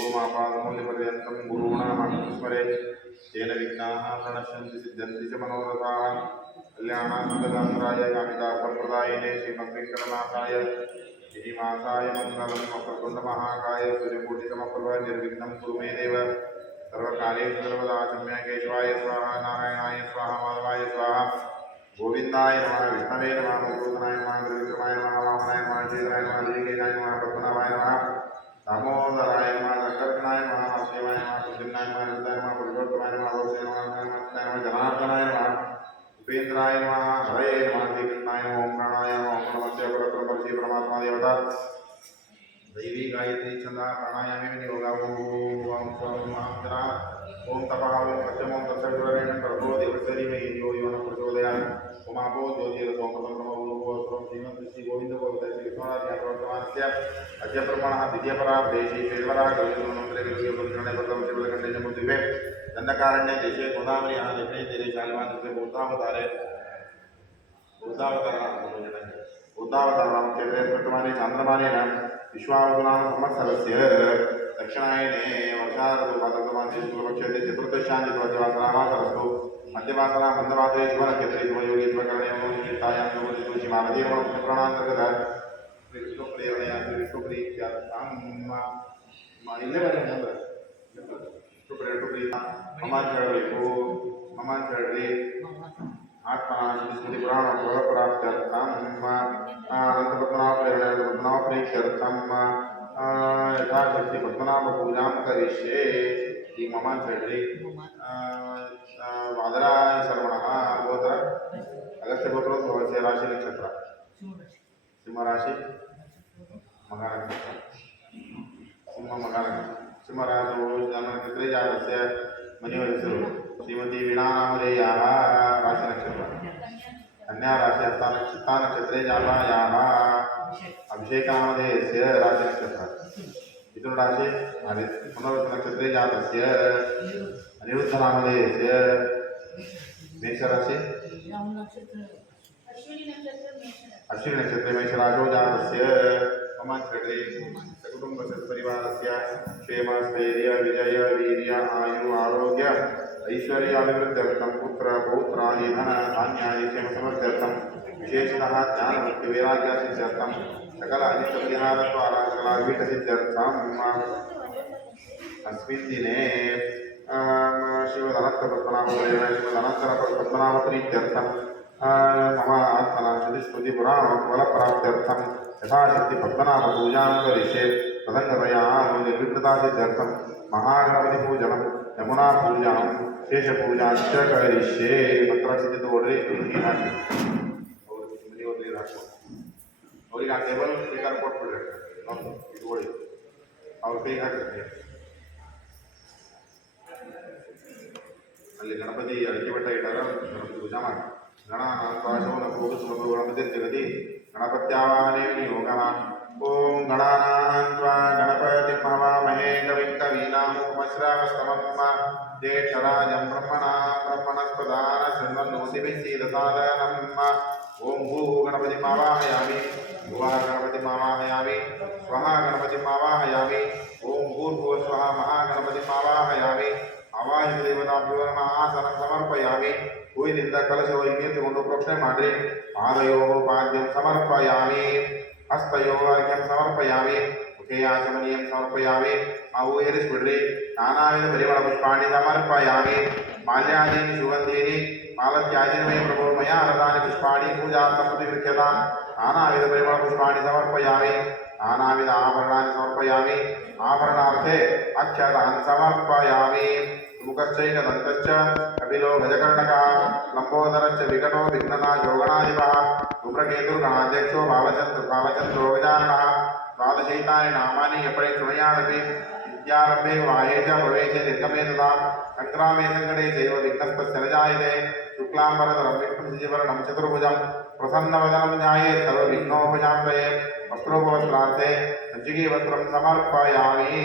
ओमापादमूल्यपर्यन्तं गुरूणां स्मरेत् तेन विघ्नाः प्रणश्यन्ति सिद्ध्यन्ति च मनोरथाः कल्याणानन्ददात्राय कामितार्थप्रदायिने श्रीमद्वेङ्कटनाथाय श्रीनिवासाय मङ्गलं वक्रतुण्डमहाकाय सूर्यकोटिसमप्रभ निर्विघ्नं कुरु मे देव सर्वकार्येषु सर्वदा सम्य केशवाय स्वाहा नारायणाय स्वाहा माधवाय स्वाहा गोविन्दाय नमः विष्णवे नमः मधुसूदनाय नमः त्रिविक्रमाय नमः वामनाय नमः श्रीधराय नमः श्रीकेशाय नमः पद्मनाभाय नमः दामोदराय नमः शङ्करनाय नमः वासुदेवाय नमः कुञ्जनाय नमः हृदयाय नमः पुरुषोत्तमाय नमः रोषाय नमः नमस्ताय नमः जनार्दनाय नमः उपेन्द्राय नमः हरये नमः श्रीकृष्णाय नमः ओम प्राणाय नमः ओम नमस्ते परब्रह्म परमात्मा देवता दैवी गायत्री छंदा प्राणायामे विनियोगा ओम स्वं महांजना ओम तपः ओम सत्यम ओम तत्सवितुर्वरेण्यं भर्गो देवस्य धीमहि धियो यो नः प्रचोदयात् ओमापो ज्योतिरसो ब्रह्मो श्रीमद् श्री गोविंद गोविंद श्री विश्वनाथ प्रवर्तमानस्य अद्य ब्रह्मणः द्वितीयपरार्धे श्री श्रीधरः गौरीगुरुनन्दे जम्बुद्वीपे दण्डकारण्ये देशे गोदावरी देशे तीरे शालिवासस्य बुद्धावताराणां क्षेत्रे स्पष्टमाने चान्द्रमानेन विश्वावसुनाम संवत्सरस्य दक्षिणायने वर्षाऋतुपादमासे शुक्लपक्षे चतुर्दशान्ति द्वयवासरामासरस्तु मध्यवासरा मन्दवासरे शुभनक्षत्रे शुभयोगे शुभकरणे चित्तायां शुभचिमानदीर्घप्राणान्तर्गत विष्णुप्रियणया विष्णुप्रीत्यार्थं इल्ले बन्नि विष्णुप्रीता मम चरणे आत्मा स्मृति पुराण प्राप्त्यर्थम अनंतपद्मनाभ प्रेक्षर्थम यथाशक्ति पद्मनाभ पूजा करिष्ये श्री मम चरणे वादराय शर्मणः गोत्र अगस्त्य गोत्रोद्भवस्य राशि नक्षत्र सिंह राशि मघा नक्षत्र सिंह मघा नक्षत्र सिंह राशौ जन्मनक्षत्रे जातस्य मನೆಯ ಹೆಸರು श्रीमती वीणा नामधेयाः राशि नक्षत्र कन्या राशि हस्ता नक्षत्रे जातायाः अभिषेक नामधेयस्य राशि नक्षत्र मिथुन राशि पुनर्वसु नक्षत्रे जातस्य अनिरुद्ध नामधेयस्य मेष राशि अश्विनी नक्षत्रे मेषराशौ जातस्य मम चरणे सकुटुम्बस्य परिवारस्य क्षेम स्थैर्य विजय वीर्य आयु आरोग्य ऐश्वर्याभिवृद्ध्यर्थं पुत्र पौत्रादि धन धान्यादि क्षेमसमृद्ध्यर्थं विशेषतः ज्ञानभक्तिवैराग्यसिद्ध्यर्थं सकल अनिष्टपरिहारद्वारा सकलाभीष्टसिद्ध्यर्थम् अस्मिन् दिने शिवदनन्तपद्मनाभप्रीत्यर्थं मम आत्मनां श्रुतिस्मृतिपुराणफलप्राप्त्यर्थं यथाशक्ति पद्मनाभपूजां करिष्ये तदङ्गतया निर्विघ्नतासिद्ध्यर्थं महागणपतिपूजनं यमुनापूजां शेषपूजां च करिष्ये मंत्राक्षित ओढरे ಅವರಿಗೆ ಆ ಟೇಬಲ್ ಬೇಕಾದ್ರೆ ಕೊಟ್ಬಿಡ್ರಿ ಇನ್ನೊಂದು ಇಟ್ಕೊಳ್ಳಿ ಅವ್ರ ಕೈಗೆ ಹಾಕಿರ್ತೀವಿ ಅಲ್ಲಿ ಗಣಪತಿ ಅಡಿಕೆ ಬೆಟ್ಟ ಇಟ್ಟಾಗ ಗಣಪತಿ ಪೂಜಾ ಮಾಡಿ ಗಣಾನಾಂತಾಶೋ ನಭೂಸುಮಭೂ ಗಣಪತಿ ಜಗತಿ ಗಣಪತ್ಯಾವಾಹನೆ ವಿನಿಯೋಗಃ ಓಂ ಗಣಾನಾನ್ವಾ ಗಣಪತಿ ಮಹಾಮಹೇ ಕವಿಂ ಕವೀನಾಮುಪಶ್ರಾವಸ್ತಮಂ ಜ್ಯೇಷ್ಠರಾಜಂ ಬ್ರಹ್ಮಣಸ್ಪದಾನ ಶೃಣ್ವನ್ನೋತಿಭಿः सीदसादनं ओम भू गणपति आवाहयामि भुवः गणपति आवाहयामि स्वः गणपति आवाहयामि ಸಮರ್ಪಯಾಮಿ ಹೂವಿನಿಂದ ಕಲಶವು ಇನ್ನೆತ್ತುಕೊಂಡು ಪ್ರೋಕ್ಷಣೆ ಮಾಡ್ರಿ ಪಾದಯೋ ಪಾದ್ಯಂ ಸಮರ್ಪಯಾಮಿ ಹಸ್ತಯೋ ಅರ್ಘ್ಯಂ ಸಮರ್ಪಯಾಮಿ ಮುಖೇ ಆಚಮನೀಯಂ ಸಮರ್ಪಯಾಮಿ ಆ ಹೂ ಏರಿಸ್ಬಿಡ್ರಿ ನಾನಾವಿಧ ಪರಿಮಳ ಪುಷ್ಪಾಣಿ ಸಮರ್ಪಯಾಮಿ ಮಾಲ್ಯಾದೀನಿ ಸುಗಂಧೀನಿ ಮಾಲತ್ಯಾದೀನಿ ಮೇ ಪ್ರಭೋ ಮಯಾ ಹರದಾನಿ ಪುಷ್ಪಾಣಿ ಪೂಜಾರ್ಥಂ ಪ್ರತಿಗೃಹ್ಯತಾಂ ನಾನಾವಿಧ ಪರಿಮಳ ಪುಷ್ಪಾಣಿ ಸಮರ್ಪಯಾಮಿ ನಾನಾವಿಧ ಆಭರಣಾನಿ ಸಮರ್ಪಯಾಮಿ ಆಭರಣಾರ್ಥೆ ಅಕ್ಷತಾನ್ ಸಮರ್ಪಯಾಮಿ ಮುಖಶ್ಚೈಕದಂತಶ್ಚ ಕಪಿಲೋ ಗಜಕರ್ಣಕಃ ಲಂಬೋದರಶ್ಚ ವಿಕಟೋ ವಿಘ್ನನಾಶೋ ಗಣಾಧಿಪಃ ಧೂಮ್ರಕೇತುರ್ಗಣಾಧ್ಯಕ್ಷೋ ಭಾವಚಂದ್ರೋ ಗಜಾನನಃ ದ್ವಾದಶೈತಾನಿ ನಾಮಾನಿ ಯಪಡೆ ಶೃಣುಯಾನಪಿ ವಿದ್ಯಾರಂಭೆ ವಾಹೇ ಚ ಪ್ರವೇಶೆ ನಿರ್ಗಮೇ ತಥಾ ಸಂಗ್ರಾಮೇ ಸಂಕಟೇ ಚೈವ ವಿಘ್ನಸ್ತಸ್ಯ ನ ಜಾಯತೆ ಶುಕ್ಲಾಂಬರಧರಂ ವಿಷ್ಣುಂ ಶಶಿವರ್ಣಂ ಚತುರ್ಭುಜಂ ಪ್ರಸನ್ನವದನಂ ಧ್ಯಾಯೇತ್ ಸರ್ವವಿಘ್ನೋಪಶಾಂತಯೇ ವಸ್ತ್ರೋಪವಸ್ತ್ರಾರ್ಥೆ ಸಜ್ಜಿಗೆ ವಸ್ತ್ರಂ ಸಮರ್ಪಯಾಮಿ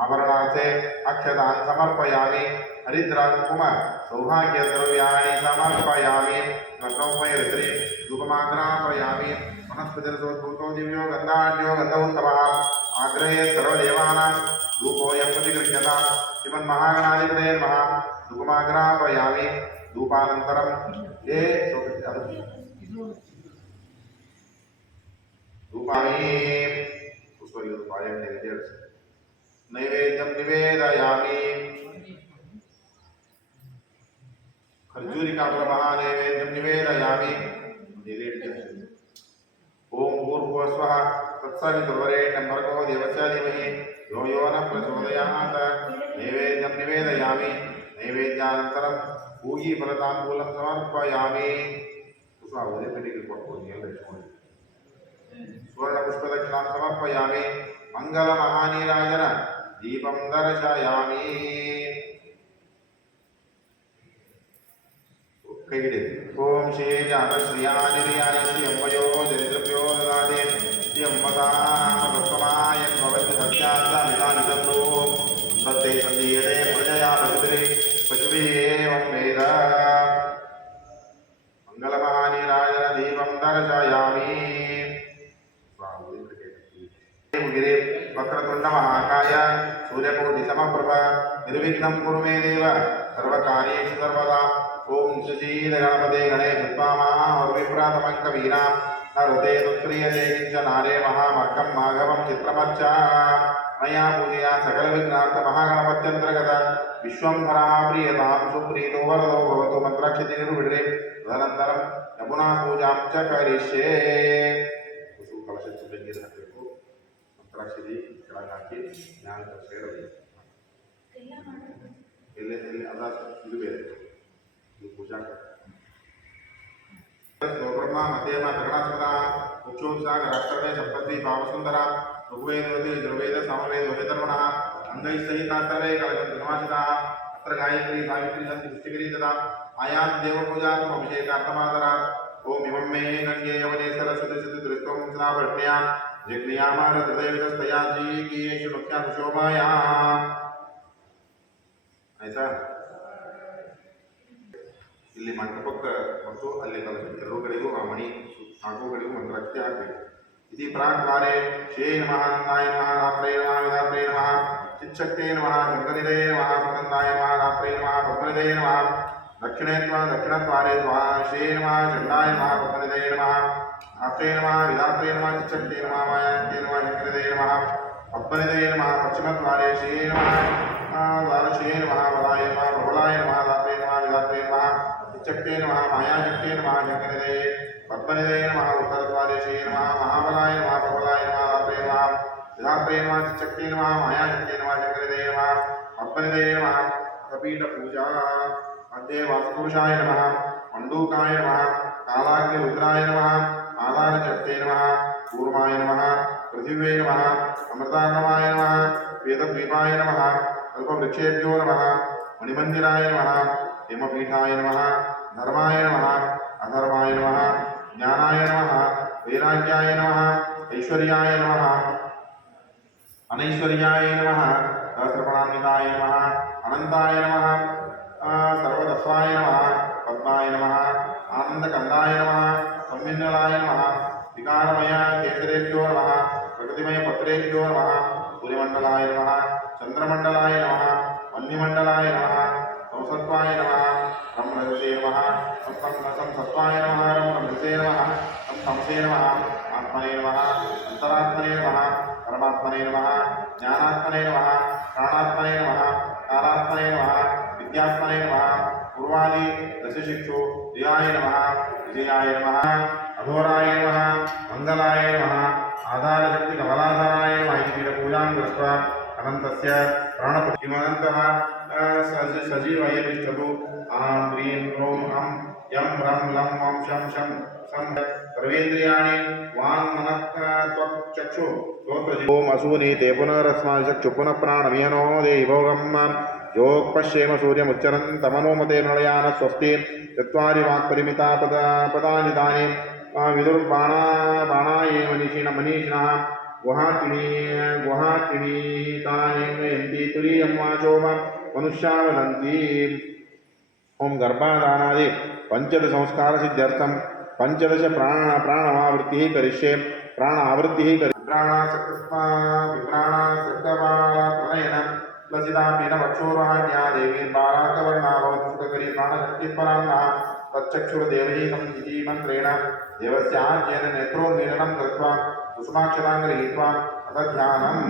ಆಭರಣಾರ್ಥೆ ಅಕ್ಷತಾನ್ ಸಮರ್ಪಯಾಮಿ ಹರಿದ್ರ ಕುಂಕುಮ ಸೌಭಾಗ್ಯ ದ್ರವ್ಯಾಣಿ ಸಮರ್ಪಯಾಮಿ ರತ್ನೋಪಮಯ ಋತ್ರಿ ಧೂಪಮಾಗ್ರಾಪಯಾಮಿ ವನಸ್ಪತಿರಸೋದ್ಭೂತೋ ದಿವ್ಯೋ ಗಂಧಾಢ್ಯೋ ಗಂಧೋತ್ತಮಃ ಆಗ್ರಹೇ ಸರ್ವದೇವಾನಾಂ ಧೂಪೋಯಂ ಪ್ರತಿಗೃಹ್ಯತಾಂ ಶ್ರೀಮನ್ಮಹಾಗಣಾಧಿಪತಯೇ ನಮಃ ಧೂಪಮಾಗ್ರಾಪಯಾಮಿ ಧೂಪಾನಂತರಂ ಧೂಪಾಮಿ नैवेद्यं निवेदयामि खर्जूरिका महानैवेद्यं निवेदयामि ओम भूर्भुवस्वः तत्सवितुर्वरेण्यं भर्गो देवस्य धीमहि यो यो न प्रचोदयात् नैवेद्यं निवेदयामि नैवेद्यानन्तरं पूगीफलताम्बूलं समर्पयामि सुवर्णपुष्पदक्षिणां समर्पयामि मंगलमहानीराजन दीपं दर्शयामि ओम श्री जानश्रियानिर्याय श्रियम्वयो दरिद्रभ्यो ददाते श्रियम्वतानामदुत्तमाय भवति सत्यान्तमिदानिदन्तो सत्ते सन्दीयते प्रजया पशुभिः एवं वेद मंगलमहानीराजन दीपं दर्शयामि गिरे वक्रतुंड महाकाय सूर्यकोटि समप्रभ निर्विघ्नं कुरु मे देव सर्वकार्येषु सर्वदा ओम सुशील गणपते गणे विप्रातमं कवीनां नरते दुत्क्रियते किंचनारे महामर्कं माघवं चित्रमच्च मया पूजया सकल विघ्नार्थ महागणपत्यन्तर्गत विश्वंभरः प्रियतां सुप्रीतो वरदो भवतु मंत्रक्षिति निर्विड्रे तदनन्तरं यमुना पूजां च करिष्ये ಮಂತ್ರಾಕ್ಷರಿ ಕೆಳಗೆ ಹಾಕಿ ಜ್ಞಾನ ಸೇರಬೇಕು ಎಲ್ಲಿ ಅದ ಇದು ಬೇರೆ ಇದು ಪೂಜಾ ಬ್ರಹ್ಮ ಮಧ್ಯಮ ಕರುಣಾಸುರ ಮುಖ್ಯೋತ್ಸಾಹ ರಾಷ್ಟ್ರವೇ ಸಪ್ತದ್ವಿ ಭಾವಸುಂದರ ಋಗ್ವೇದ ಯಜುರ್ವೇದ ಸಾಮವೇದ ವೇದರ್ಮಣ ಅಂಗೈ ಸಹಿತಾಸ್ತವೇ ಕಲಗಂತಮಾಸಿತ ಅತ್ರ ಗಾಯತ್ರಿ ಸಾವಿತ್ರಿ ಸಂತಿ ಪುಷ್ಟಿಗಿರಿ ತದಾ ಆಯಾಂ ದೇವಪೂಜಾತ್ಮ ಅಭಿಷೇಕಾರ್ಥಮಾದರ ಓಂ ಇಮಂ ಮೇ ಗಂಗೆ ಯವನೇ ಸರಸ್ವತಿ ಸತಿ ದೃಷ್ಟೋಂ ಸ್ನಾಭ್ಯಾಂ जग्नियामार हृदयविदस्तया जी की शुभक्या शोभाया आयता ಇಲ್ಲಿ ಮಂಟಪಕ್ಕೆ ಮತ್ತು ಅಲ್ಲಿ ಎರಡು ಕಡೆಗೂ ಆ ಮಣಿ ನಾಲ್ಕು ಕಡೆಗೂ ಮಂತ್ರಾಕ್ಷತೆ ಹಾಕಬೇಕು इति प्राक्कारे श्री नमः आनन्दाय नमः रात्रे नमः विधात्रे नमः चिच्छक्ते नमः शङ्करिदे नमः सुगन्धाय नमः रात्रे नमः पद्मनिदे नमः दक्षिणे दक्षिणद्वारे श्री नमः चण्डाय नमः पद्मनिदे नमः रात्रे नमः विधात्रे नमः चिच्छक्ते नमः मायान्ते नमः शङ्करिदे नमः पद्मनिदे नमः पश्चिमद्वारे श्री नमः द्वारश्री नमः बलाय नमः प्रबलाय नमः रात्रे नमः विधात्रे नमः चिच्छक्ते नमः मायाशक्ते नमः शङ्करिदे पद्मनिदे नमः उत्तरद्वारे श्री नमः महाबलाय नमः प्रबलाय नमः रात्रे नमः विधात्रे नमः चिच्छक्ते नमः मायाशक्ते नमः शङ्करिदे नमः पद्मनिदे नमः कपीठपूजा मध्ये वास्तुपुरुषाय नमः मंडूकाय नमः कालाग्निरुद्राय नमः आधारशक्ते नमः कूर्माय नमः पृथिव्यै नमः अमृतार्णवाय नमः वेदद्वीपाय नमः कल्पवृक्षेभ्यो नमः मणिमन्दिराय नमः हेमपीठाय नमः धर्माय नमः अधर्माय नमः ज्ञानाय नमः वैराग्याय नमः ऐश्वर्याय नमः अनैश्वर्याय नमः सहस्रफलान्विताय नमः अनन्ताय नमः सर्वदस्वाय नमः पद्माय नमः आनन्दकन्दाय नमः संविन्नलाय नमः विकारमय केसरेभ्यो नमः प्रकृतिमय पत्रेभ्यो नमः सूर्यमण्डलाय नमः चन्द्रमण्डलाय नमः वह्निमण्डलाय नमः सत्वाय नमः रं रजसे नमः सं सत्वाय नमः रं रजसे नमः सं तमसे नमः आत्मने नमः अंतरात्मने नमः परमात्मने नमः ज्ञानात्मने नमः प्राणात्मने नमः कालात्मने नमः विद्यात्मने नमः पूर्वादि दशशिक्षु जयाय नमः विजयाय नमः अघोराय नमः मंगलाय नमः आधारशक्ति कमलाधाराय नमः इति पूजां कृत्वा अनन्तस्य प्राणपुष्टिमनन्तः सजीवय तिष्ठतु आं ह्रीं ह्रौं हं यं रं लं वं शं शं सं सर्वेन्द्रियाणि वाङ्मनःत्वक्चक्षु ओम असूनि ते पुनरस्माचक्षु पुनः प्राणमिहनो देहि भोगं योगपश्येम सूर्यमुच्चरन् तमनोमते नृयान स्वस्ति चत्वारि वाक्परिमिता पदानि तानि विदुर्बाणायेव मनीषिणः गुहातिनीतानेयन्ति तुरीयं वाचोम मनुष्या वदन्ति ओम गर्भाधानादि पंचदश संस्कार सिद्ध्यर्थम पंचदश प्राणावृत्तिः करिष्ये प्राणावृत्तिः विप्राणासक्तप्रणयन लसितापीन वक्षोरहान्या देवी बालाकवर्णा भवतु सुखकरी प्राणशक्तिपरान्नः तच्चक्षुर्देवही संहिति मन्त्रेण देवस्याज्येन नेत्रोन्मीलनं कृत्वा कुसुमाक्षतां गृहीत्वा अथ ध्यानम्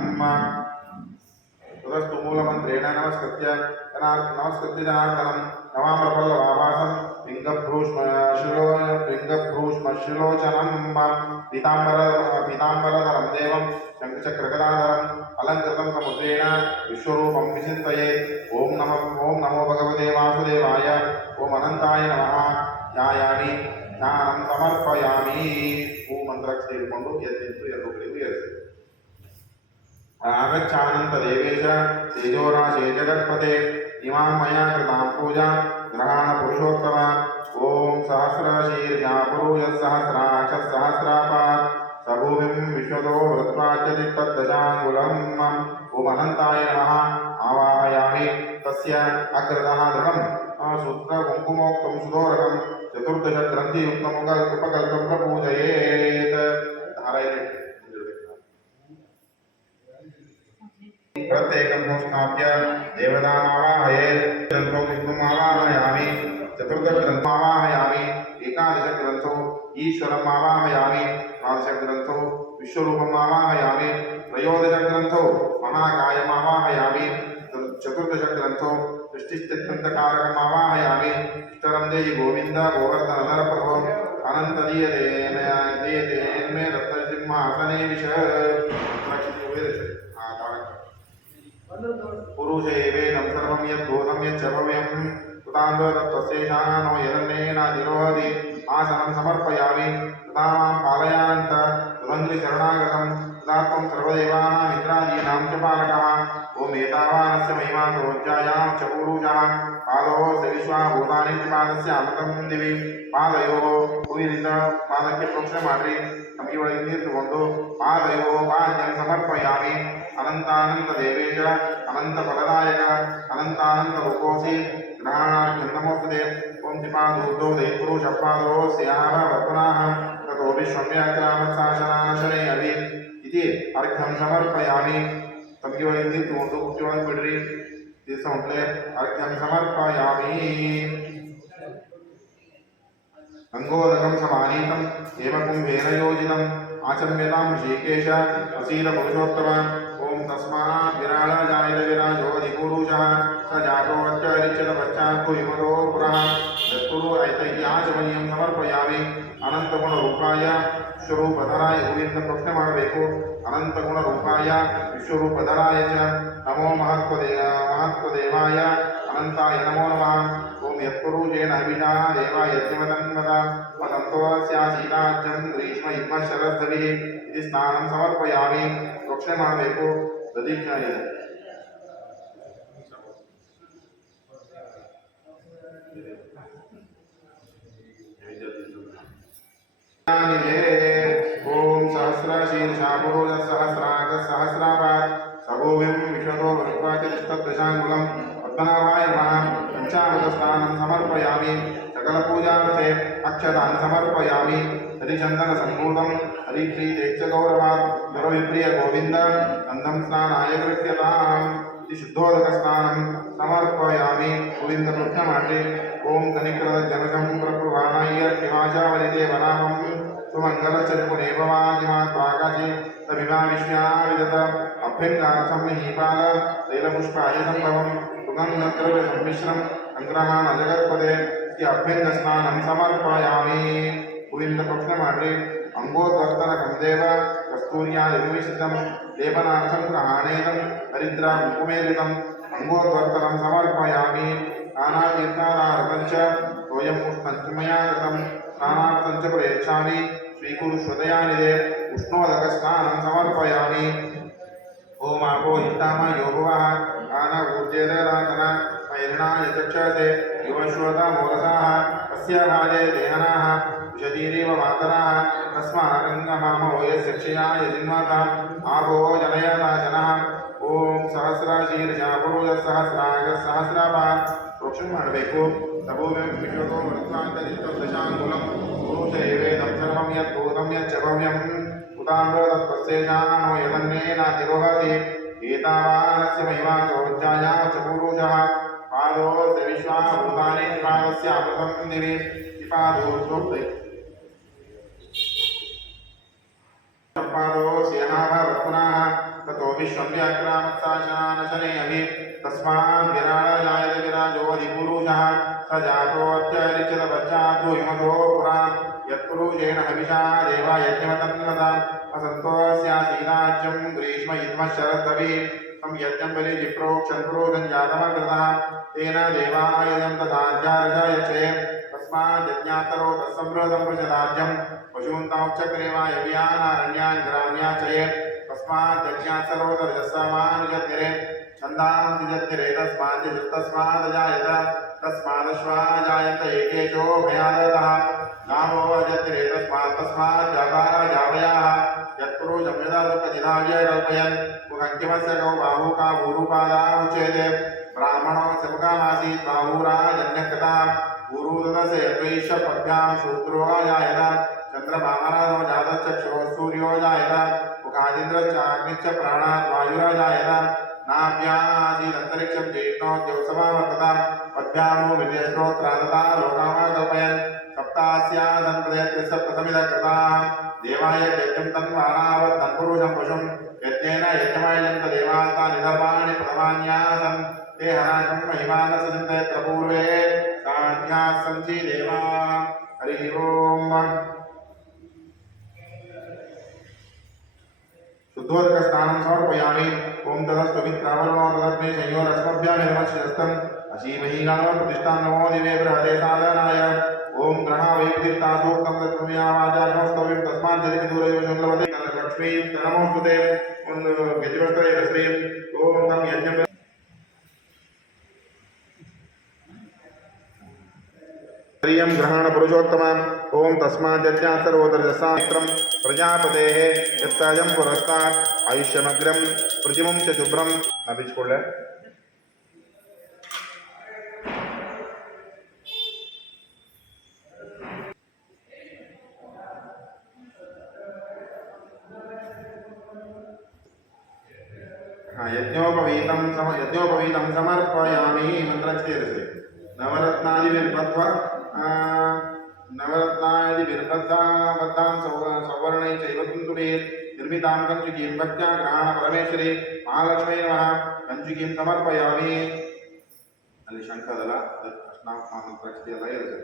ततस्तु मूलमन्त्रेण नमस्कृत्य जनार्दनं नमामृपल्लवाभासं पिङ्गभ्रूष्मशिलोचनं पीताम्बरधरं देवं शङ्खचक्रगदाधरम् अलङ्कृतं समुद्रेण विश्वरूपं विचिन्तयेत् ॐ नमो भगवते वासुदेवाय ॐ अनन्ताय नमः ध्यायामि ध्यानं समर्पयामि मन्त्रಕ್ಕೆ ಸೇರಿಕೊಂಡು ಎದ್ದಿದ್ದು ಎಲ್ಲರಿಗೂ ಎದ್ದು आगच्छानन्तदेवेश तेजोराशे जगत्पते इमां मया कृतां पूजां ग्रहाण पुरुषोत्तम ॐ सहस्रशीर्षा पुरुषसहस्राक्षः सहस्रापात् सभुविं विश्वतो वृत्वाच्यति तद्दशाङ्गुलम् ॐ अनन्ताय नमः आवाहयामि तस्य अग्रतः दृढं सूत्रकुङ्कुमोक्तं सुदोरकं चतुर्दशग्रन्थियुक्तमुपकल्पं प्रपूजयेत् धारयेत् प्रत्येकं संस्थाप्य देवतामावाहयेत् ग्रन्थो विष्णुमावाहयामि चतुर्दशग्रन्थमावाहयामि एकादशग्रन्थो ईश्वरमावाहयामि द्वादशग्रन्थो विश्वरूपमावाहयामि त्रयोदशग्रन्थो महाकायमावाहयामि चतुर्दशग्रन्थो सृष्टिस्थित्यन्तकारकमावाहयामि इष्टरं देहि गोविन्द गोवर्धनधरप्रभो अनन्तदीयतेन्मे रत्नसिंहासने विश पुरुषैवेदं सर्वं यद्भूतं यच्च भव्यं कृतान्तो तत्त्वशेषानो यदन्नेनाधिरोहति आसनं समर्पयामि तथा मां पालयान्त तदङ्घ्रिशरणागतं तदा त्वं सर्वदेवानां मित्रादीनां च पालकः ॐ एतावानस्य महिमान्तरोज्जायां च पूरुषः पादोः विश्वाभूतानि पादस्य अमृतं दिवि पादयोः भूमिरिंद पादಕ್ಕೆ ಪ್ರೋಕ್ಷಣೆ ಮಾಡ್ರಿ ನಮಗೆ ಒಳಗೆ ನೀರು ತಗೊಂಡು ಪಾದಯೋः ಪಾದ್ಯಂ ಸಮರ್ಪಯಾಮಿ अनंतानंद देवेश अनंत फलदायक अनंतानंद रूपोसि ग्रहणाख्यं नमोस्तुते ओं दिपादूर्धो दैपुरुषपादो स्याः वपुनाः ततो विश्वम्याक्रामत्साशनाशने अभि इति अर्घ्यं समर्पयामि तमगे ಒಳಗೆ ನೀರು ತಗೊಂಡು ಕುಟ್ಟಿ ಒಳಗೆ ಬಿಡ್ರಿ ದಿವಸ ಹೊಂಟ್ಲೆ अर्घ्यं समर्पयामि अंगोदकं समानीतं हेमकुंभेन योजितं आचम्यतां ऋषिकेश असीद पुरुषोत्तम ओं तस्मात् विराळ जायत विराजो अधिपुरुषः स जातो अच्चरिच्यत पश्चात् विमतो पुरः यत्पुरो ऐतह्याचमनीयं समर्पयामि अनन्तगुणरूपाय विश्वरूपधराय गोविन्द प्रश्न ಮಾಡಬೇಕು अनन्तगुणरूपाय विश्वरूपधराय च नमो महत्त्वदेवाय अनन्ताय नमो नमः ओं यत्पुरुषेण अभिषा देवा यज्ञवतन्वद वदन्तोऽस्यासीनाज्यं ग्रीष्म इद्म शरद्धविः इति स्नानं समर्पयामि प्रोक्षणे ಮಾಡಬೇಕು ದದೀಕ್ಷಣ ಇದೆ ओम सहस्रशीर्षा पुरुषसहस्राक्षः सहस्रापात् सभुविं विश्वतो वृत्वाचतिष्ठदशाङ्गुलं पद्मनाभाय नमः पञ्चामृतस्नानं समर्पयामि सकलपूजार्थे अक्षतान् समर्पयामि हरिचन्दनसम्भूतं हरिप्रीतेश्च गौरवात् सर्वविप्रिय गोविन्द गन्धं स्नानाय गृह्यताम् शुद्धोदकस्नानं समर्पयामि गोविन्दकृष्णमाटे ॐ कनिकರದ जनकं प्रभुवाणाय किमाचावलिदेवनामं सुमङ्गलश्चर्मुने भवादिमात्वाकाशे तमिमा विष्ण्याविदत अभ्यङ्गार्थं हीपाल तैलपुष्पाय सम्भवं सुगन्धद्रव्यसम्मिश्रम् अङ्ग्रहाण जगत्पदे अभ्यङ्गस्नानं समर्पयामि गोविन्दकृष्णमाटे अंगोद्वर्तनकं देव कस्तूर्यादिमिश्रितं लेपनार्थं ग्रहाणेदं हरिद्रा कुकुमेलितं अंगोद्वर्तनं समर्पयामि नानातीर्थानार्थं च सोऽयं पुष्पं च मया कृतं स्नानार्थं च प्रयच्छामि स्वीकुरुष्वदयानिधे उष्णोदकस्नानं समर्पयामि ओम आपो हितामा योभवः आनगूर्जेदरातन मैरिणा यचक्षसे युवश्रोता मोरसाः अस्य भाजे देहनाः विशतीरेव मातराः तस्मागङ्गमामो यस्य क्षया यजिन्माता आपो जनयता जनः ओम सहस्रशीर्षा पुरुषसहस्रागः सहस्रापात् प्रोक्षण ಮಾಡಬೇಕು ತಬೋವೆಂ ವಿಶ್ವತೋ ವೃತ್ತಾಂತರಿತ ದಶಾಂಗುಲಂ ಪುರುಷೇವೇದಂ ಸರ್ವಂ ಯದ್ಭೂತಂ ಯಚ್ಚ ಭವ್ಯಂ उदाम्बरतत्पस्येषानो यदन्नेनातिरोहति एतावानस्य महिमासोज्जायां च पुरुषः पादोऽस्य विश्वाभूतानि पादस्य अमृतं दिवि पादोऽस्योक्ते पादोऽस्यनाभवत्पुनः ततो विश्वं व्याक्रामत्साशनानशने अभि तस्मान् विराळायाय विराजोऽधिपुरुषः स जातोऽत्यरिचितपश्चाद्यो हिमतो पुरा यत्पुरुषेण हविषा देवा यज्ञमतन्वता असन्तोऽस्यासीनाज्यं ग्रीष्म इद्मः शरदभि तं यज्ञं बलिजिप्रोक्षन् पुरोगं जातमकृतः तेन देवायजं तथाज्यारजायचे तस्मात् यज्ञातरो तत्सम्भृतं पृषदाज्यं पशून्तामुच्चक्रेवाय व्यानारण्यान् ग्राम्याचये तस्मात् यज्ञात् सर्वतर्जस्समानुजद्गिरे छन्दां तिजद्गिरे तस्मादजायत तस्मादश्वाजायत एकेशो भयादतः नामो अजत्रे तस्मात् जाता जावयाः यत्पुरुषं यदा दुःखजिधाव्य कल्पयन् मुखङ्किमस्य गौ बाहुका भूरुपादा उच्यते ब्राह्मणो च मुखामासीत् बाहुराजन्यकृता भूरुदस्य यद्वैश्य पद्भ्यां शूद्रो जायत चन्द्रमामरादो जातश्चक्षुः सूर्यो जायत मुखादिन्द्रश्च अग्निश्च प्राणात् वायुराजायत नाभ्यामासीदन्तरिक्षं चेष्णोद्योत्सवा वर्तता पद्भ्यामो विजयश्रोत्रादता लोकामाकल्पयन् सप्तास्यादन्प्रदेशसप्तसमिदकृताः देवाय यज्ञं तन्वानावत्तन्पुरुषं पशुं यज्ञेन यज्ञमायजन्त देवास्तानिधर्माणि प्रथमान्यासन् ते हनाकं महिमानसचिन्तयत्र पूर्वे साध्याः सन्ति देवा हरिः ओम् शुद्धोदकस्नानं समर्पयामि ओम तदस्तु मित्रावरणो तदग्ने संयोरस्मभ्यां निर्मश्यस्तम् अशीमहि गानो प्रतिष्ठां नमो दिवे बृहदे साधनाय ओम ग्रहा वैपतिर्तासूक्तं तत्त्वमया वाचा नमस्तव्यं तस्मात् जलिविदूरयो शङ्लवते लक्ष्मीं नमोस्तुते गजवस्त्रे श्रीं ओम तं यज्ञं प्रियं ग्रहण पुरुषोत्तमम् ओम तस्मात् यज्ञात् सर्वोदरजसामित्रं प्रजापतेः यत्सायं पुरस्तात् आयुष्यमग्रं प्रतिमं च शुभ्रं नबिच्ಕೊಳ್ಳೆ यज्ञोपवीतं समर्पयामि मंत्रच्छेदसे नवरत्नादिभिर्बद्धां सवर्णै चैव कुन्तुभिः निर्मितां कञ्चुकीं भक्त्या ग्रहाण परमेश्वरी महालक्ष्मी नमः कञ्चुकीं समर्पयामि ಅಲ್ಲಿ ಶಂಖದಲ್ಲ ಮಂತ್ರಕ್ಷತೆಯೆಲ್ಲ ಇರುತ್ತೆ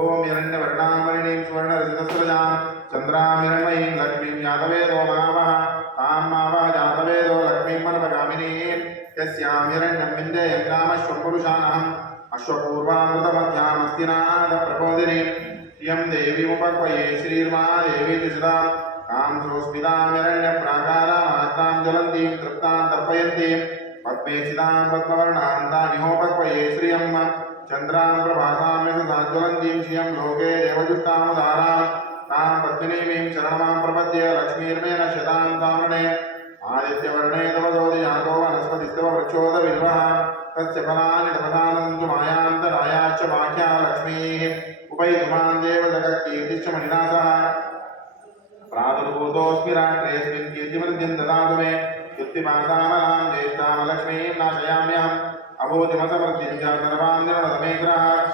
ओम हिरण्यवर्णामणिं सुवर्णरजतस्रजां चन्द्रामिरण्मयीं लक्ष्मीं जातवेदो महावः तां मावः जातवेदो लक्ष्मीं मनपगामिनीं यस्यां हिरण्यं विन्देयं कामश्वं पुरुषानहम् अश्वपूर्वामृतमध्यामस्तिनादप्रबोधिनीं श्रियं देवीमुपक्वये श्रीर्मा देवी तिसृतां कां सोऽस्मितां हिरण्यप्राकारामात्रां ज्वलन्तीं तृप्तां तर्पयन्तीं पद्मेशितां पद्मवर्णां तामिहोपक्वये श्रियं चन्द्रां प्रभासां यशसाज्वलन्तीं श्रियं लोके देवजुष्टामुदारां तां पद्मिनीं शरणमां प्रपद्ये लक्ष्मीर्मे नश्यतां ताम्रणे आदित्यवर्णे तवदोदयातो वनस्पतिस्तव वृक्षोदविल्वः तस्य फलानि तपसानं तु मायान्तरायाश्च बाह्या लक्ष्मीः उपैतुमां देवजगत्कीर्तिश्च मणिनाथः प्रादुर्भूतोऽस्मि विराट्रेऽस्मिन् कीर्तिवृद्धिं ददातु मे युक्तिपासामलां ज्येष्ठां लक्ष्मीं नाशयाम्यहम् अभूतिमसमृद्धिं च सर्वां निर्णद मे ग्रहात्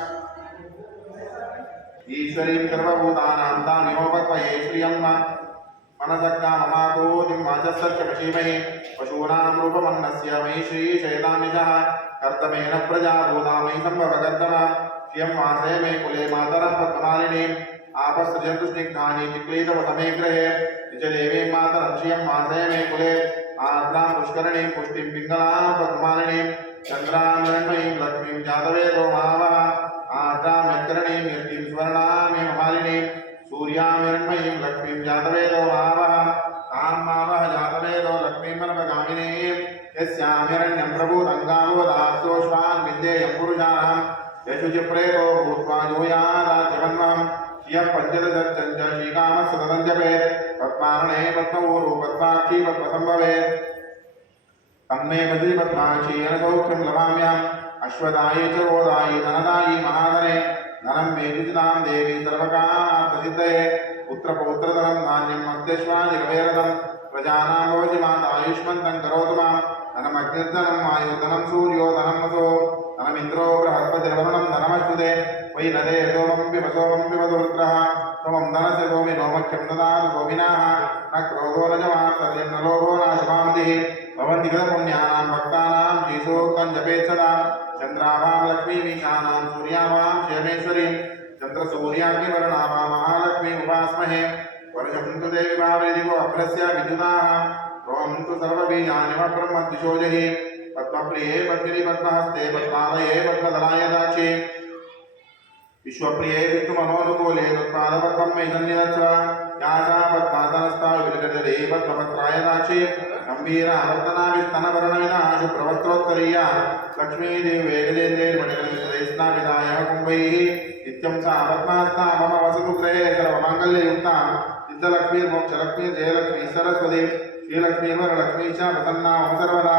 ईश्वरीं सर्वभूतानां तामिहोपक्वये श्रियं मनसक्काममातोतिं वाचस्सत्यमशीमहि पशूनां रूपमन्नस्य मयि श्रीशयतामिषः कर्तमेन प्रजा भूता मयि सम्भवकर्तम श्रियं वासे मे कुले मातरं पद्ममालिनीम् आपस्सृजन्तु स्निग्धानि चिक्लीतवसमे गृहे निजदेवीं मातरं श्रियं वासे मे कुले आर्द्रां पुष्करणीं पुष्टिं पिङ्गलां पद्ममालिनीं चन्द्रां हिरण्मयीं लक्ष्मीं जातवेदो मावः आर्द्रां यत्करणीं यष्टिं स्वर्णां मालिनीं सूर्यां हिरण्मयीं लक्ष्मीं जातवेदो मावः तां मावः जातवेदो लक्ष्मीं मनपगामिनीं यस्यां हिरण्यं प्रभूतङ्गावोदास्योष्वान् विद्येयं पुरुषाणां यशुचिप्रेतो भूत्वा जूयादाज्यवन्वहं श्रियः पञ्चदशश्च श्रीकामः सततं जपेत् पद्मार्णे पद्मऊरु पद्माक्षी पद्मसम्भवेत् तन्मे भद्री पद्माक्षी येन सौख्यं लभाम्यहम् अश्वदायी च गोदायी धनदायी महाधने धनं मे विजितां देवी सर्वकामार्थसिद्धये पुत्रपौत्रधनं धान्यम् अद्यश्वादिकवेरदं प्रजानां भवति माता आयुष्मन्तं करोतु मां धनमग्निर्धनं वायुर्धनं सूर्यो धनं वसो धनमिन्द्रो बृहस्पतिर्वरुणं धनमश्नुते वै नदे सोमं पिबतो रुद्रः सोमं धनस्य सोमिनो मख्यं ददातु सोमिनाः न क्रोधो न जमात्सर्यं न लोभो नाशुभामतिः भवन्ति कृतपुण्यानां भक्तानां श्रीसूक्तं जपेत् सदा चन्द्राभां लक्ष्मीमीशानां सूर्याभां क्षेमेश्वरीं चन्द्रसूर्याग्निवर्णाभां महालक्ष्मीम् उपास्महे वर्षं तु देवी भावरिदिवो अभ्रस्य विद्युताः रों तु सर्वबीजानिमब्रह्मद्विषोजहि पद्मप्रिये पद्मिनि पद्महस्ते पद्मालये पद्मदलाय दाक्षे विश्वप्रिये विष्णुमनोनुकूले पद्मादपद्मं मे सन्निधत्स्व यासा पद्मासनस्था विलगजरे पद्मपत्राय दाक्षे गम्भीरावर्तनाभिस्तनवर्णविना शुभ्रवस्त्रोत्तरीया लक्ष्मीदेवी गजेन्द्रेर्मणिकलितैस्नाभिधाय कुम्भैः नित्यं सा पद्मास्ता मम वसतु गृहे सर्वमाङ्गल्ययुक्ता सिद्धलक्ष्मीर्मोक्षलक्ष्मी जयलक्ष्मी सरस्वती श्रीलक्ष्मीर्वरलक्ष्मी च प्रसन्ना मम सर्वदा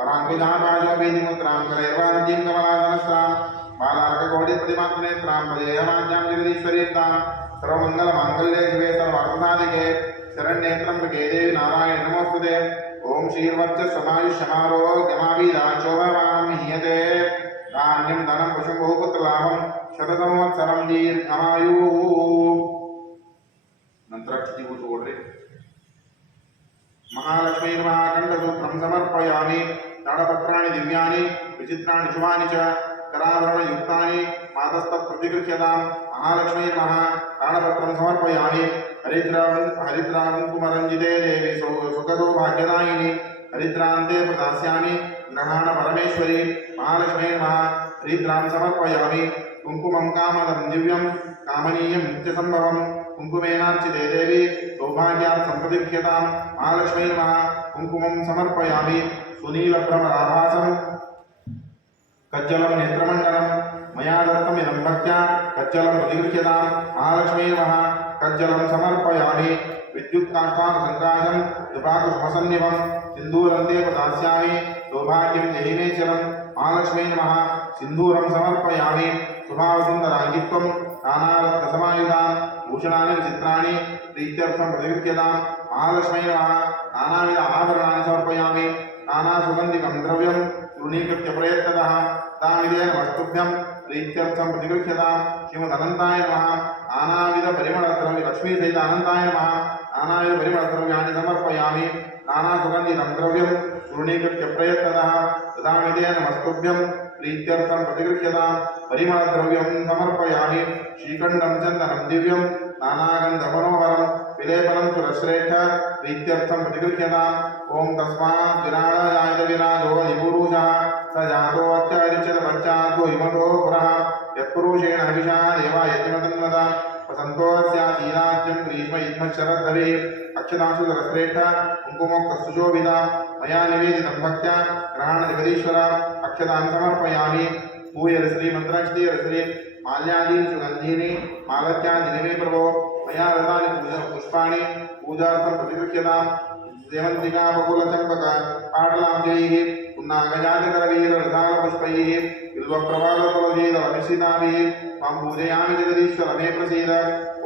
पराङ्कुजाभाजो भीतिमुद्रां करैर्वान्तीं कमलासनस्तां बालार्ककोटिप्रतिमाग्नेत्रां भजेयमान्यां जगदीश्वरीं तां सर्वमङ्गलमाङ्गल्ये शिवे सर्वार्थसाधिके शरण्येत्रम्बके देवी नारायण नमोस्तुते ओम श्रीर्वर्चस्वमायुष्यमारोग्यमाभिराचोभमानं हीयते धान्यं धनं पशुं बहुपुत्रलाभं शतसंवत्सरं दीर्घमायुः ನಂತರ ಚಿತಿ ಕೂತು ಓಡ್ರಿ महालक्ष्मीर्महाकण्ठसूत्रं समर्पयामि ताडपत्राणि दिव्यानि विचित्राणि शुभानि च कराभरणयुक्तानि मातस्तत्प्रतिगृह्यतां महालक्ष्मीर्मः ताडपत्रं समर्पयामि हरिद्रां कुङ्कुमरञ्जिते देवी सुखसौभाग्यदायिनि हरिद्रान्ते प्रदास्यामि ग्रहाण परमेश्वरी महालक्ष्मीर्मः हरिद्रां समर्पयामि कुङ्कुमं कामदं दिव्यं कामनीयं नित्यसम्भवं कुङ्कुमेनार्चिते देवी सौभाग्यार्थं प्रतिगृह्यतां महालक्ष्मीर्मः कुङ्कुमं समर्पयामि सुनीलभ्रमराभासं कज्जलं नेत्रमण्डलं मया दत्तमिदं भक्त्या कज्जलं प्रतिगृह्यतां महालक्ष्मीर्मः कज्जलं समर्पयामि विद्युत्काष्ठानसङ्काशं जपाकुसुमसन्निभं सिन्दूरन्ते प्रदास्यामि सौभाग्यं देहि मे चिरं महालक्ष्मीर्मः सिन्दूरं समर्पयामि शुभावसुन्दराङ्गित्वं नानारत्नसमायुधां भूषणानि विचित्राणि प्रीत्यर्थं प्रतिगृह्यतां महालक्ष्मीर्मः नानाविध आभरणानि समर्पयामि नानासुगन्धिकं द्रव्यं चूर्णीकृत्य प्रयत्नतः तामिदेन वस्तुभ्यं प्रीत्यर्थं प्रतिगृह्यतां श्रीमदनन्ताय नमः नानाविधपरिमलद्रव्य लक्ष्मीसहित अनन्ताय नमः नानाविधपरिमलद्रव्याणि समर्पयामि नानासुगन्धिकं द्रव्यं चूर्णीकृत्य प्रयत्नतः तदामिदेन वस्तुभ्यं प्रीत्यर्थं प्रतिगृह्यतां परिमलद्रव्यं समर्पयामि श्रीखण्डं चन्दनं दिव्यं नानागन्धमनोहरं विलेपनं सुरश्रेष्ठ प्रीत्यर्थं प्रतिगृह्यताम् ॐ तस्मात् विराजाय विराजो निपुरुषः स जातोऽत्यरिचतपश्चाद्वो हिमतो पुरः यत्पुरुषेण हविषा देवा यतिमतन्नता वसन्तोऽस्यासीराज्यं ग्रीष्म युग्मशरद्धरिः अक्षतांशु सुरश्रेष्ठ कुङ्कुमोक्तसुशोभिता मया निवेदितं भक्त्या ग्रहाणजगदीश्वर अक्षतां समर्पयामि पूयरश्री मन्त्राक्षरीरश्री माल्यादीनि सुगन्धीनि मालत्यादीनि मे प्रभो मया रतानि पुष्पाणि पूजार्थं प्रतिगृह्यतां सेवन्तिका बकुलचम्पक पाटलाब्जैः पुन्नागजातिकरवीररसालपुष्पैः बिल्वप्रभालतुलसीदलमिश्रिताभिः मां पूजयामि जगदीश्वर मे प्रसीद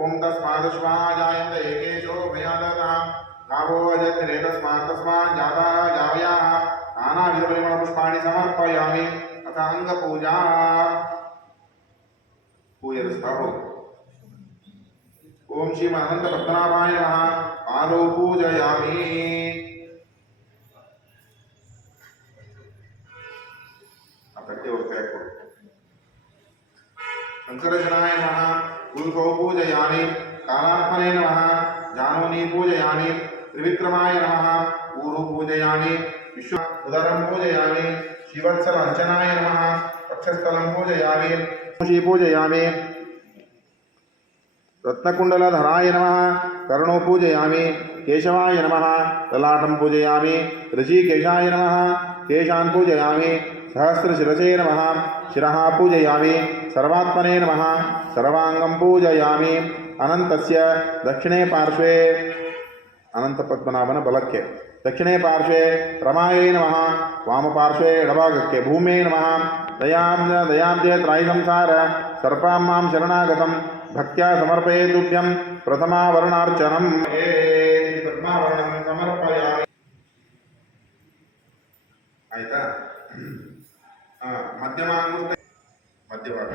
ॐ तस्मादश्वाः जायन्त एकेशो भयादतः कावो अजत्रे तस्मात् जाता जावयाः नानाविधपरिमलपुष्पाणि समर्पयामि अथ अंगपूजा पूजरस्ता हो। ओम श्री अनंत पद्मनाभाय नमः पादौ पूजयामि। शंकरजनाय नमः गुरुगौ पूजयामि। कालात्मने नमः जानूनी पूजयामि। त्रिविक्रमाय नमः ऊरु पूजयामि। विश्व उदरं पूजयामि। श्रीवत्सल अंजनाय नमः वक्षस्थलं पूजयामि। पूजयामि। रत्नकुंडलधराय नमः कर्णो पूजयामि। केशवाय नमः ललाटं पूजयामि। ऋषिकेशाय नमः केशान् पूजयामि। सहस्रशिरसे नमः शिरः पूजयामि। सर्वात्मने नमः सर्वांगं पूजयामि। अनन्तस्य दक्षिणे पार्श्वे अनंतपद्मनाभन बलಕ್ಕೆ दक्षिणे पार्श्वे रमायै नमः वामपार्श्वे एडभागಕ್ಕೆ भूमे नमः दयाब्दे त्रायि संसार सर्पां मां शरणागतं भक्त्या समर्पये तुभ्यं प्रथमावरणार्चनम् प्रथमावरणं समर्पयामि। आयता मध्यमांगुष्ठ मध्यभाग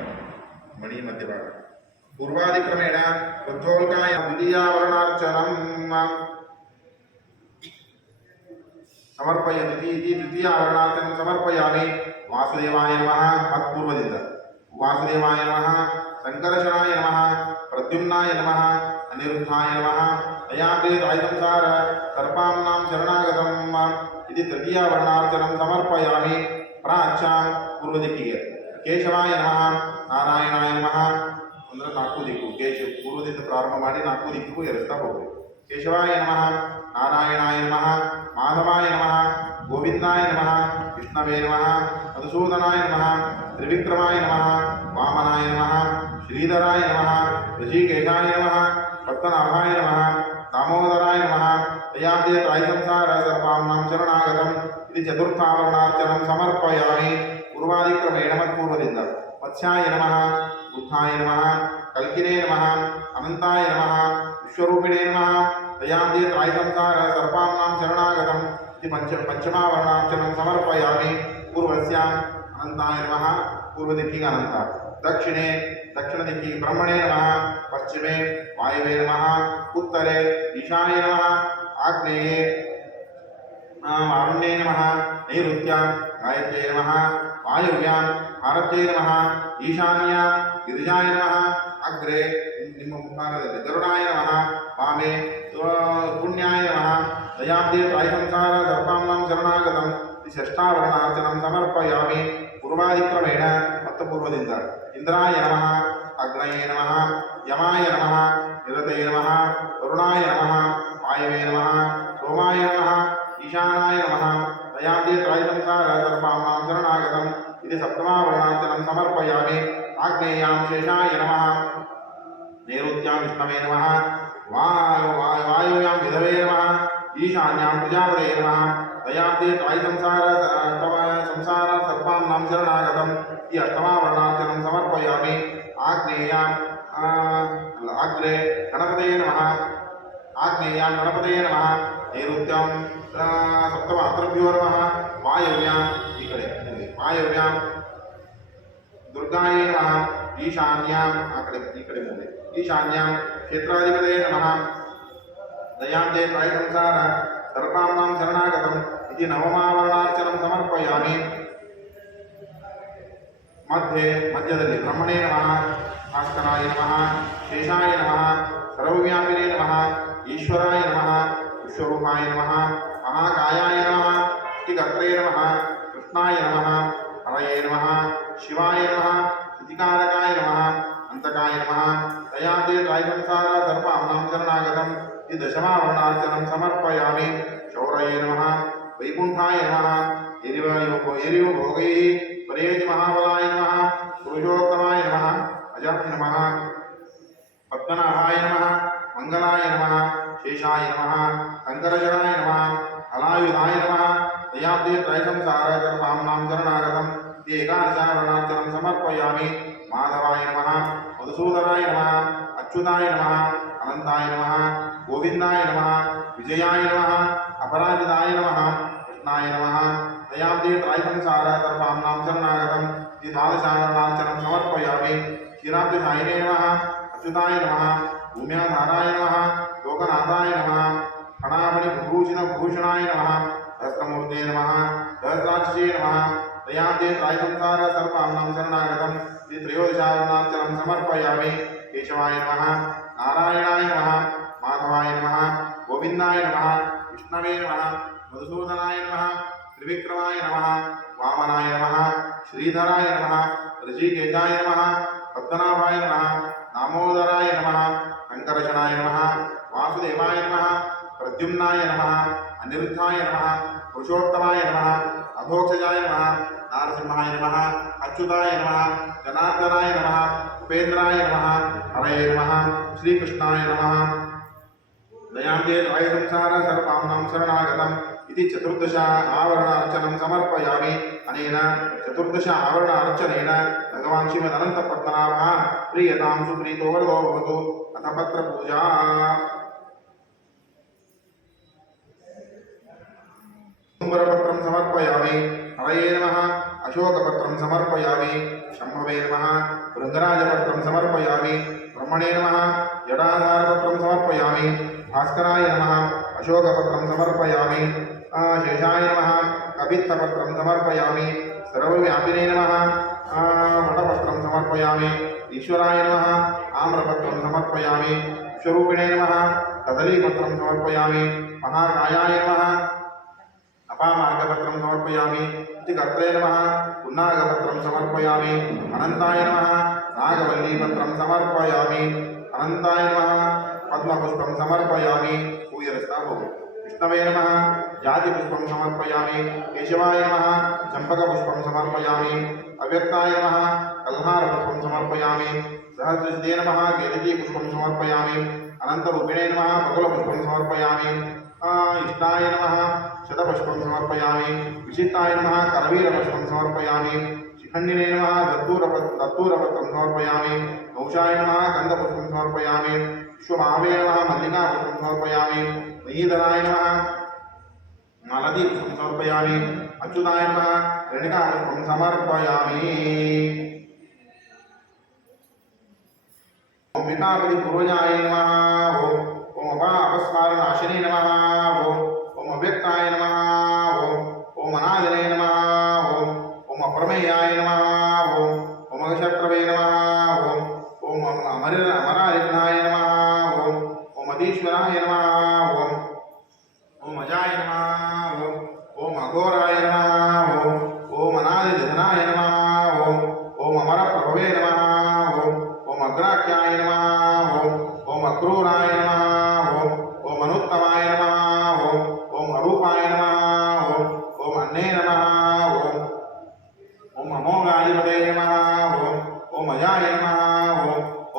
मणि मध्यभाग पूर्वादिक्रमेण प्रज्वलकाय द्वितीयावरणार्चनम् समर्पयामि। द्वितीयावरणार्चनं समर्पयामि। वासुदेवाय नमः मत्पूर्वदिंद वासुदेवाय नमः शंकरशनाय नमः प्रद्युम्नाय नमः अनिरुद्धाय नमः दयाब्दे त्रायि संसार सर्पां शरणागतम् इति तृतीयावरणार्चनं समर्पयामि। प्राच्यां पूर्वदिक्किगे केशवाय नमः नारायणाय नमः अंदर नाकु दिक्कु केशव पूर्वदिंद प्रारंभ ಮಾಡಿ ನಾಲ್ಕು ದಿಕ್ಕಿಗೂ ಎರಸ್ತಾ ಹೋಗಬೇಕು। केशवाय नमः नारायणाय नमः माधवाय नमः गोविंदाय नमः विष्णवे नमः मधुसूदनाय नमः त्रिविक्रमाय नमः वामनाय नमः श्रीधराय नमः ऋषिकेशाय नमः पद्मनाभाय नमः दामोदराय नमः दयाब्दे त्रायि संसार सर्वां शरणागतम् इति चतुर्थावरणार्चनं समर्पयामि। पूर्वादिक्रमेण मत्पूर्वदिंद मत्स्याय नमः बुद्धाय नमः कल्किने नमः अनंताय नमः विश्वरूपिणे नमः दयाब्दे त्रायि संसार सर्पां शरणागतम् इति पंचमावरणार्चनं समर्पयामि। पूर्वस्याम् अनंताय नमः पूर्वदिक्किगे अनंत दक्षिणे दक्षिणदिक्किगे ब्रह्मणे नमः पश्चिमे वायवे नमः उत्तरे ईशाय नमः आग्नेये आरुण्ये नमः नैऋत्यां गायत्र्यै नमः वायव्यां भारत्यै नमः ईशान्यां गिरिजाय नमः अग्रे ನಿಮ್ಮ ಮುಖಾರದಲ್ಲಿ ಗರುಡಾಯ ನಮಃ ವಾಮೆ ಪುಣ್ಯಾಯ ನಮಃ ದಯಾಬ್ದೆ त्रायि संसार सर्पां शरणागतम् इति षष्ठावरणार्चनं समर्पयामि। पूर्वादिक्रमेण पूर्वदिंद इंद्राय नमः अग्नये नमः यमाय नमः निरतये नमः वरुणाय नमः वायवे नमः सोमाय नमः ईशानाय नमः दयाब्दे त्रायि संसार सर्पां शरणागतम् इति सप्तमावरणार्चनं समर्पयामि। आग्नेयां शेषाय नमः नैऋत्यां विष्णवे नमः वायुव्यां विधवे नमः ईशान्यां प्रजापतये नमः दयाब्दे त्रायि संसार सर्पां शरणागतम् इति अष्टमावरणार्चनं समर्पयामि। आग्नेयां अग्रे गणपतये नमः आग्नेयां गणपतये नमः नैऋत्यां सप्तमातृभ्यो नमः वायव्यां वायव्यां दुर्गायै नमः ईशान्यां मूले ईशान्यां क्षेत्राधिपतये नमः दयाब्दे त्रायि संसार सर्पां शरणागतम् इति नवमावरणार्चनं समर्पयामि। मध्यದಲ್ಲಿ ब्रह्मणे नमः भास्कराय नमः शेषाय नमः सर्वव्यापिने नमः ईश्वराय नमः विश्वरूपाय नमः महाकायाय नमः स्थितिकर्त्रे नमः कृष्णाय नमः हरये नमः शिवाय नमः स्थितिकारकाय नमः अंतकाय नमः दयाब्दे त्रायि संसार सर्पां शरणागतम् इति दशमावरणार्चनं समर्पयामि। शौरये नमः वैकुंठाय नमः एरिव भोगैः परेति महाबलाय नमः पुरुषोत्तमाय नमः अजं नमः पद्मनाभाय नमः मंगलाय नमः शेषाय नमः शंकरजनाय नमः हलायुधाय नमः दयाब्दे त्रायि संसार सर्पां शरणागतम् इति एकादशावरणार्चनं समर्पयामि। माधवाय नमः मधुसूदनाय नमः अच्युताय नमः अनंताय नमः गोविंदाय नमः विजयाय नमः अपराजिताय नमः कृष्णाय नमः दयाब्दे त्रयसंसार सर्वाम्नां शरणागतं द्विधादशावरणार्चनं समर्पयामि क्षीराब्दशायिने नमः अच्युताय नमः भूम्याधाराय नमः लोकनाथाय नमः फणामणिभूषणाय नमः सहस्रमूर्ते नमः सहस्राक्षे नमः दयाब्दे त्रयसंसार सर्वाम्नां शरणागतं द्वित्रयोदशावरणार्चनं समर्पयामि केशवाय नमः नारायणाय नमः माधवाय नमः गोविंदाय नमः विष्णवे नमः मधुसूदनाय नमः त्रिविक्रमाय नमः वामनाय नमः श्रीधराय नमः ऋषिकेशाय नमः पद्मनाभाय नमः दामोदराय नमः शंकरशनाय नमः वासुदेवाय नमः प्रद्युम्नाय नमः अनिरुद्धाय नमः पुरुषोत्तमाय नमः अभोक्षजाय नमः नारसिंहाय नमः अच्युताय नमः जनार्दनाय नमः उपेन्द्राय नमः हरये नमः श्रीकृष्णाय नमः दयाब्दे त्रयसंसार सर्वाम्नां शरणागतम् इति चतुर्दश आवरणार्चनं समर्पयामि अनेन चतुर्दश आवरणार्चनेन भगवान् श्रीमदनन्तपद्मनाभः प्रीयतां सुप्रीतो वरदो भवतु अथ पत्रपूजा कुम्भरपत्रं समर्पयामि हरये नमः अशोकपत्रं समर्पयामि शम्भवे नमः भृङ्गराजपत्रं समर्पयामि ब्रह्मणे नमः जडाधारपत्रं समर्पयामि भास्कराय नमः अशोकपत्रं समर्पयामि शेषाय नमः कपित्थपत्रं समर्पयामि सर्वव्यापिने नमः वटपत्रं समर्पयामि ईश्वराय नमः आम्रपत्रं समर्पयामि विश्वरूपिणे नमः कदलीपत्रं समर्पयामि महाकायाय नमः अपामार्गपत्रं समर्पयामि इति कर्त्रे नमः पुन्नागपत्रं समर्पयामि अनन्ताय नमः नागवल्लीपत्रं समर्पयामि अनन्ताय नमः पद्मपुष्पं समर्पयामि पूयरस्ताभो विष्णवे नमः जातिपुष्पं समर्पयामि केशवाय नमः चम्पकपुष्पं समर्पयामि अव्यक्ताय नमः कल्हारपुष्पं समर्पयामि सहस्रसिद्धे नमः केतकीपुष्पं समर्पयामि अनन्तरूपिणे नमः बकुलपुष्पं समर्पयामि इष्टाय नमः शतपुष्पं समर्पयामि विशिष्टाय नमः करवीरपुष्पं समर्पयामि शिखण्डिने नमः दत्तूरपत्रं समर्पयामि नौषाय नमः गन्धपुष्पं समर्पयामि विश्वमावे नमः मल्लिकापुष्पं समर्पयामि महीधराय नमः मालतीपुष्पं समर्पयामि अच्युताय नमः रेणुकापुष्पं समर्पयामि ओम विकापति पूर्वजाय नमः ओम अपस्मारनाशिने नमः ओम अव्यक्ताय नमः ओम अनादिने नमः ओम अप्रमेयाय नमः ओम अक्षत्रवे नमः ओम अमरारिघ्नाय नमः ओम अधीश्वराय नमः ओम अजाय नमः ओम अघोराय नमः ओम अनादिधनाय नमः ओम अमरप्रभवे नमः ओम अग्राख्याय नमः ओम अक्रूराय नमः ओम अनुत्तमाय नमः ओम अरूपाय नमः ओम अन्ने नमः ओम अमोघाधिपते नमः ओम अजाय नमः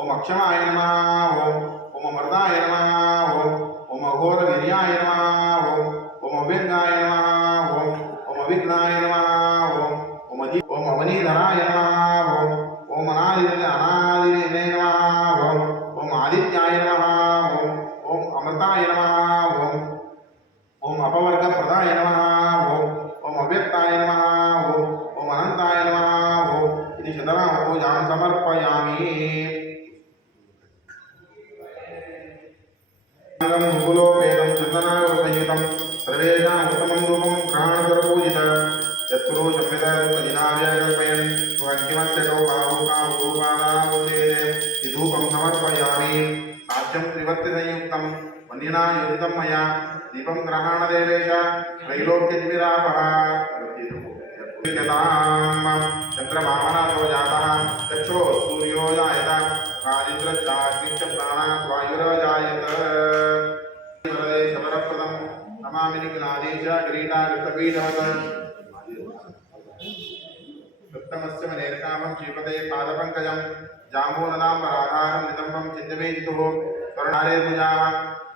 ओम अक्षमाय नमः ओम अमृताय नमः ओम अघोरवीर्याय नमः ओम अव्यङ्गाय नमः ओम अविघ्नाय नमः ओम अवनीधराय नमः ओम अनादिने नमः ओम आदित्याय नमः ओम अमृताय नमः ओम अपवर्गप्रदाय नमः ओम अव्यक्ताय नमः ओम अनन्ताय नमः इति शतनामपूजां समर्पयामि मुकुलोपेतं चन्दनावृतयुतं सर्वेषाम् उत्तमं रूपं ग्रहणकरपूजित यत्पुरुषमिदरुपदिनाव्यकल्पयन् सुहन्तिमत्यतो बाहुकामरूपादामुदेते विधूपं समर्पयामि साध्यं त्रिवर्तिसंयुक्तं वन्यना युक्तं मया दीपं ग्रहाणदेवेश त्रैलोक्यद्विरापः चन्द्रभावनाथो जातः चक्षो सूर्यो जायत राजेन्द्रश्चाग्निश्च प्राणात् वायुरजायत शबरप्रदं नमामि निघ्नादेश किरीटाकृतपीठवत् उत्तमस्य मनेर्कामं श्रीपते पादपङ्कजं जाम्बूनदाम्बराधारं नितम्बं चिन्तमेजितुः स्वर्णारे भुजाः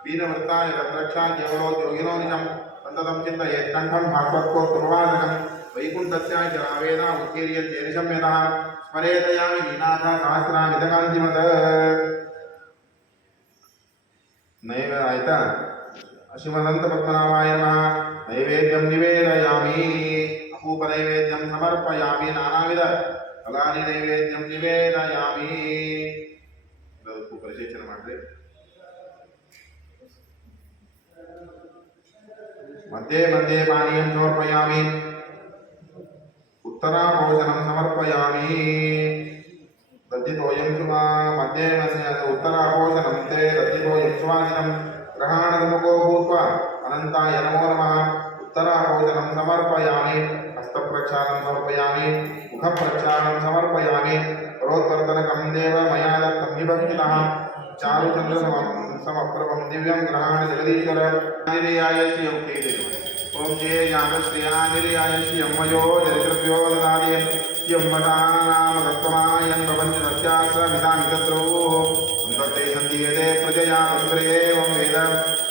वीरवृत्ताय रत्रक्षा केवलो योगिनो निजं सन्ततं चिन्तयेत् कण्ठं भास्वत्कोत्तमवादकं वैकुण्ठस्याय जनावेदा उत्कीर्यन्तेनिशं यतः स्मरेतयामि नीनाथ सहस्रामितकान्तिमत् नैव आयता श्रीमदन्तपद्मनाभाय नमः नैवेद्यं निवेदयामि अपूपनैवेद्यं समर्पयामि नानाविध फलानि नैवेद्यं निवेदयामि ಎಲ್ಲದಕ್ಕೂ ಪರಿಚಯ ಮಾಡ್ರಿ मध्ये मध्ये पानीयं समर्पयामि उत्तराभोजनं समर्पयामि दद्दितोऽयं सुमा मध्ये मध्ये उत्तराभोजनं ते दद्दितोऽयं सुवासिनं ग्रहाणमुखो भूत्वा अनन्ताय नमो नमः उत्तराभोजनं समर्पयामि हस्तप्रक्षालनं समर्पयामि मुखप्रक्षालनं समर्पयामि करोत्तर्तनकं देव मया दत्तं विभक्तितः चारुचन्द्रसमप्रभं दिव्यं ग्रहाणि जगदीश्वर निलयाय श्रियं ओम जय ज्ञानश्रियानिलयाय श्रियं मयो जयकृभ्यो ददाति यं मतानां रक्तमायं भवन्ति तस्यास्त्र विदामि तद्रोः सन्तते सन्धीयते प्रजया तन्त्रे एवं वेद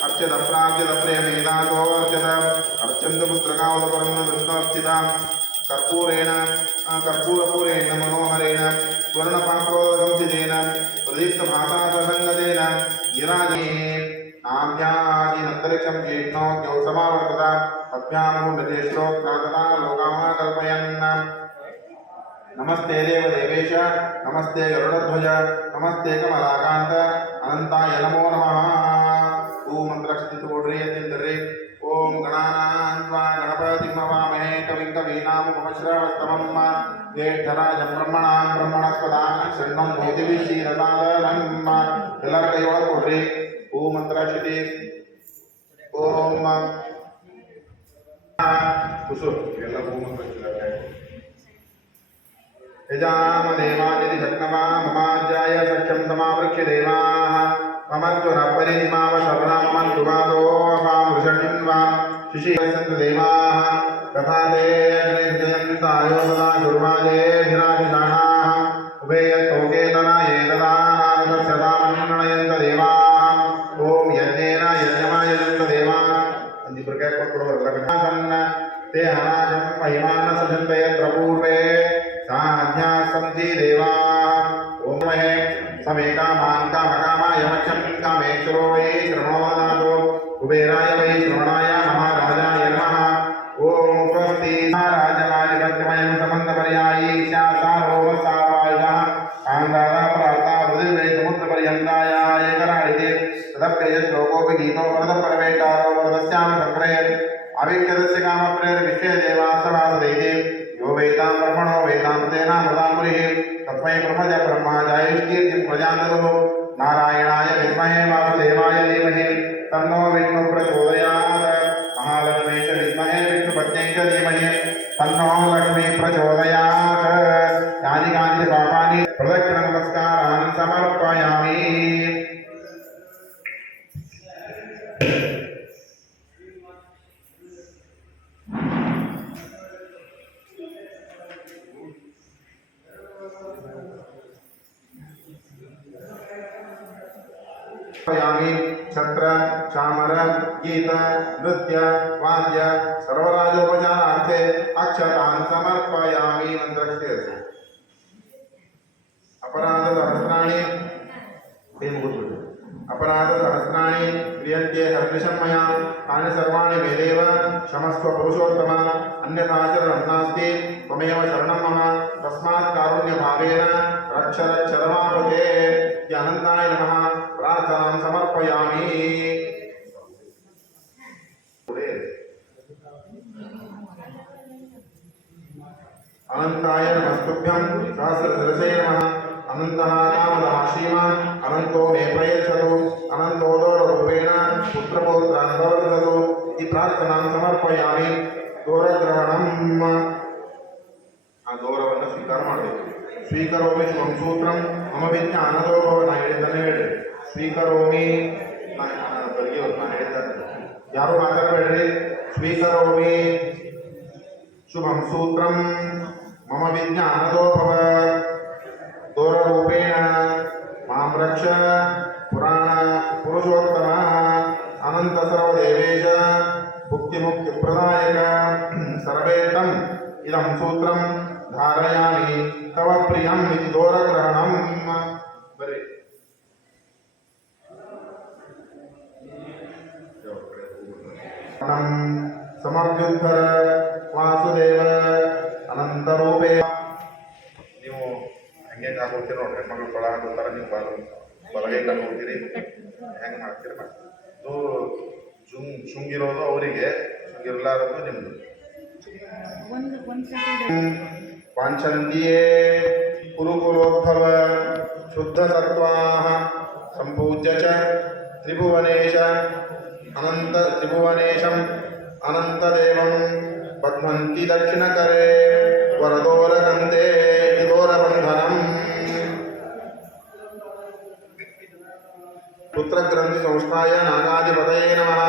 अर्चत प्राप्यत प्रेमेदासो अर्चत अर्चन्तु पुत्रकावतपरं दृष्टास्थितां कर्पूरपूरेण मनोहरेण स्वर्णपात्रोदकंसितेन प्रदीप्तभासासङ्गतेन गिराजे नाभ्यादिनन्तरिक्षं जीर्णो द्यौ समावर्तता पद्भ्यामृतेश्रोत्रातता लोकाः कल्पयन् नमस्ते देवदेवेश नमस्ते गरुडध्वज नमस्ते कमलाकान्त अनन्ताय नमो नमः ओम मंत्रक्षितोड्रि यतिंद्रे ओम गणानां त्वा गणपतिं नमामहे कविं कवीनामुपमश्रवस्तमं ज्येष्ठराजं ब्रह्मणां ब्रह्मणस्पदां शृण्वन् मोदिभिश्रीरसादनं ಎಲ್ಲರ ಕೈಯೊಳಗೆ ಕೊಡ್ರಿ ಓಂ ಮಂತ್ರಾಕ್ಷತೆ ಓಂ ಕುಸು ಎಲ್ಲ ಓಂ ಮಂತ್ರಾಕ್ಷತೆ यजाम देवानिधि शक्नमा ममाज्याय सख्यं समावृक्ष्य देवाः ममत्वरपरिमाव शर्वणामन्तुवादो अपामृषण्वा शिशिरसन्तु देवाः प्रभाते अग्निजयन्तायो तदा दुर्वाजेभिराजिषाणाः उभयत्तोकेतनाये तदा नारदस्यतामन्नयन्त देवाः ॐ यज्ञेन यज्ञमायजन्त देवाः अन्तिप्रकल्पकुडवर्गसन्न ते हनाजं महिमान्न सजन्त यत्र पूर्वे साध्या सन्ति देवाः ओम महे समेकामान् कामकामाय मक्षं कामेश्वरो वै श्रवणोनाथो कुबेराय वै श्रवणाय महाराजाय नमः ओम स्वस्ति महाराजकालिकर्तमयं समन्तपर्यायी शासारो सावायः आन्दारा प्रार्था पृथिवी समुद्रपर्यन्ताय एकराडिते तदप्यय श्लोकोपि गीतो वरदपरमेटारो वरदस्यां सङ्ग्रहे अविख्यतस्य कामप्रेर विश्वदेवासवासदैते यो वेदां ब्रह्मणो वेदान्तेनामृताम्बुरिः तस्मै ब्रह्मज ब्रह्माजायैष्कीर्तिं प्रजानदो नारायणाय विद्महे वासुदेवाय धीमहि तन्नो विष्णु प्रचोदयात् महालक्ष्मी च विद्महे विष्णुपत्न्यै च धीमहि तन्नो लक्ष्मी प्रचोदयात् यानि कानि पापानि प्रदक्षिणनमस्कारान् समर्पयामि छत्र चामर गीत नृत्य वाद्य सर्वराजोपचारार्थे अक्षतान् समर्पयामि मंत्रक्षते अपराधसहस्राणि अपराधसहस्राणि क्रियन्ते हर्निशं मया तानि सर्वाणि मेदेव क्षमस्व पुरुषोत्तम अन्यथाचरणं नास्ति त्वमेव शरणं मम तस्मात् कारुण्यभावेन रक्ष रक्ष रमापते अनन्ताय नमः प्रार्थनां समर्पयामि अनन्ताय नमस्तुभ्यं सहस्रशिरसे नमः अनन्तः कामदः श्रीमान् अनन्तो मे प्रयच्छतु अनन्तोदोररूपेण पुत्रपौत्रान् प्रवर्धतु इति प्रार्थनां समर्पयामि दोरग्रहणम् आ दोरವನ್ನು ಸ್ವೀಕಾರ ಮಾಡಬೇಕು ಸ್ವೀಕರೋಮಿ ಶುಭಂ ಸೂತ್ರಂ मम विज्ञानदो ना ಹೇಳಿದ್ದಾನೆ ಹೇಳಿ ಸ್ವೀಕರೋಮಿ ಬರಿಗೆ ನಾನು ಹೇಳಿದ್ದಾನೆ ಯಾರು ಮಾತಾಡಬೇಡ್ರಿ ಸ್ವೀಕರೋಮಿ ಶುಭಂ ಸೂತ್ರಂ मम विज्ञानदो भव दोररूपेण मां रक्ष पुराण पुरुषोत्तम अनंत सर्वदेवेश भुक्तिमुक्तिप्रदायक सर्वेतं इदं सूत्रं धारयामि तव प्रियं इति दोरग्रहणं बरे ಸಮಭ್ಯುತ್ಥರ ವಾಸುದೇವ ಅನಂತರೂಪೇ. ನೀವು ಹಂಗೆ ಹಾಕೋತೀರಿ ನೋಡ್ರಿ, ಹೆಣ್ಮಕ್ಳು ಕೊಳ ಹಾಕೋತಾರ, ನೀವು ಬಲಗೈ ಹಾಕೋತೀರಿ, ಹೆಂಗೆ ಮಾಡ್ತೀರಿ ಮಾಡಿ. ಇದು ಶುಂಗಿರೋದು ಅವರಿಗೆ, ಶುಂಗಿರ್ಲಾರದು ನಿಮ್ದು. ಪಾಂಚಂದಿಯೇ ಕುರುಕುಲೋದ್ಭವ ಶುದ್ಧ ಸತ್ವಾಃ ಸಂಪೂಜ್ಯ ಚ ತ್ರಿಭುವನೇಶ ತ್ರಿಭುವನೇಶಂ ಅನಂತದೇವಂ ಪದ್ಮಂತಿ ದಕ್ಷಿಣಕರೆ ವರದೋರಗಂಧೆ ವಿದೋರಬಂಧನಂ. ಪುತ್ರಗ್ರಂಥಿ ಸಂಸ್ಥಾಯ ನಾಗಾಧಿಪತಯೇ ನಮಃ.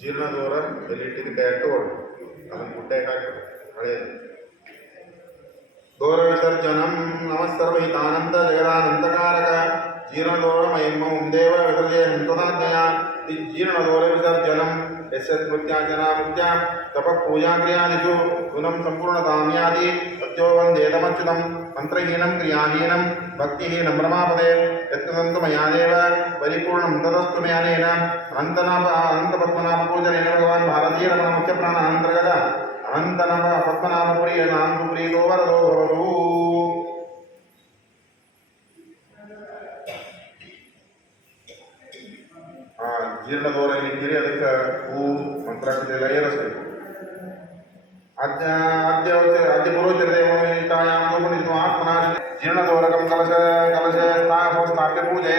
ಜೀರ್ಣದೋರ ಎಲ್ಲಿಟ್ಟಿದ್ದು ಕೈ ಇಟ್ಟುಕೊಂಡು ಅದನ್ನು ಗುಡ್ಡೆ ಹಾಕಿ ಹಳೆಯದು. ದೋರ ವಿಸರ್ಜನಂ ನಮಸ್ಸರ್ವಹಿತಾನಂದ ಜಗದಾನಂದಕಾರಕ ಜೀರ್ಣದೋರಮಯಂ ದೇವ ವಿಸರ್ಜಯಂತದಾಜ್ಞಯ. ಜೀರ್ಣದೋರ ವಿಸರ್ಜನಂ ಯಸ್ಯ ಸ್ಮೃತ್ಯಾಚನ ಮುಖ್ಯ ತಪಃ ಪೂಜಾಕ್ರಿಯಾದಿಷು ಗುಣಂ ಸಂಪೂರ್ಣತಾಮ್ಯಾದಿ ಸತ್ಯೋ ವಂದೇತಮಚ್ಯುತಂ ಮಂತ್ರಹೀನಂ ಕ್ರಿಯಾಹೀನಂ ಭಕ್ತಿಹೀನಂ ರಮಾಪದೇ ಯತ್ಕೃತಂತು ಮಯಾ ದೇವ ಪರಿಪೂರ್ಣಂ ತದಸ್ತು ಮಯಾನೇನ. ಅನಂತಪದ್ಮನಾಭ ಪೂಜನೇನ ಭಗವಾನ್ ಭಾರತೀಯ ರಮಣ ಮುಖ್ಯ ಪ್ರಾಣ ಅಂತರ್ಗತ ಅನಂತನವ ಪದ್ಮನಾಭ ಪ್ರಿಯ ನಾಂತು ಪ್ರೀತೋ ವರದೋ ಭವತು. ಜೀರ್ಣದೋರ ಇಟ್ಟಿರಿ, ಅದಕ್ಕೆ ಹೂ ಮಂತ್ರಾಕ್ಷತೆಲ್ಲ ಏರಿಸಬೇಕು. ಜೀರ್ಣದೋರಕಂ ಕಲಶಸ್ಥಾಪ್ಯ ಪೂಜೆ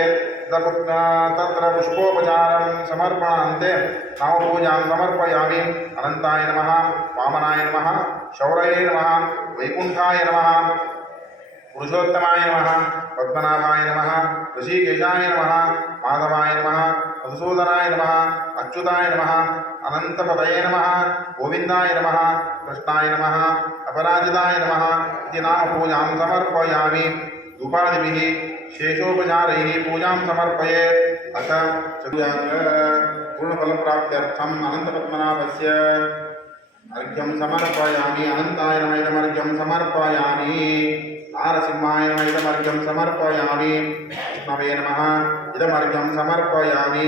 ತತ್ರ ಪುಷ್ಪೋಪಚಾರಂ ಸಮರ್ಪಣಾಂತೆ ನಾಮಪೂಜಾಂ ಸಮರ್ಪಯಾಮಿ. ಅನಂತಾಯ ನಮಃ, ವಾಮನಾಯ ನಮಃ, ಶೌರಯೇ ನಮಃ, ವೈಕುಂಠಾಯ ನಮಃ, ಪುರುಷೋತ್ತಮಾಯ ನಮಃ, ಪದ್ಮನಾಭಾಯ ನಮಃ, ಋಷಿಕೇಶಾಯ ನಮಃ, ಮಾಧವಾಯ ನಮಃ, ಮಧುಸೂದನಾಯ ನಮಃ, ಅಚ್ಯುತಾಯ ನಮಃ, ಅನಂತಪದಯೇ ನಮಃ, ಗೋವಿಂದಾಯ ನಮಃ, ಕೃಷ್ಣಾಯ ನಮಃ, ಅಪರಾಜಿತಾಯ ನಮಃ ಇತಿ ನಾಮಪೂಜಾಂ ಸಮರ್ಪಯಾಮಿ. ಧೂಪಾದಿಭಿಃ ಶೇಷೋಪಚಾರೈಃ ಪೂಜಾಂ ಸಮರ್ಪಯೇತ್. ಅಥ ಚತುರ್ಯಾಗ ಪೂರ್ಣಫಲಪ್ರಾಪ್ತ್ಯರ್ಥಂ ಅನಂತಪದ್ಮನಾಭಸ್ಯ ಅರ್ಘ್ಯಂ ಸಮರ್ಪಯಾಮಿ. ಅನಂತಾಯ ನಮಃ ಇದಮರ್ಘ್ಯಂ ಸಮರ್ಪಯಾಮಿ. ನಾರಸಿಂಹಾಯ ನಮಃ ಇದಮರ್ಘ್ಯಂ ಸಮರ್ಪಯಾಮಿ. ವಿಷ್ಣವೇ ನಮಃ ಇದಮರ್ಘ್ಯಂ ಸಮರ್ಪಯಾಮಿ.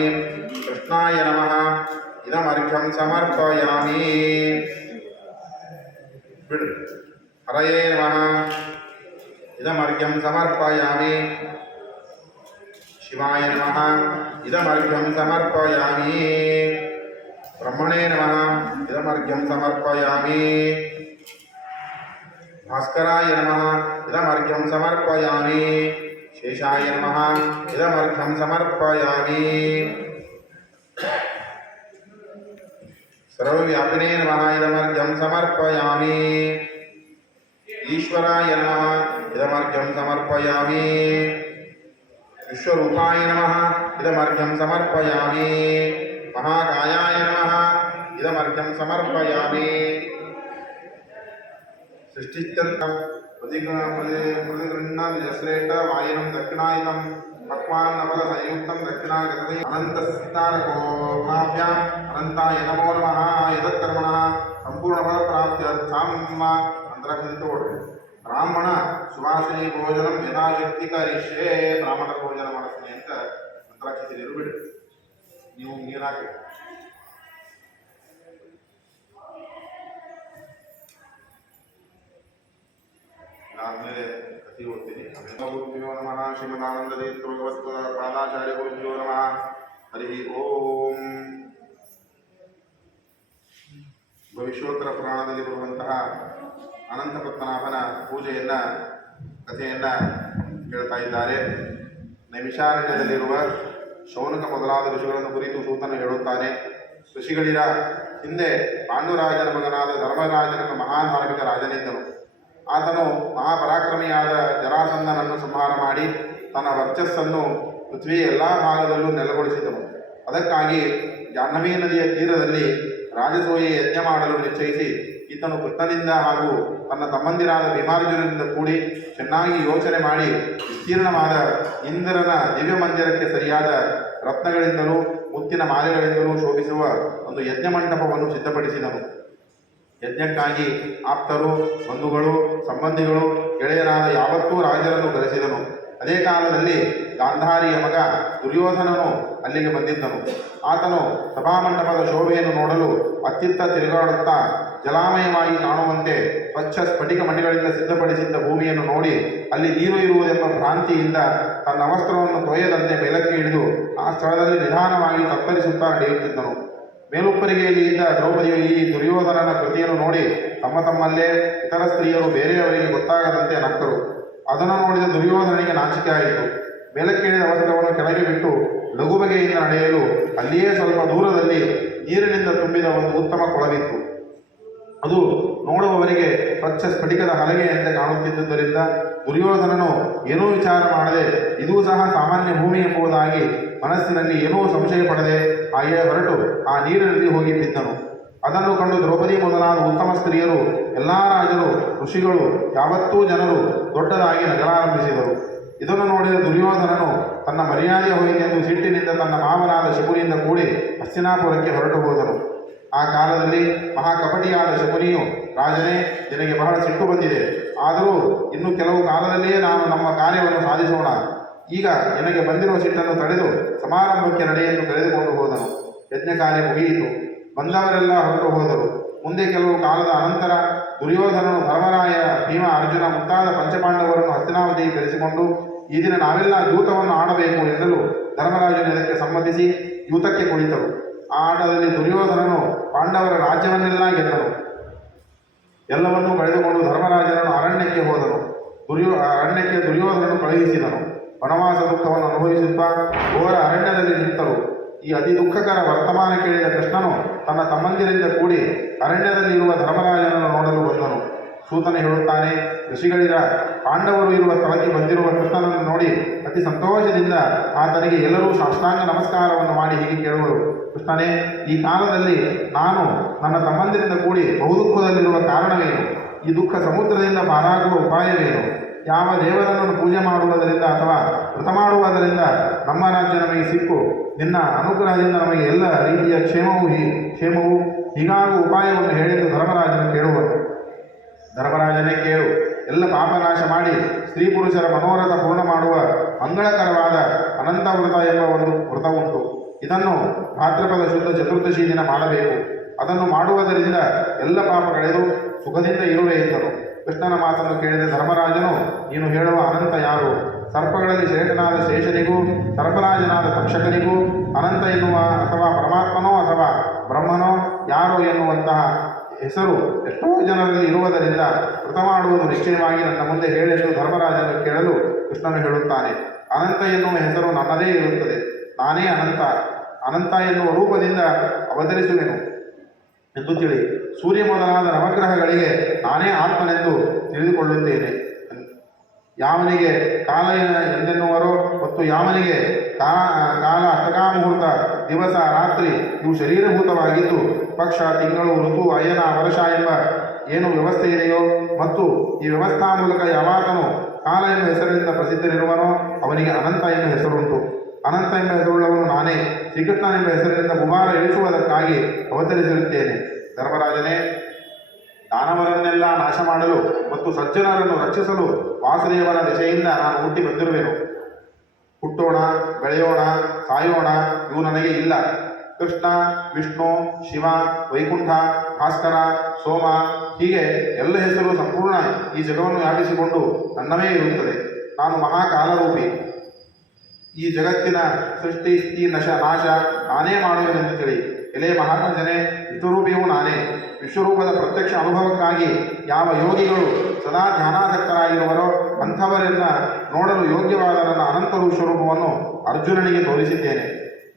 ಕೃಷ್ಣಾಯ ನಮಃ ಇದಮರ್ಘ್ಯಂ ಸಮರ್ಪಯಾಮಿ. ಬಿಡು. ಹರಯೇ ನಮಃ ಇದಮರ್ಘ್ಯಂ ಸಮರ್ಪಯಾಮಿ. ಶಿವಾಯ ನಮಃ ಇದಮರ್ಘ್ಯಂ ಸಮರ್ಪಯಾಮಿ. ಬ್ರಹ್ಮಣೇ ನಮಃ ಇದಮರ್ಘ್ಯಂ ಸಮರ್ಪಯಾಮಿ. ಭಾಸ್ಕರಾಯ ನಮಃ ಇದಮರ್ಘ್ಯಂ ಸಮರ್ಪಯಾಮಿ. ಶೇಷಾಯ ನಮಃ ಇದಮರ್ಘ್ಯಂ ಸಮರ್ಪಯಾಮಿ. ಸರ್ವವ್ಯಾಪಿನೇ ನಮಃ ಇದಮರ್ಘ್ಯಂ ಸಮರ್ಪಯಾಮಿ. ಈಶ್ವರಾಯ ನಮಃ ಇದಮರ್ಘ್ಯಂ ಸಮರ್ಪಯಾಮಿ. ವಿಶ್ವರೂಪಾಯ ನಮಃ ಇದಮರ್ಘ್ಯಂ ಸಮರ್ಪಯಾಮಿ. ಮಹಾಕಾಯಾಯ ನಮಃ ಇದಮರ್ಘ್ಯಂ ಸಮರ್ಪಯಾಮಿ. ಸೃಷ್ಟಿತ್ಯಂತಂ ಪ್ರತಿಗೃಹ್ಣಶ್ರೇಷ್ಠ ವಾಯನಂ ದಕ್ಷಿಣಾಯನಂ ಪಕ್ವಾನ್ ನವಲ ಸಂಯುಕ್ತಂ ದಕ್ಷಿಣಾಗತೈ ಅನಂತಸ್ತಾರಕೋಭ್ಯಾಂ ಅನಂತಾಯ ನಮೋ ನಮಃ. ಯದತ್ಕರ್ಮಣಃ ಸಂಪೂರ್ಣಫಲಪ್ರಾಪ್ತ್ಯರ್ಥಂ ಮಂತ್ರಕ್ಷಿತೋಡ್ರಿ. ಬ್ರಾಹ್ಮಣ ಸುವಾಸಿನಿ ಭೋಜನಂ ಯಥಾಶಕ್ತಿ ಕರಿಷ್ಯೆ. ಬ್ರಾಹ್ಮಣರ ಭೋಜನ ಮಾಡಿಸ್ತೀನಿ ಅಂತ ಮಂತ್ರಾಕ್ಷತೆ ನೀರು ಬಿಡ್ರಿ. ನೀವು ನೀರು ಹಾಕಿ. ಆಮೇಲೆ ಕಥೆ ಓದ್ತೀನಿ. ಗುರುಭ್ಯೋ ನಮಃ. ಶ್ರೀಮದಾನಂದತೀರ್ಥ ಭಗವತ್ ಪಾದಾಚಾರ್ಯ ಗುರುಭ್ಯೋ ನಮಃ. ಹರಿ ಓಂ. ಭವಿಷ್ಯೋತ್ತರ ಪುರಾಣದಲ್ಲಿ ಬರುವಂತಹ ಅನಂತ ಪದ್ಮನಾಭನ ಪೂಜೆಯನ್ನ ಕಥೆಯನ್ನ ಹೇಳ್ತಾ ಇದ್ದಾರೆ. ನೈಮಿಷಾರಣ್ಯದಲ್ಲಿರುವ ಶೌನಕ ಮೊದಲಾದ ಋಷಿಗಳನ್ನು ಕುರಿತು ಸೂತನು ಹೇಳುತ್ತಾನೆ. ಋಷಿಗಳಿರ ಹಿಂದೆ ಪಾಂಡುರಾಜನ ಮಗನಾದ ಧರ್ಮರಾಜನ ಮಹಾನ್ ಧಾರ್ಮಿಕ ರಾಜನಿದ್ದನು. ಆತನು ಮಹಾಪರಾಕ್ರಮಿಯಾದ ಜರಾಸಂಧನನ್ನು ಸಂಹಾರ ಮಾಡಿ ತನ್ನ ವರ್ಚಸ್ಸನ್ನು ಪೃಥ್ವಿಯ ಎಲ್ಲ ಭಾಗದಲ್ಲೂ ನೆಲೆಗೊಳಿಸಿದನು. ಅದಕ್ಕಾಗಿ ಜಾಹ್ನವಿ ನದಿಯ ತೀರದಲ್ಲಿ ರಾಜಸೂಯ ಯಜ್ಞ ಮಾಡಲು ನಿಶ್ಚಯಿಸಿ ಈತನು ಕೃಷ್ಣನಿಂದ ಹಾಗೂ ತನ್ನ ತಮ್ಮಂದಿರಾದ ಭೀಮಾರ್ಜುನರಿಂದ ಕೂಡಿ ಚೆನ್ನಾಗಿ ಯೋಚನೆ ಮಾಡಿ ವಿಸ್ತೀರ್ಣವಾದ ಇಂದ್ರನ ದಿವ್ಯ ಮಂದಿರಕ್ಕೆ ಸರಿಯಾದ ರತ್ನಗಳಿಂದಲೂ ಮುತ್ತಿನ ಮಾಲೆಗಳಿಂದಲೂ ಶೋಭಿಸುವ ಒಂದು ಯಜ್ಞ ಮಂಟಪವನ್ನು ಸಿದ್ಧಪಡಿಸಿದನು. ಯಜ್ಞಕ್ಕಾಗಿ ಆಪ್ತರು, ಬಂಧುಗಳು, ಸಂಬಂಧಿಗಳು, ಗೆಳೆಯರಾದ ಯಾವತ್ತೂ ರಾಜರನ್ನು ಕರೆಸಿದನು. ಅದೇ ಕಾಲದಲ್ಲಿ ಗಾಂಧಾರಿಯ ಮಗ ದುರ್ಯೋಧನನು ಅಲ್ಲಿಗೆ ಬಂದಿದ್ದನು. ಆತನು ಸಭಾಮಂಟಪದ ಶೋಭೆಯನ್ನು ನೋಡಲು ಅತ್ತಿತ್ತ ತಿರುಗಾಡುತ್ತಾ ಜಲಾಮಯವಾಗಿ ಕಾಣುವಂತೆ ಸ್ವಚ್ಛ ಸ್ಫಟಿಕ ಮಣಿಗಳಿಂದ ಸಿದ್ಧಪಡಿಸಿದ್ದ ಭೂಮಿಯನ್ನು ನೋಡಿ ಅಲ್ಲಿ ನೀರು ಇರುವುದೆಂಬ ಭ್ರಾಂತಿಯಿಂದ ತನ್ನ ವಸ್ತ್ರವನ್ನು ತೊಯ್ಯದಂತೆ ಮೇಲಕ್ಕೆ ಇಳಿದು ಆ ಸ್ಥಳದಲ್ಲಿ ನಿಧಾನವಾಗಿ ತತ್ತರಿಸುತ್ತಾ ನಡೆಯುತ್ತಿದ್ದನು. ಮೇಲುಪ್ಪರಿಗೆಯಲ್ಲಿ ಇದ್ದ ದ್ರೌಪದಿಯು ಈ ದುರ್ಯೋಧನನ ಕೃತಿಯನ್ನು ನೋಡಿ ತಮ್ಮಲ್ಲೇ ಇತರ ಸ್ತ್ರೀಯರು ಬೇರೆಯವರಿಗೆ ಗೊತ್ತಾಗದಂತೆ ನಕ್ಕರು. ಅದನ್ನು ನೋಡಿದ ದುರ್ಯೋಧನನಿಗೆ ನಾಚಿಕೆ ಆಯಿತು. ಮೇಲಕ್ಕಿಳಿದ ವಸ್ತ್ರವನ್ನು ಕೆಳಗೆ ಬಿಟ್ಟು ಲಘು ಬಗೆಯಿಂದ ನಡೆಯಲು ಅಲ್ಲಿಯೇ ಸ್ವಲ್ಪ ದೂರದಲ್ಲಿ ನೀರಿನಿಂದ ತುಂಬಿದ ಒಂದು ಉತ್ತಮ ಕೊಳವಿತ್ತು. ಅದು ನೋಡುವವರಿಗೆ ಸ್ವಚ್ಛ ಸ್ಫಟಿಕದ ಹಲಗೆಯಂತೆ ಕಾಣುತ್ತಿದ್ದುದರಿಂದ ದುರ್ಯೋಧನನು ಏನೂ ವಿಚಾರ ಮಾಡದೆ ಇದೂ ಸಹ ಸಾಮಾನ್ಯ ಭೂಮಿ ಎಂಬುದಾಗಿ ಮನಸ್ಸಿನಲ್ಲಿ ಏನೂ ಸಂಶಯ ಪಡದೆ ಹಾಗೆಯೇ ಹೊರಟು ಆ ನೀರಿನಲ್ಲಿ ಹೋಗಿ ಬಿದ್ದನು. ಅದನ್ನು ಕಂಡು ದ್ರೌಪದಿ ಮೊದಲಾದ ಉತ್ತಮ ಸ್ತ್ರೀಯರು, ಎಲ್ಲ ರಾಜರು, ಋಷಿಗಳು, ಯಾವತ್ತೂ ಜನರು ದೊಡ್ಡದಾಗಿ ನಗಲಾರಂಭಿಸಿದರು. ಇದನ್ನು ನೋಡಿದ ದುರ್ಯೋಧನನು ತನ್ನ ಮರ್ಯಾದೆ ಹೋಯಿತೆಂದು ಸಿಟ್ಟಿನಿಂದ ತನ್ನ ಮಾವನಾದ ಶಕುನಿಯಿಂದ ಕೂಡಿ ಹಸ್ತಿನಾಪುರಕ್ಕೆ ಹೊರಟು ಹೋದನು. ಆ ಕಾಲದಲ್ಲಿ ಮಹಾಕಪಟಿಯಾದ ಶಕುನಿಯು, ರಾಜನೇ, ನಿನಗೆ ಬಹಳ ಸಿಟ್ಟು ಬಂದಿದೆ. ಆದರೂ ಇನ್ನು ಕೆಲವು ಕಾಲದಲ್ಲಿಯೇ ನಾನು ನಮ್ಮ ಕಾರ್ಯವನ್ನು ಸಾಧಿಸೋಣ. ಈಗ ನಿನಗೆ ಬಂದಿರುವ ಸಿಟ್ಟನ್ನು ತಡೆದು ಸಮಾರಂಭಕ್ಕೆ ನಡೆಯೆಂದು ಕರೆದುಕೊಂಡು ಹೋದನು. ಯಜ್ಞ ಕಾರ್ಯ ಮುಗಿಯಿತು. ಬಂದವರೆಲ್ಲ ಹೊರಟು ಹೋದರು. ಮುಂದೆ ಕೆಲವು ಕಾಲದ ಅನಂತರ ದುರ್ಯೋಧನನು ಧರ್ಮರಾಯ, ಭೀಮ, ಅರ್ಜುನ ಮುಂತಾದ ಪಂಚಪಾಂಡವರನ್ನು ಹಸ್ತಿನಾವತಿಗೆ ಕರೆಸಿಕೊಂಡು ಈ ದಿನ ನಾವೆಲ್ಲ ಯೂತವನ್ನು ಆಡಬೇಕು ಎನ್ನಲು ಧರ್ಮರಾಜನು ಇದಕ್ಕೆ ಸಮ್ಮತಿಸಿ ಯೂತಕ್ಕೆ ಕುಳಿತರು. ಆ ಆಟದಲ್ಲಿ ದುರ್ಯೋಧನನು ಪಾಂಡವರ ರಾಜ್ಯವನ್ನೆಲ್ಲ ಗೆದ್ದನು. ಎಲ್ಲವನ್ನೂ ಕಳೆದುಕೊಂಡು ಧರ್ಮರಾಜನನ್ನು ಅರಣ್ಯಕ್ಕೆ ಹೋದನು. ಅರಣ್ಯಕ್ಕೆ ದುರ್ಯೋಧನನು ಕಳುಹಿಸಿದನು. ವನವಾಸ ದುಃಖವನ್ನು ಅನುಭವಿಸುತ್ತಾ ಘೋರ ಅರಣ್ಯದಲ್ಲಿ ನಿಂತರು. ಈ ಅತಿ ದುಃಖಕರ ವರ್ತಮಾನ ಕೇಳಿದ ಕೃಷ್ಣನು ತನ್ನ ತಮ್ಮಂದಿರಿಂದ ಕೂಡಿ ಅರಣ್ಯದಲ್ಲಿರುವ ಧರ್ಮರಾಜನನ್ನು ನೋಡಲು ಬಂದನು. ಸೂತನು ಹೇಳುತ್ತಾನೆ, ಋಷಿಗಳಿರ ಪಾಂಡವರು ಇರುವ ಸ್ಥಳಕ್ಕೆ ಬಂದಿರುವ ಕೃಷ್ಣನನ್ನು ನೋಡಿ ಅತಿ ಸಂತೋಷದಿಂದ ಆತನಿಗೆ ಎಲ್ಲರೂ ಸಾಷ್ಟಾಂಗ ನಮಸ್ಕಾರವನ್ನು ಮಾಡಿ ಹೀಗೆ ಕೇಳುವರು, ಕೃಷ್ಣನೇ, ಈ ಕಾಲದಲ್ಲಿ ನಾನು ನನ್ನ ತಮ್ಮಂದಿರಿಂದ ಕೂಡಿ ಬಹುದುಃಖದಲ್ಲಿರುವ ಕಾರಣವೇನು? ಈ ದುಃಖ ಸಮುದ್ರದಿಂದ ಪಾರಾಗುವ ಉಪಾಯವೇನು? ಯಾವ ದೇವರನ್ನು ಪೂಜೆ ಮಾಡುವುದರಿಂದ ಅಥವಾ ವ್ರತ ಮಾಡುವುದರಿಂದ ನಮ್ಮ ರಾಜ್ಯ ನಮಗೆ ಸಿಕ್ಕು ನಿನ್ನ ಅನುಗ್ರಹದಿಂದ ನಮಗೆ ಎಲ್ಲ ರೀತಿಯ ಕ್ಷೇಮವು ಹೀಗಾಗುವ ಉಪಾಯವನ್ನು ಹೇಳಿದ್ದು ಧರ್ಮರಾಜನು ಕೇಳುವನು. ಧರ್ಮರಾಜನೇ ಕೇಳು, ಎಲ್ಲ ಪಾಪನಾಶ ಮಾಡಿ ಸ್ತ್ರೀ ಪುರುಷರ ಮನೋರಥ ಪೂರ್ಣ ಮಾಡುವ ಮಂಗಳಕರವಾದ ಅನಂತ ವ್ರತ ಎಂಬ ಒಂದು ವ್ರತ ಉಂಟು. ಇದನ್ನು ಭಾದ್ರಪದ ಶುದ್ಧ ಚತುರ್ದಶಿ ದಿನ ಮಾಡಬೇಕು. ಅದನ್ನು ಮಾಡುವುದರಿಂದ ಎಲ್ಲ ಪಾಪ ಕಳೆದು ಸುಖದಿಂದ ಇರುವೆ ಎಂದನು. ಕೃಷ್ಣನ ಮಾತನ್ನು ಕೇಳಿದ ಧರ್ಮರಾಜನು, ನೀನು ಹೇಳುವ ಅನಂತ ಯಾರು? ಸರ್ಪಗಳಲ್ಲಿ ಶ್ರೇಷ್ಠನಾದ ಶೇಷನಿಗೂ ಸರ್ಪರಾಜನಾದ ತಕ್ಷಕನಿಗೂ ಅನಂತ ಎನ್ನುವ ಅಥವಾ ಪರಮಾತ್ಮನೋ ಅಥವಾ ಬ್ರಹ್ಮನೋ ಯಾರೋ ಎನ್ನುವಂತಹ ಹೆಸರು ಎಷ್ಟೋ ಜನರಲ್ಲಿ ಇರುವುದರಿಂದ ವ್ರತ ಮಾಡುವುದು ನಿಶ್ಚಯವಾಗಿ ನನ್ನ ಮುಂದೆ ಹೇಳೆಂದು ಧರ್ಮರಾಜನು ಕೇಳಲು ಕೃಷ್ಣನು ಹೇಳುತ್ತಾನೆ, ಅನಂತ ಎನ್ನುವ ಹೆಸರು ನನ್ನದೇ ಇರುತ್ತದೆ. ನಾನೇ ಅನಂತ ಎನ್ನುವ ರೂಪದಿಂದ ಅವತರಿಸುವೆನು ಎಂದು ತಿಳಿ. ಸೂರ್ಯ ಮೊದಲಾದ ನವಗ್ರಹಗಳಿಗೆ ನಾನೇ ಆತ್ಮನೆಂದು ತಿಳಿದುಕೊಳ್ಳುತ್ತೇನೆ. ಯಾವನಿಗೆ ಕಾಲ ಎಂದೆನ್ನುವರೋ ಮತ್ತು ಯಾವನಿಗೆ ಕಾಲ ಅಷ್ಟಕಾಮುಹೂರ್ತ, ದಿವಸ, ರಾತ್ರಿ ಇವು ಶರೀರಭೂತವಾಗಿದ್ದು ಪಕ್ಷ, ತಿಂಗಳು, ಋತು, ಅಯನ, ವರ್ಷ ಎಂಬ ಏನು ವ್ಯವಸ್ಥೆ ಇದೆಯೋ ಮತ್ತು ಈ ವ್ಯವಸ್ಥಾ ಮೂಲಕ ಯಾವಾತನು ಕಾಲ ಎಂಬ ಹೆಸರಿನಿಂದ ಪ್ರಸಿದ್ಧನಿರುವನೋ ಅವನಿಗೆ ಅನಂತ ಎಂಬ ಹೆಸರುಂಟು. ಅನಂತ ಎಂಬ ಹೆಸರುಳ್ಳವನು ನಾನೇ. ಶ್ರೀಕೃಷ್ಣನೆಂಬ ಹೆಸರಿನಿಂದ ಗುಮಾರ ಇಳಿಸುವುದಕ್ಕಾಗಿ ಅವತರಿಸಿರುತ್ತೇನೆ. ಧರ್ಮರಾಜನೇ, ದಾನವರನ್ನೆಲ್ಲ ನಾಶ ಮಾಡಲು ಮತ್ತು ಸಜ್ಜನರನ್ನು ರಕ್ಷಿಸಲು ವಾಸುದೇವನ ದಿಶೆಯಿಂದ ನಾನು ಹುಟ್ಟಿ ಬಂದಿರುವೆನು. ಹುಟ್ಟೋಣ, ಬೆಳೆಯೋಣ, ಸಾಯೋಣ ಇವು ನನಗೆ ಇಲ್ಲ. ಕೃಷ್ಣ, ವಿಷ್ಣು, ಶಿವ, ವೈಕುಂಠ, ಭಾಸ್ಕರ, ಸೋಮ ಹೀಗೆ ಎಲ್ಲ ಹೆಸರು ಸಂಪೂರ್ಣ ಈ ಜಗವನ್ನು ವ್ಯಾಪಿಸಿಕೊಂಡು ನನ್ನವೇ ಇರುತ್ತದೆ. ನಾನು ಮಹಾಕಾಲರೂಪಿ. ಈ ಜಗತ್ತಿನ ಸೃಷ್ಟಿ, ಸ್ಥಿತಿ, ನಾಶ ನಾನೇ ಮಾಡುವೆನೆಂದು ತಿಳಿ. ಎಲೆ ಮಹಾರಾಜನೇ, ವಿಶ್ವರೂಪಿಯೂ ನಾನೇ. ವಿಶ್ವರೂಪದ ಪ್ರತ್ಯಕ್ಷ ಅನುಭವಕ್ಕಾಗಿ ಯಾವ ಯೋಗಿಗಳು ಸದಾ ಧ್ಯಾನಾಸಕ್ತರಾಗಿರುವರೋ ಅಂಥವರೆಲ್ಲ ನೋಡಲು ಯೋಗ್ಯವಾದ ನನ್ನ ಅನಂತ ವಿಶ್ವರೂಪವನ್ನು ಅರ್ಜುನನಿಗೆ ತೋರಿಸಿದ್ದೇನೆ.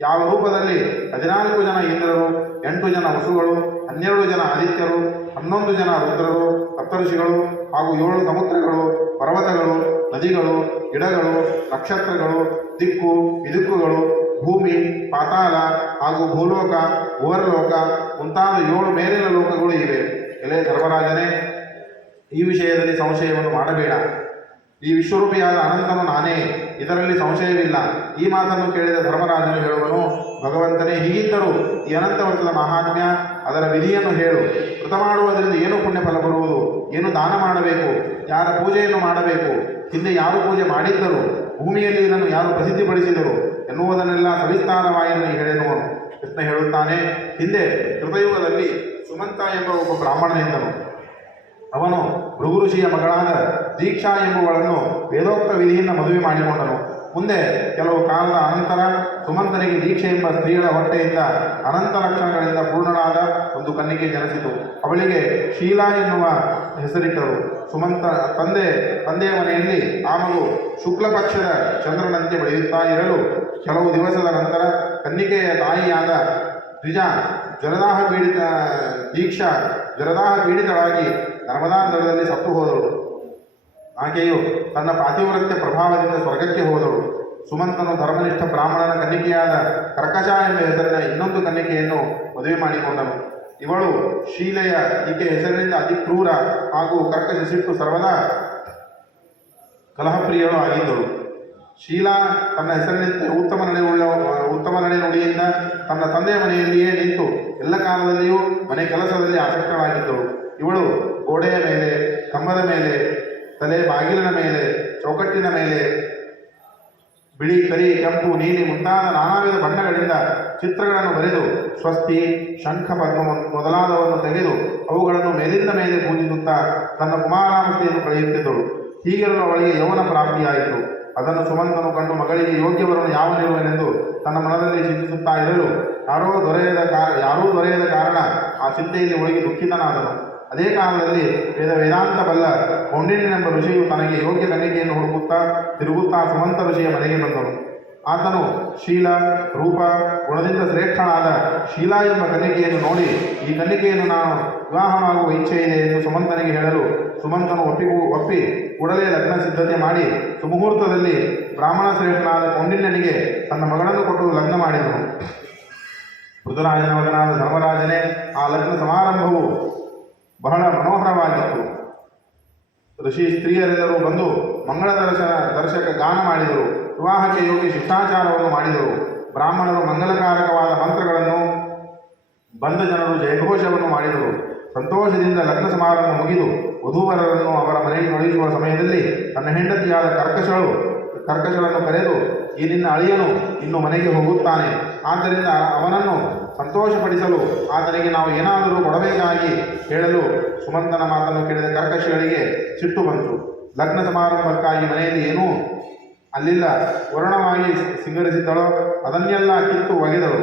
ಯಾವ ರೂಪದಲ್ಲಿ 14 ಜನ ಇಂದ್ರರು, 8 ಜನ ವಸುಗಳು, 12 ಜನ ಆದಿತ್ಯರು, 11 ಜನ ರುದ್ರರು, ಸಪ್ತಋಷಿಗಳು ಹಾಗೂ 7 ಸಮುದ್ರಗಳು, ಪರ್ವತಗಳು, ನದಿಗಳು, ಗಿಡಗಳು, ನಕ್ಷತ್ರಗಳು, ದಿಕ್ಕು ವಿದಿಕ್ಕುಗಳು, ಭೂಮಿ, ಪಾತಾಳ ಹಾಗೂ ಭೂಲೋಕ, ಭುವರ್ಲೋಕ ಮುಂತಾದ 7 ಮೇಲಿನ ಲೋಕಗಳು ಇವೆ. ಎಲೆ ಧರ್ಮರಾಜನೇ, ಈ ವಿಷಯದಲ್ಲಿ ಸಂಶಯವನ್ನು ಮಾಡಬೇಡ. ಈ ವಿಶ್ವರೂಪಿಯಾದ ಅನಂತನು ನಾನೇ, ಇದರಲ್ಲಿ ಸಂಶಯವಿಲ್ಲ. ಈ ಮಾತನ್ನು ಕೇಳಿದ ಧರ್ಮರಾಜನು ಹೇಳುವನು, ಭಗವಂತನೇ, ಹೀಗಿದ್ದರೂ ಈ ಅನಂತ ವರ್ಷದ ಮಹಾತ್ಮ್ಯ, ಅದರ ವಿಧಿಯನ್ನು ಹೇಳು. ವ್ರತ ಮಾಡುವುದರಿಂದ ಏನು ಪುಣ್ಯ ಫಲ ಬರುವುದು, ಏನು ದಾನ ಮಾಡಬೇಕು, ಯಾರ ಪೂಜೆಯನ್ನು ಮಾಡಬೇಕು, ಹಿಂದೆ ಯಾರು ಪೂಜೆ ಮಾಡಿದ್ದರು, ಭೂಮಿಯಲ್ಲಿ ಇದನ್ನು ಯಾರು ಪ್ರಸಿದ್ಧಿಪಡಿಸಿದರು ಎನ್ನುವುದನ್ನೆಲ್ಲ ಸವಿಸ್ತಾರವಾಗಿ ಹೇಳೆನುವನು. ಕೃಷ್ಣ ಹೇಳುತ್ತಾನೆ, ಹಿಂದೆ ಕೃತಯುಗದಲ್ಲಿ ಸುಮಂತ ಎಂಬ ಒಬ್ಬ ಬ್ರಾಹ್ಮಣನಿದ್ದನು. ಅವನು ಭೃಗು ಋಷಿಯ ಮಗಳಾದ ದೀಕ್ಷಾ ಎಂಬುವಳನ್ನು ವೇದೋಕ್ತ ವಿಧಿಯಿಂದ ಮದುವೆ ಮಾಡಿಕೊಂಡನು. ಮುಂದೆ ಕೆಲವು ಕಾಲದ ಅನಂತರ ಸುಮಂತನಿಗೆ ದೀಕ್ಷೆ ಎಂಬ ಸ್ತ್ರೀಯಳ ಹೊಟ್ಟೆಯಿಂದ ಅನಂತ ಲಕ್ಷಣಗಳಿಂದ ಪೂರ್ಣಳಾದ ಒಂದು ಕನ್ನಿಕೆ ಜನಿಸಿತು. ಅವಳಿಗೆ ಶೀಲಾ ಎನ್ನುವ ಹೆಸರಿಟ್ಟರು. ಸುಮಂತ ತಂದೆಯ ಮನೆಯಲ್ಲಿ ಆ ಮಗು ಶುಕ್ಲ ಪಕ್ಷದ ಚಂದ್ರನಂತೆ ಬೆಳೆಯುತ್ತಾ ಇರಲು ಕೆಲವು ದಿವಸದ ನಂತರ ಕನ್ನಿಕೆಯ ತಾಯಿಯಾದ ದ್ವಿಜ ದೀಕ್ಷಾ ಜ್ವರದಾಹ ಪೀಡಿತಳಾಗಿ ನರ್ಮದಾ ದಡದಲ್ಲಿ ಸತ್ತು ಹೋದಳು. ಆಕೆಯು ತನ್ನ ಪಾತಿವ್ರತ್ಯ ಪ್ರಭಾವದಿಂದ ಸ್ವರ್ಗಕ್ಕೆ ಹೋದಳು. ಸುಮಂತನು ಧರ್ಮನಿಷ್ಠ ಬ್ರಾಹ್ಮಣನ ಕನ್ನಿಕೆಯಾದ ಕರ್ಕಶ ಎಂಬ ಹೆಸರಿನ ಇನ್ನೊಂದು ಕನ್ನಿಕೆಯನ್ನು ಮದುವೆ ಮಾಡಿಕೊಂಡನು. ಇವಳು ಶೀಲೆಯ, ಈಕೆ ಹೆಸರಿನಿಂದ ಅತಿ ಕ್ರೂರ ಹಾಗೂ ಕರ್ಕಶ ಸಿಟ್ಟು ಸರ್ವದಾ ಕಲಹಪ್ರಿಯಳು ಆಗಿದ್ದಳು. ಶೀಲಾ ತನ್ನ ಹೆಸರಿನಂತೆ ಉತ್ತಮ ನಡೆ ನುಡಿಯಿಂದ ತನ್ನ ತಂದೆಯ ಮನೆಯಲ್ಲಿಯೇ ನಿಂತು ಎಲ್ಲ ಕಾಲದಲ್ಲಿಯೂ ಮನೆ ಕೆಲಸದಲ್ಲಿ ಆಸಕ್ತಳಾಗಿದ್ದಳು. ಇವಳು ಗೋಡೆಯ ಮೇಲೆ, ಕಂಬದ ಮೇಲೆ, ತಲೆ ಬಾಗಿಲಿನ ಮೇಲೆ, ಚೌಕಟ್ಟಿನ ಮೇಲೆ ಬಿಳಿ, ಕರಿ, ಕೆಂಪು, ನೀಲಿ ಮುಂತಾದ ನಾನಾ ವಿಧ ಬಣ್ಣಗಳಿಂದ ಚಿತ್ರಗಳನ್ನು ಬರೆದು ಸ್ವಸ್ತಿ, ಶಂಖ, ಪದ್ಮ ಮೊದಲಾದವನ್ನು ತೆಗೆದು ಅವುಗಳನ್ನು ಮೇಲಿಂದ ಮೇಲೆ ಪೂಜಿಸುತ್ತಾ ತನ್ನ ಕುಮಾರಾವಸ್ಥೆಯನ್ನು ಕಳೆಯುತ್ತಿದ್ದಳು. ಹೀಗಿರಲು ಅವಳಿಗೆ ಯೌವನ ಪ್ರಾಪ್ತಿಯಾಯಿತು. ಅದನ್ನು ಸುಮಂತನು ಕಂಡು ಮಗಳಿಗೆ ಯೋಗ್ಯವರನ್ನು ಯಾವನಿರುವನೆಂದು ತನ್ನ ಮನದಲ್ಲಿ ಚಿಂತಿಸುತ್ತಾ ಇರಲು ಯಾರೂ ದೊರೆಯದ ಕಾರಣ ಆ ಚಿಂತೆಯಲ್ಲಿ ಮುಳುಗಿ ದುಃಖಿತನಾದನು. ಅದೇ ಕಾಲದಲ್ಲಿ ವೇದಾಂತ ಬಲ್ಲ ಕೌಂಡಿನ್ಯನೆಂಬ ಋಷಿಯು ತನಗೆ ಯೋಗ್ಯ ಕನ್ನಿಕೆಯನ್ನು ತಿರುಗುತ್ತಾ ಸುಮಂತ ಋಷಿಯ ಮನೆಗೆ ಬಂದನು. ಆತನು ಶೀಲ, ರೂಪ, ಗುಣದಿಂದ ಶ್ರೇಷ್ಠನಾದ ಶೀಲಾ ಎಂಬ ಕನ್ನಿಕೆಯನ್ನು ನೋಡಿ, ಈ ಕನ್ನಿಕೆಯನ್ನು ನಾನು ವಿವಾಹವಾಗುವ ಇಚ್ಛೆ ಇದೆ ಎಂದು ಸುಮಂತನಿಗೆ ಹೇಳಲು ಸುಮಂತನು ಒಪ್ಪಿ ಕೂಡಲೇ ಲಗ್ನ ಸಿದ್ಧತೆ ಮಾಡಿ ಸುಮುಹೂರ್ತದಲ್ಲಿ ಬ್ರಾಹ್ಮಣ ಶ್ರೇಷ್ಠನಾದ ಕೌಂಡಿನ್ಯನಿಗೆ ತನ್ನ ಮಗಳನ್ನು ಕೊಟ್ಟು ಲಗ್ನ ಮಾಡಿದನು. ಋತುರಾಜನ ಮಗನಾದ ಧರ್ಮರಾಜನೇ ಆ ಲಗ್ನ ಸಮಾರಂಭವು ಬಹಳ ಮನೋಹರವಾಗಿತ್ತು. ಋಷಿ ಸ್ತ್ರೀಯರೆಲ್ಲರೂ ಬಂದು ಮಂಗಳ ದರ್ಶಕ ಗಾನ ಮಾಡಿದರು. ವಿವಾಹಕ್ಕೆ ಯೋಗ್ಯ ಶಿಷ್ಟಾಚಾರವನ್ನು ಮಾಡಿದರು. ಬ್ರಾಹ್ಮಣರು ಮಂಗಲಕಾರಕವಾದ ಮಂತ್ರಗಳನ್ನು, ಬಂದ ಜನರು ಜಯಘೋಷವನ್ನು ಮಾಡಿದರು. ಸಂತೋಷದಿಂದ ಲಗ್ನ ಸಮಾರಂಭ ಮುಗಿದು ವಧೂವರರನ್ನು ಅವರ ಮನೆಗೆ ಕಳುಹಿಸುವ ಸಮಯದಲ್ಲಿ ತನ್ನ ಹೆಂಡತಿಯಾದ ಕರ್ಕಶಳನ್ನು ಕರೆದು, ಈ ನಿನ್ನ ಅಳಿಯನು ಇನ್ನು ಮನೆಗೆ ಹೋಗುತ್ತಾನೆ, ಆದ್ದರಿಂದ ಅವನನ್ನು ಸಂತೋಷಪಡಿಸಲು ಆತನಿಗೆ ನಾವು ಏನಾದರೂ ಕೊಡಬೇಕಾಗಿ ಹೇಳಲು ಸುಮಂತನ ಮಾತನ್ನು ಕೇಳಿದ ಕರ್ಕಶಳಿಗೆ ಸಿಟ್ಟು ಬಂತು. ಲಗ್ನ ಸಮಾರಂಭಕ್ಕಾಗಿ ಮನೆಯಲ್ಲಿ ಏನೂ ಅಲ್ಲಿಲ್ಲ ವರ್ಣವಾಗಿ ಸಿಂಗರಿಸಿದ್ದಳೋ ಅದನ್ನೆಲ್ಲ ಕಿತ್ತು ಒಗೆದಳು.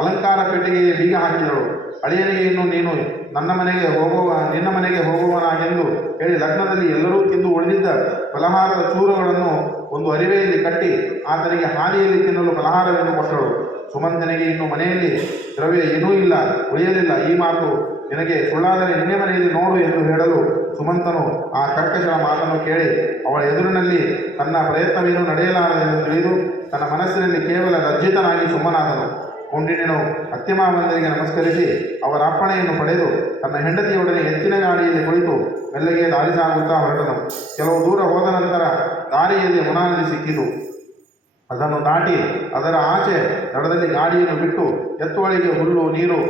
ಅಲಂಕಾರ ಪೆಟ್ಟಿಗೆಗೆ ಬೀಗ ಹಾಕಿದಳು. ಅಳಿಯನಿಗೆ ಇನ್ನು ನೀನು ನಿನ್ನ ಮನೆಗೆ ಹೋಗುವನಾಗೆಂದು ಹೇಳಿ ಲಗ್ನದಲ್ಲಿ ಎಲ್ಲರೂ ತಿಂದು ಉಳಿದಿದ್ದ ಫಲಹಾರದ ಚೂರುಗಳನ್ನು ಒಂದು ಅರಿವೆಯಲ್ಲಿ ಕಟ್ಟಿ ಆತನಿಗೆ ಹಾದಿಯಲ್ಲಿ ತಿನ್ನಲು ಫಲಹಾರವೆಂದು ಕೊಟ್ಟಳು. ಸುಮಂತನಿಗೆ ಇನ್ನು ಮನೆಯಲ್ಲಿ ದ್ರವ್ಯ ಏನೂ ಇಲ್ಲ, ಉಳಿಯಲಿಲ್ಲ. ಈ ಮಾತು ನಿನಗೆ ಸುಳ್ಳಾದರೆ ನಿನ್ನೆ ಮನೆಯಲ್ಲಿ ನೋಡು ಎಂದು ಹೇಳಲು ಸುಮಂತನು ಆ ಕರ್ಕಶಳ ಮಾತನ್ನು ಕೇಳಿ ಅವಳ ಎದುರಿನಲ್ಲಿ ತನ್ನ ಪ್ರಯತ್ನವೇನು ನಡೆಯಲಾರದೆಂದು ತಿಳಿದು ತನ್ನ ಮನಸ್ಸಿನಲ್ಲಿ ಕೇವಲ ಲಜ್ಜಿತನಾಗಿ ಸುಮ್ಮನಾದನು. ಕೌಂಡಿನ್ಯನು ಅತ್ಯಮಾವಂದರಿಗೆ ನಮಸ್ಕರಿಸಿ ಅವರ ಅಪ್ಪಣೆಯನ್ನು ಪಡೆದು ತನ್ನ ಹೆಂಡತಿಯೊಡನೆ ಎತ್ತಿನ ಗಾಡಿಯಲ್ಲಿ ಕುಳಿತು ಮೆಲ್ಲಗೆ ದಾರಿ ಸಾಗುತ್ತಾ ಹೊರಟನು. ಕೆಲವು ದೂರ ಹೋದ ನಂತರ ದಾರಿಯಲ್ಲಿ ಯಮುನಾ ನದಿ ಸಿಕ್ಕಿತು. ಅದನ್ನು ದಾಟಿ ಅದರ ಆಚೆ ದಡದಲ್ಲಿ ಗಾಡಿಯನ್ನು ಬಿಟ್ಟು ಎತ್ತುವಳಿಗೆ ಹುಲ್ಲು ನೀರು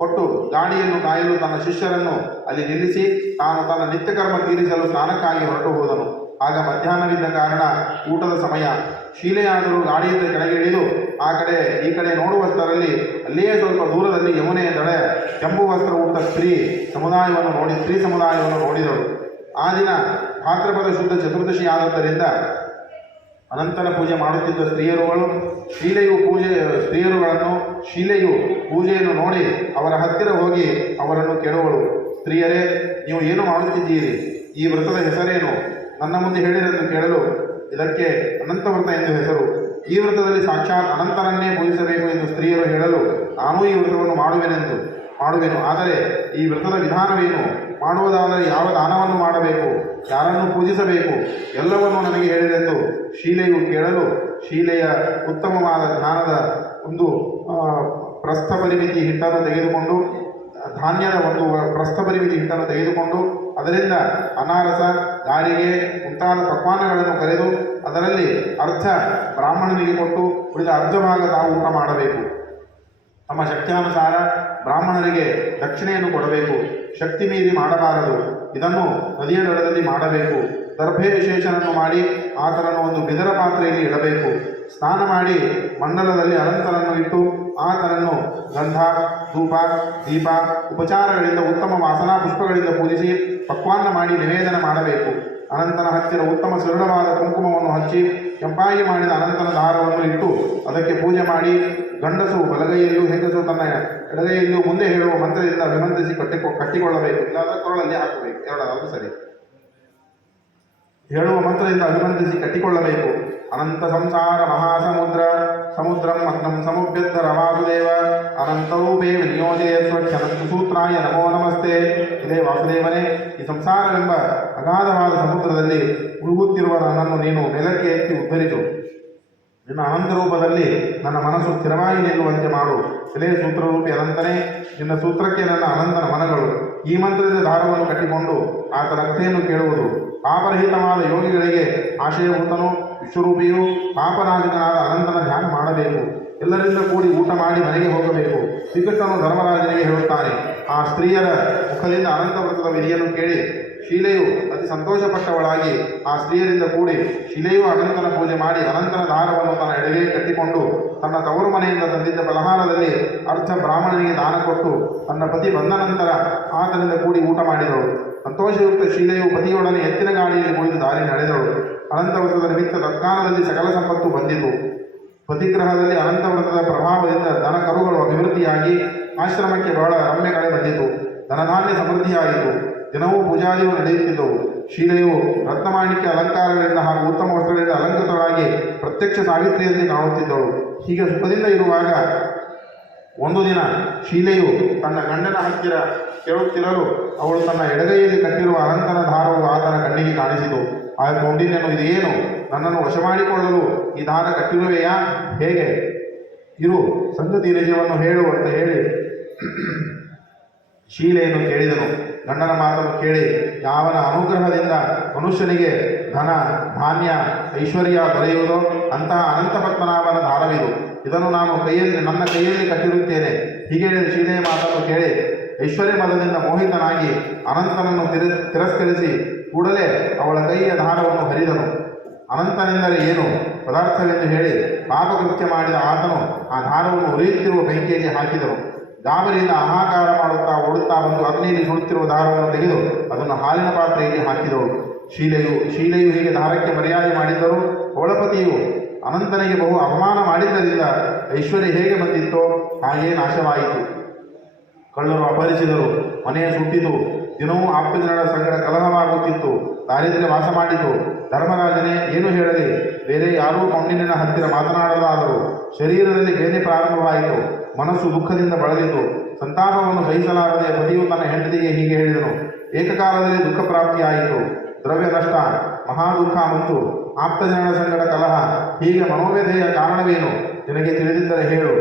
ಕೊಟ್ಟು ಗಾಡಿಯನ್ನು ಕಾಯಲು ತನ್ನ ಶಿಷ್ಯರನ್ನು ಅಲ್ಲಿ ನಿಲ್ಲಿಸಿ ತಾನು ತನ್ನ ನಿತ್ಯಕರ್ಮ ತೀರಿಸಲು ಸ್ನಾನಕ್ಕಾಗಿ ಹೊರಟು ಹೋದನು. ಆಗ ಮಧ್ಯಾಹ್ನವಿದ್ದ ಕಾರಣ ಊಟದ ಸಮಯ. ಶೀಲೆಯಾದರೂ ಗಾಡಿಯಿಂದ ಕೆಳಗೆ ಇಳಿದು ಆ ಕಡೆ ಈ ಕಡೆ ನೋಡುವಷ್ಟರಲ್ಲಿ ಅಲ್ಲಿಯೇ ಸ್ವಲ್ಪ ದೂರದಲ್ಲಿ ಯಮುನೆಯ ದಡ ಕೆಂಪು ವಸ್ತ್ರ ಉಟ್ಟ ಸ್ತ್ರೀ ಸಮುದಾಯವನ್ನು ನೋಡಿದಳು. ಆ ದಿನ ಭಾದ್ರಪದ ಶುದ್ಧ ಚತುರ್ದಶಿ ಆದದ್ದರಿಂದ ಅನಂತನ ಪೂಜೆ ಮಾಡುತ್ತಿದ್ದ ಶೀಲೆಯು ಪೂಜೆಯನ್ನು ನೋಡಿ ಅವರ ಹತ್ತಿರ ಹೋಗಿ ಅವರನ್ನು ಕೇಳುವಳು. ಸ್ತ್ರೀಯರೇ, ನೀವು ಏನು ಮಾಡುತ್ತಿದ್ದೀರಿ? ಈ ವ್ರತದ ಹೆಸರೇನು? ನನ್ನ ಮುಂದೆ ಹೇಳಿರೆಂದು ಕೇಳಲು, ಇದಕ್ಕೆ ಅನಂತ ವ್ರತ ಎಂದು ಹೆಸರು. ಈ ವ್ರತದಲ್ಲಿ ಸಾಕ್ಷಾತ್ ಅನಂತನನ್ನೇ ಪೂಜಿಸಬೇಕು ಎಂದು ಸ್ತ್ರೀಯರು ಹೇಳಲು, ನಾನೂ ಈ ವ್ರತವನ್ನು ಮಾಡುವೆನು. ಆದರೆ ಈ ವ್ರತದ ವಿಧಾನವೇನು? ಮಾಡುವುದಾದರೆ ಯಾವ ದಾನವನ್ನು ಮಾಡಬೇಕು, ಯಾರನ್ನು ಪೂಜಿಸಬೇಕು, ಎಲ್ಲವನ್ನೂ ನನಗೆ ಹೇಳಿರೆಂದು ಶೀಲೆಯು ಕೇಳಲು, ಶೀಲೆಯ ಉತ್ತಮವಾದ ಜ್ಞಾನದ ಒಂದು ಪ್ರಸ್ಥಪರಿಮಿತಿ ಹಿಟ್ಟನ್ನು ತೆಗೆದುಕೊಂಡು ಅದರಿಂದ ಅನಾರಸ, ಗಾರಿಗೆ ಮುಂತಾದ ಪಕ್ವಾನ್ನಗಳನ್ನು ಕರೆದು ಅದರಲ್ಲಿ ಅರ್ಧ ಬ್ರಾಹ್ಮಣನಿಗೆ ಕೊಟ್ಟು ಉಳಿದ ಅರ್ಧ ಭಾಗ ತಾವು ಊಟ ಮಾಡಬೇಕು. ತಮ್ಮ ಶಕ್ತಿಯಾನುಸಾರ ಬ್ರಾಹ್ಮಣರಿಗೆ ದಕ್ಷಿಣೆಯನ್ನು ಕೊಡಬೇಕು. ಶಕ್ತಿ ಮೀರಿ ಮಾಡಬಾರದು. ಇದನ್ನು ನದಿಯ ದಡದಲ್ಲಿ ಮಾಡಬೇಕು. ದರ್ಭೆ ವಿಶೇಷನನ್ನು ಮಾಡಿ ಆತನನ್ನು ಒಂದು ಬಿದರ ಪಾತ್ರೆಯಲ್ಲಿ ಇಡಬೇಕು. ಸ್ನಾನ ಮಾಡಿ ಮಂಡಲದಲ್ಲಿ ಅನಂತರನ್ನು ಇಟ್ಟು ಆತನನ್ನು ಗಂಧ, ಧೂಪ, ದೀಪ ಉಪಚಾರಗಳಿಂದ ಉತ್ತಮ ವಾಸನಾ ಪುಷ್ಪಗಳಿಂದ ಪೂಜಿಸಿ ಪಕ್ವಾನ್ನ ಮಾಡಿ ನಿವೇದನ ಮಾಡಬೇಕು. ಅನಂತನ ಹತ್ತಿರ ಉತ್ತಮ ಸರಳವಾದ ಕುಂಕುಮವನ್ನು ಹಚ್ಚಿ ಕೆಂಪಾಗಿ ಮಾಡಿದ ಅನಂತನ ದಾರವನ್ನು ಇಟ್ಟು ಅದಕ್ಕೆ ಪೂಜೆ ಮಾಡಿ ಗಂಡಸು ಬಲಗೈಯಲ್ಲೂ ಹೆಂಗಸು ತನ್ನ ಎಡಗೈಯಲ್ಲೂ ಮುಂದೆ ಹೇಳುವ ಮಂತ್ರದಿಂದ ಅಭಿನಂದಿಸಿ ಕಟ್ಟಿಕೊಳ್ಳಬೇಕು. ಇಲ್ಲಾಂದರೆ ಕೊರಳಲ್ಲಿ ಹಾಕಬೇಕು. ಎರಡಾದರೂ ಸರಿ. ಹೇಳುವ ಮಂತ್ರದಿಂದ ಅಭಿನಂದಿಸಿ ಕಟ್ಟಿಕೊಳ್ಳಬೇಕು. ಅನಂತ ಸಂಸಾರ ಮಹಾಸಮುದ್ರ ಸಮುದ್ರಂ ಮಗ್ನಂ ಸಮುಭ್ಯಂತರ ವಾಸುದೇವ ಅನಂತರೂಪೇ ನಿಯೋಜಯಸ್ವಚ್ಛನಂತ ಸೂತ್ರಾಯ ನಮೋ ನಮಸ್ತೆ. ಇದೇ ವಾಸುದೇವನೇ, ಈ ಸಂಸಾರವೆಂಬ ಅಗಾಧವಾದ ಸಮುದ್ರದಲ್ಲಿ ಮುಳುಗುತ್ತಿರುವ ನನ್ನನ್ನು ನೀನು ಮೇಲಕ್ಕೆ ಎತ್ತಿ ಉದ್ಧರಿಸು. ನಿನ್ನ ಅನಂತ ರೂಪದಲ್ಲಿ ನನ್ನ ಮನಸ್ಸು ಸ್ಥಿರವಾಗಿ ನಿಲ್ಲುವಂತೆ ಮಾಡು. ಇದೇ ಸೂತ್ರರೂಪಿ ಅನಂತನೇ, ನಿನ್ನ ಸೂತ್ರಕ್ಕೆ ನನ್ನ ಅನಂತನ ಮನಗಳು. ಈ ಮಂತ್ರದ ದಾರವನ್ನು ಕಟ್ಟಿಕೊಂಡು ಆತನ ಕಥೆಯನ್ನು ಕೇಳುವುದು. ಪಾಪರಹಿತವಾದ ಯೋಗಿಗಳಿಗೆ ಆಶಯಭೂತನು ವಿಶ್ವರೂಪಿಯು ಪಾಪನಾಶಕನಾದ ಅನಂತನ ಧ್ಯಾನ ಮಾಡಬೇಕು. ಎಲ್ಲರಿಂದ ಕೂಡಿ ಊಟ ಮಾಡಿ ಮನೆಗೆ ಹೋಗಬೇಕು. ಶ್ರೀಕೃಷ್ಣನು ಧರ್ಮರಾಜನಿಗೆ ಹೇಳುತ್ತಾನೆ. ಆ ಸ್ತ್ರೀಯರ ಮುಖದಿಂದ ಅನಂತ ವ್ರತದ ವಿಧಿಯನ್ನು ಕೇಳಿ ಶೀಲೆಯು ಅತಿ ಸಂತೋಷಪಟ್ಟವಳಾಗಿ ಆ ಸ್ತ್ರೀಯರಿಂದ ಕೂಡಿ ಶಿಲೆಯು ಅನಂತನ ಪೂಜೆ ಮಾಡಿ ಅನಂತನ ದಾರವನ್ನು ತನ್ನ ಎಡೆಗೆ ಕಟ್ಟಿಕೊಂಡು ತನ್ನ ತವರು ಮನೆಯಿಂದ ತಂದಿದ್ದ ಫಲಹಾರದಲ್ಲಿ ಅರ್ಧ ಬ್ರಾಹ್ಮಣನಿಗೆ ದಾನ ಕೊಟ್ಟು ತನ್ನ ಪತಿ ಬಂದ ನಂತರ ಆತನಿಂದ ಕೂಡಿ ಊಟ ಮಾಡಿದಳು. ಸಂತೋಷಯುಕ್ತ ಶೀಲೆಯು ಪತಿಯೊಡನೆ ಎತ್ತಿನ ಗಾಡಿಯಲ್ಲಿ ಕುಳಿತು ದಾರಿ ನಡೆದಳು. ಅನಂತ ವ್ರತದ ನಿಮಿತ್ತ ತತ್ಕಾಲದಲ್ಲಿ ಸಕಲ ಸಂಪತ್ತು ಬಂದಿತು. ಪತಿಗ್ರಹದಲ್ಲಿ ಅನಂತ ವ್ರತದ ಪ್ರಭಾವದಿಂದ ದನ ಕರುಗಳು ಅಭಿವೃದ್ಧಿಯಾಗಿ ಆಶ್ರಮಕ್ಕೆ ಬಹಳ ರಮ್ಯ ಕಳೆ ಬಂದಿತು. ಧನಧಾನ್ಯ ಸಮೃದ್ಧಿಯಾಯಿತು. ದಿನವೂ ಪೂಜಾದಿಗಳು ನಡೆಯುತ್ತಿದ್ದವು. ಶೀಲೆಯು ರತ್ನಮಾಣಿಕ್ಯ ಅಲಂಕಾರಗಳಿಂದ ಹಾಗೂ ಉತ್ತಮ ವಸ್ತ್ರಗಳಿಂದ ಅಲಂಕೃತಳಾಗಿ ಪ್ರತ್ಯಕ್ಷ ಸಾವಿತ್ರಿಯಂತೆ ಕಾಣುತ್ತಿದ್ದಳು. ಹೀಗೆ ಸುಖದಿಂದ ಇರುವಾಗ ಒಂದು ದಿನ ಶೀಲೆಯು ತನ್ನ ಗಂಡನ ಹತ್ತಿರ ಕೇಳುತ್ತಿರಲು ಅವಳು ತನ್ನ ಎಡಗೈಯಲ್ಲಿ ಕಟ್ಟಿರುವ ಅನಂತನ ದಾರವು ಆತನ ಕಣ್ಣಿಗೆ ಕಾಣಿಸಿತು. ಆ ಕೌಂಡಿನ್ಯನು, ಇದೇನು, ನನ್ನನ್ನು ವಶ ಮಾಡಿಕೊಳ್ಳಲು ಈ ದಾರ ಕಟ್ಟಿರುವೆಯಾ? ಹೇಗೆ? ಇರು, ಸಂಗತಿ ನಿಜವನ್ನು ಹೇಳು ಅಂತ ಹೇಳಿ ಶೀಲೆಯನ್ನು ಕೇಳಿದನು. ಗಂಡನ ಮಾತನ್ನು ಕೇಳಿ ಯಾವನ ಅನುಗ್ರಹದಿಂದ ಮನುಷ್ಯನಿಗೆ ಧನ, ಧಾನ್ಯ, ಐಶ್ವರ್ಯ ದೊರೆಯುವುದೋ ಅಂತಹ ಅನಂತ ಪದ್ಮನಾಭನ ದಾರವಿದು. ಇದನ್ನು ನಾನು ನನ್ನ ಕೈಯಲ್ಲಿ ಕಟ್ಟಿರುತ್ತೇನೆ. ಹೀಗೆ ಹೇಳಿದ ಶೀಲೆಯ ಮಾತನ್ನು ಕೇಳಿ ಐಶ್ವರ್ಯ ಮದದಿಂದ ಮೋಹಿತನಾಗಿ ಅನಂತನನ್ನು ತಿರಸ್ಕರಿಸಿ ಕೂಡಲೇ ಅವಳ ಕೈಯ ದಾರವನ್ನು ಹರಿದನು. ಅನಂತನೆಂದರೆ ಏನು ಪದಾರ್ಥವೆಂದು ಹೇಳಿ ಪಾಪಕೃತ್ಯ ಮಾಡಿದ ಆತನು ಆ ದಾರವನ್ನು ಉರಿಯುತ್ತಿರುವ ಬೆಂಕಿಯಲ್ಲಿ ಹಾಕಿದನು. ಗಾಬರಿಯಿಂದ ಹಾಹಾಕಾರ ಮಾಡುತ್ತಾ ಓಡುತ್ತಾ ಬಂದು ಅಗ್ನಿಯಲ್ಲಿ ಸುಡುತ್ತಿರುವ ದಾರವನ್ನು ತೆಗೆದು ಅದನ್ನು ಹಾಲಿನ ಪಾತ್ರೆಯಲ್ಲಿ ಹಾಕಿದಳು. ಶೀಲೆಯು ಹೀಗೆ ದಾರಕ್ಕೆ ಮರ್ಯಾದೆ ಮಾಡಿದ್ದರೂ ಅವಳಪತಿಯು ಅನಂತನಿಗೆ ಬಹು ಅವಮಾನ ಮಾಡಿದ್ದರಿಂದ ಐಶ್ವರ್ಯ ಹೇಗೆ ಬಂದಿತ್ತೋ ಹಾಗೇ ನಾಶವಾಯಿತು. ಕಳ್ಳರು ಅಪಹರಿಸಿದರು. ಮನೆಯ ಸುಟ್ಟಿತು. ದಿನವೂ ಆಪ್ತಜನರ ಸಂಗಡ ಕಲಹವಾಗುತ್ತಿತ್ತು. ದಾರಿದ್ರ್ಯ ವಾಸ ಮಾಡಿತು. ಧರ್ಮರಾಜನೇ, ಏನು ಹೇಳಲಿ? ಬೇರೆ ಯಾರೂ ಕೌಂಡಿನ್ಯನ ಹತ್ತಿರ ಮಾತನಾಡಲಾದರು. ಶರೀರದಲ್ಲಿ ಬೇನೆ ಪ್ರಾರಂಭವಾಯಿತು. ಮನಸ್ಸು ದುಃಖದಿಂದ ಬಳಲಿತು. ಸಂತಾಪವನ್ನು ಸಹಿಸಲಾರದೆ ಪತಿಯು ತನ್ನ ಹೆಂಡತಿಗೆ ಹೀಗೆ ಹೇಳಿದನು. ಏಕಕಾಲದಲ್ಲಿ ದುಃಖ ಪ್ರಾಪ್ತಿಯಾಯಿತು. ದ್ರವ್ಯ ನಷ್ಟ, ಮಹಾದುಃಖ ಮತ್ತು ಆಪ್ತಜನರ ಸಂಗಡ ಕಲಹ. ಹೀಗೆ ಮನೋವ್ಯಥೆಯ ಕಾರಣವೇನು? ನಿನಗೆ ತಿಳಿದಿದ್ದರೆ ಹೇಳು.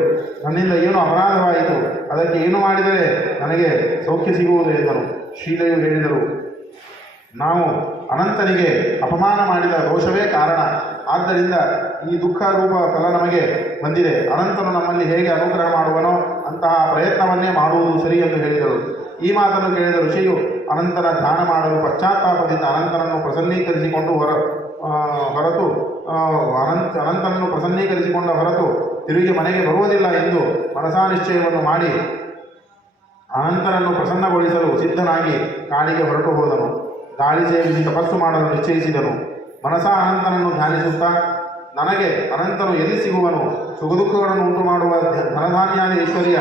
ನನ್ನಿಂದ ಏನು ಅಪರಾಧವಾಯಿತು? ಅದಕ್ಕೆ ಏನು ಮಾಡಿದರೆ ನನಗೆ ಸೌಖ್ಯ ಸಿಗುವುದು ಎಂದನು. ಶೀಲೆಯು ಹೇಳಿದರು, ನಾವು ಅನಂತನಿಗೆ ಅಪಮಾನ ಮಾಡಿದ ದೋಷವೇ ಕಾರಣ. ಆದ್ದರಿಂದ ಈ ದುಃಖ ರೂಪ ಫಲ ನಮಗೆ ಬಂದಿದೆ. ಅನಂತನು ನಮ್ಮಲ್ಲಿ ಹೇಗೆ ಅನುಗ್ರಹ ಮಾಡುವನೋ ಅಂತಹ ಪ್ರಯತ್ನವನ್ನೇ ಮಾಡುವುದು ಸರಿ ಎಂದು ಹೇಳಿದರು. ಈ ಮಾತನ್ನು ಕೇಳಿದ ಋಷಿಯು ಅನಂತನ ಧ್ಯಾನ ಮಾಡಲು ಪಶ್ಚಾತ್ತಾಪದಿಂದ ಅನಂತನನ್ನು ಪ್ರಸನ್ನೀಕರಿಸಿಕೊಂಡ ಹೊರತು ತಿರುಗಿ ಮನೆಗೆ ಬರುವುದಿಲ್ಲ ಎಂದು ಮನಸಾನಿಶ್ಚಯವನ್ನು ಮಾಡಿ ಅನಂತನನ್ನು ಪ್ರಸನ್ನಗೊಳಿಸಲು ಸಿದ್ಧನಾಗಿ ಕಾಡಿಗೆ ಹೊರಟು ಹೋದನು. ಗಾಳಿ ಸೇವಿಸಿ ತಪಸ್ಸು ಮಾಡಲು ನಿಶ್ಚಯಿಸಿದನು. ಮನಸ ಅನಂತನನ್ನು ಧ್ಯಾನಿಸುತ್ತಾ, ನನಗೆ ಅನಂತನು ಎಲ್ಲಿ ಸಿಗುವನು? ಸುಖ ದುಃಖಗಳನ್ನು ಉಂಟು ಮಾಡುವ ಧನಧಾನ್ಯಾದಿ ಐಶ್ವರ್ಯ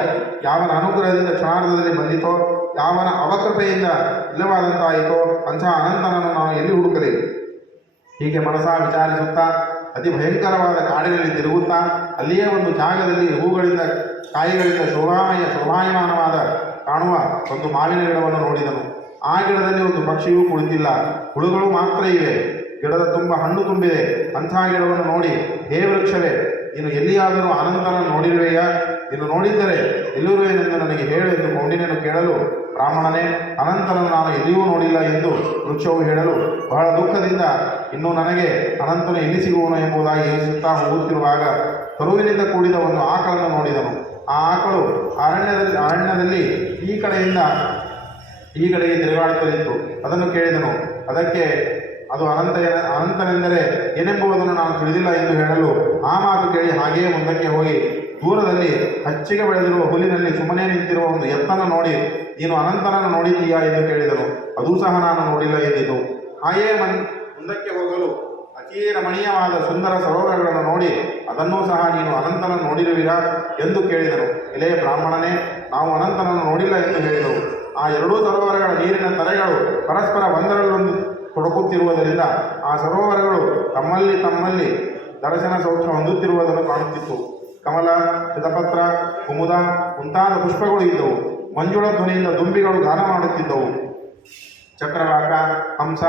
ಯಾವನ ಅನುಗ್ರಹದಿಂದ ಕ್ಷಣಾರ್ಧದಲ್ಲಿ ಬಂದಿತೋ, ಯಾವನ ಅವಕೃಪೆಯಿಂದ ಇಲ್ಲವಾದಂತಾಯಿತೋ ಅಂತಹ ಅನಂತನನ್ನು ನಾನು ಎಲ್ಲಿ ಹುಡುಕಲಿ? ಹೀಗೆ ಮನಸ ವಿಚಾರಿಸುತ್ತಾ ಅತಿ ಭಯಂಕರವಾದ ಕಾಡಿನಲ್ಲಿ ತಿರುಗುತ್ತಾ ಅಲ್ಲಿಯೇ ಒಂದು ಜಾಗದಲ್ಲಿ ಹೂಗಳಿಂದ ಕಾಯಿಗಳಿಂದ ಶೋಭಾಯಮಾನವಾದ ಕಾಣುವ ಒಂದು ಮಾವಿನ ಗಿಡವನ್ನು ನೋಡಿದನು. ಆ ಗಿಡದಲ್ಲಿ ಒಂದು ಪಕ್ಷಿಯೂ ಕುಳಿತಿಲ್ಲ, ಹುಳುಗಳು ಮಾತ್ರ ಇವೆ. ಗಿಡದ ತುಂಬ ಹಣ್ಣು ತುಂಬಿದೆ. ಅಂತಹ ಗಿಡವನ್ನು ನೋಡಿ, ಹೇ ವೃಕ್ಷವೇ, ನೀನು ಎಲ್ಲಿಯಾದರೂ ಅನಂತನ ನೋಡಿರುವೆಯಾ? ನೀನು ನೋಡಿದ್ದರೆ ಎಲ್ಲಿರುವೆನೆಂದು ನನಗೆ ಹೇಳು ಎಂದು ಕೌಂಡಿನ್ಯನು ಕೇಳಲು ಬ್ರಾಹ್ಮಣನೇ, ಅನಂತನನ್ನು ನಾನು ಎಲ್ಲಿಯೂ ನೋಡಿಲ್ಲ ಎಂದು ವೃಕ್ಷವು ಹೇಳಲು ಬಹಳ ದುಃಖದಿಂದ ಇನ್ನು ನನಗೆ ಅನಂತನು ಎಲ್ಲಿ ಸಿಗುವನು ಎಂಬುದಾಗಿ ಯೋಚಿಸುತ್ತಾ ಹೋಗುತ್ತಿರುವಾಗ ಕರುವಿನಿಂದ ಕೂಡಿದ ಒಂದು ಆಕಳನ್ನು ನೋಡಿದನು. ಆ ಆಕಳು ಅರಣ್ಯದಲ್ಲಿ ಈ ಕಡೆಯಿಂದ ಈ ಕಡೆಗೆ ತಿರುಗಾಡುತ್ತಲಿತ್ತು. ಅದನ್ನು ಕೇಳಿದನು. ಅದಕ್ಕೆ ಅದು ಅನಂತನೆಂದರೆ ಏನೆಂಬುದನ್ನು ನಾನು ತಿಳಿದಿಲ್ಲ ಎಂದು ಹೇಳಲು ಆ ಮಾತು ಕೇಳಿ ಹಾಗೆಯೇ ಮುಂದಕ್ಕೆ ಹೋಗಿ ದೂರದಲ್ಲಿ ಹಚ್ಚಿಗೆ ಬೆಳೆದಿರುವ ಹುಲ್ಲಿನಲ್ಲಿ ಸುಮ್ಮನೆ ನಿಂತಿರುವ ಒಂದು ಎತ್ತನ್ನು ನೋಡಿ, ನೀನು ಅನಂತನನ್ನು ನೋಡಿದ್ದೀಯಾ ಎಂದು ಕೇಳಿದನು. ಅದೂ ಸಹ ನಾನು ನೋಡಿಲ್ಲ ಎಂದಿತು. ಹಾಗೆಯೇ ಮುಂದಕ್ಕೆ ಹೋಗಲು ಅತೀ ರಮಣೀಯವಾದ ಸುಂದರ ಸರೋವರಗಳನ್ನು ನೋಡಿ, ಅದನ್ನೂ ಸಹ ನೀನು ಅನಂತನನ್ನು ನೋಡಿರುವಿರಾ ಎಂದು ಕೇಳಿದನು. ಎಲೆ ಬ್ರಾಹ್ಮಣನೇ, ನಾವು ಅನಂತನನ್ನು ನೋಡಿಲ್ಲ ಎಂದು ಹೇಳಿದವು. ಆ ಎರಡೂ ಸರೋವರಗಳ ನೀರಿನ ತರೆಗಳು ಪರಸ್ಪರ ಒಂದರಲ್ಲೊಂದು ತೊಡಕುತ್ತಿರುವುದರಿಂದ ಆ ಸರೋವರಗಳು ತಮ್ಮಲ್ಲಿ ದರ್ಶನ ಸೌಖ್ಯ ಹೊಂದುತ್ತಿರುವುದನ್ನು ಕಾಣುತ್ತಿತ್ತು. ಕಮಲ, ಶ್ವೇತಪತ್ರ, ಕುಮುದ ಮುಂತಾದ ಪುಷ್ಪಗಳು ಇದ್ದವು. ಮಂಜುಳ ಧ್ವನಿಯಿಂದ ದುಂಬಿಗಳು ಗಾನ ಮಾಡುತ್ತಿದ್ದವು. ಚಕ್ರವಾಕ, ಹಂಸ,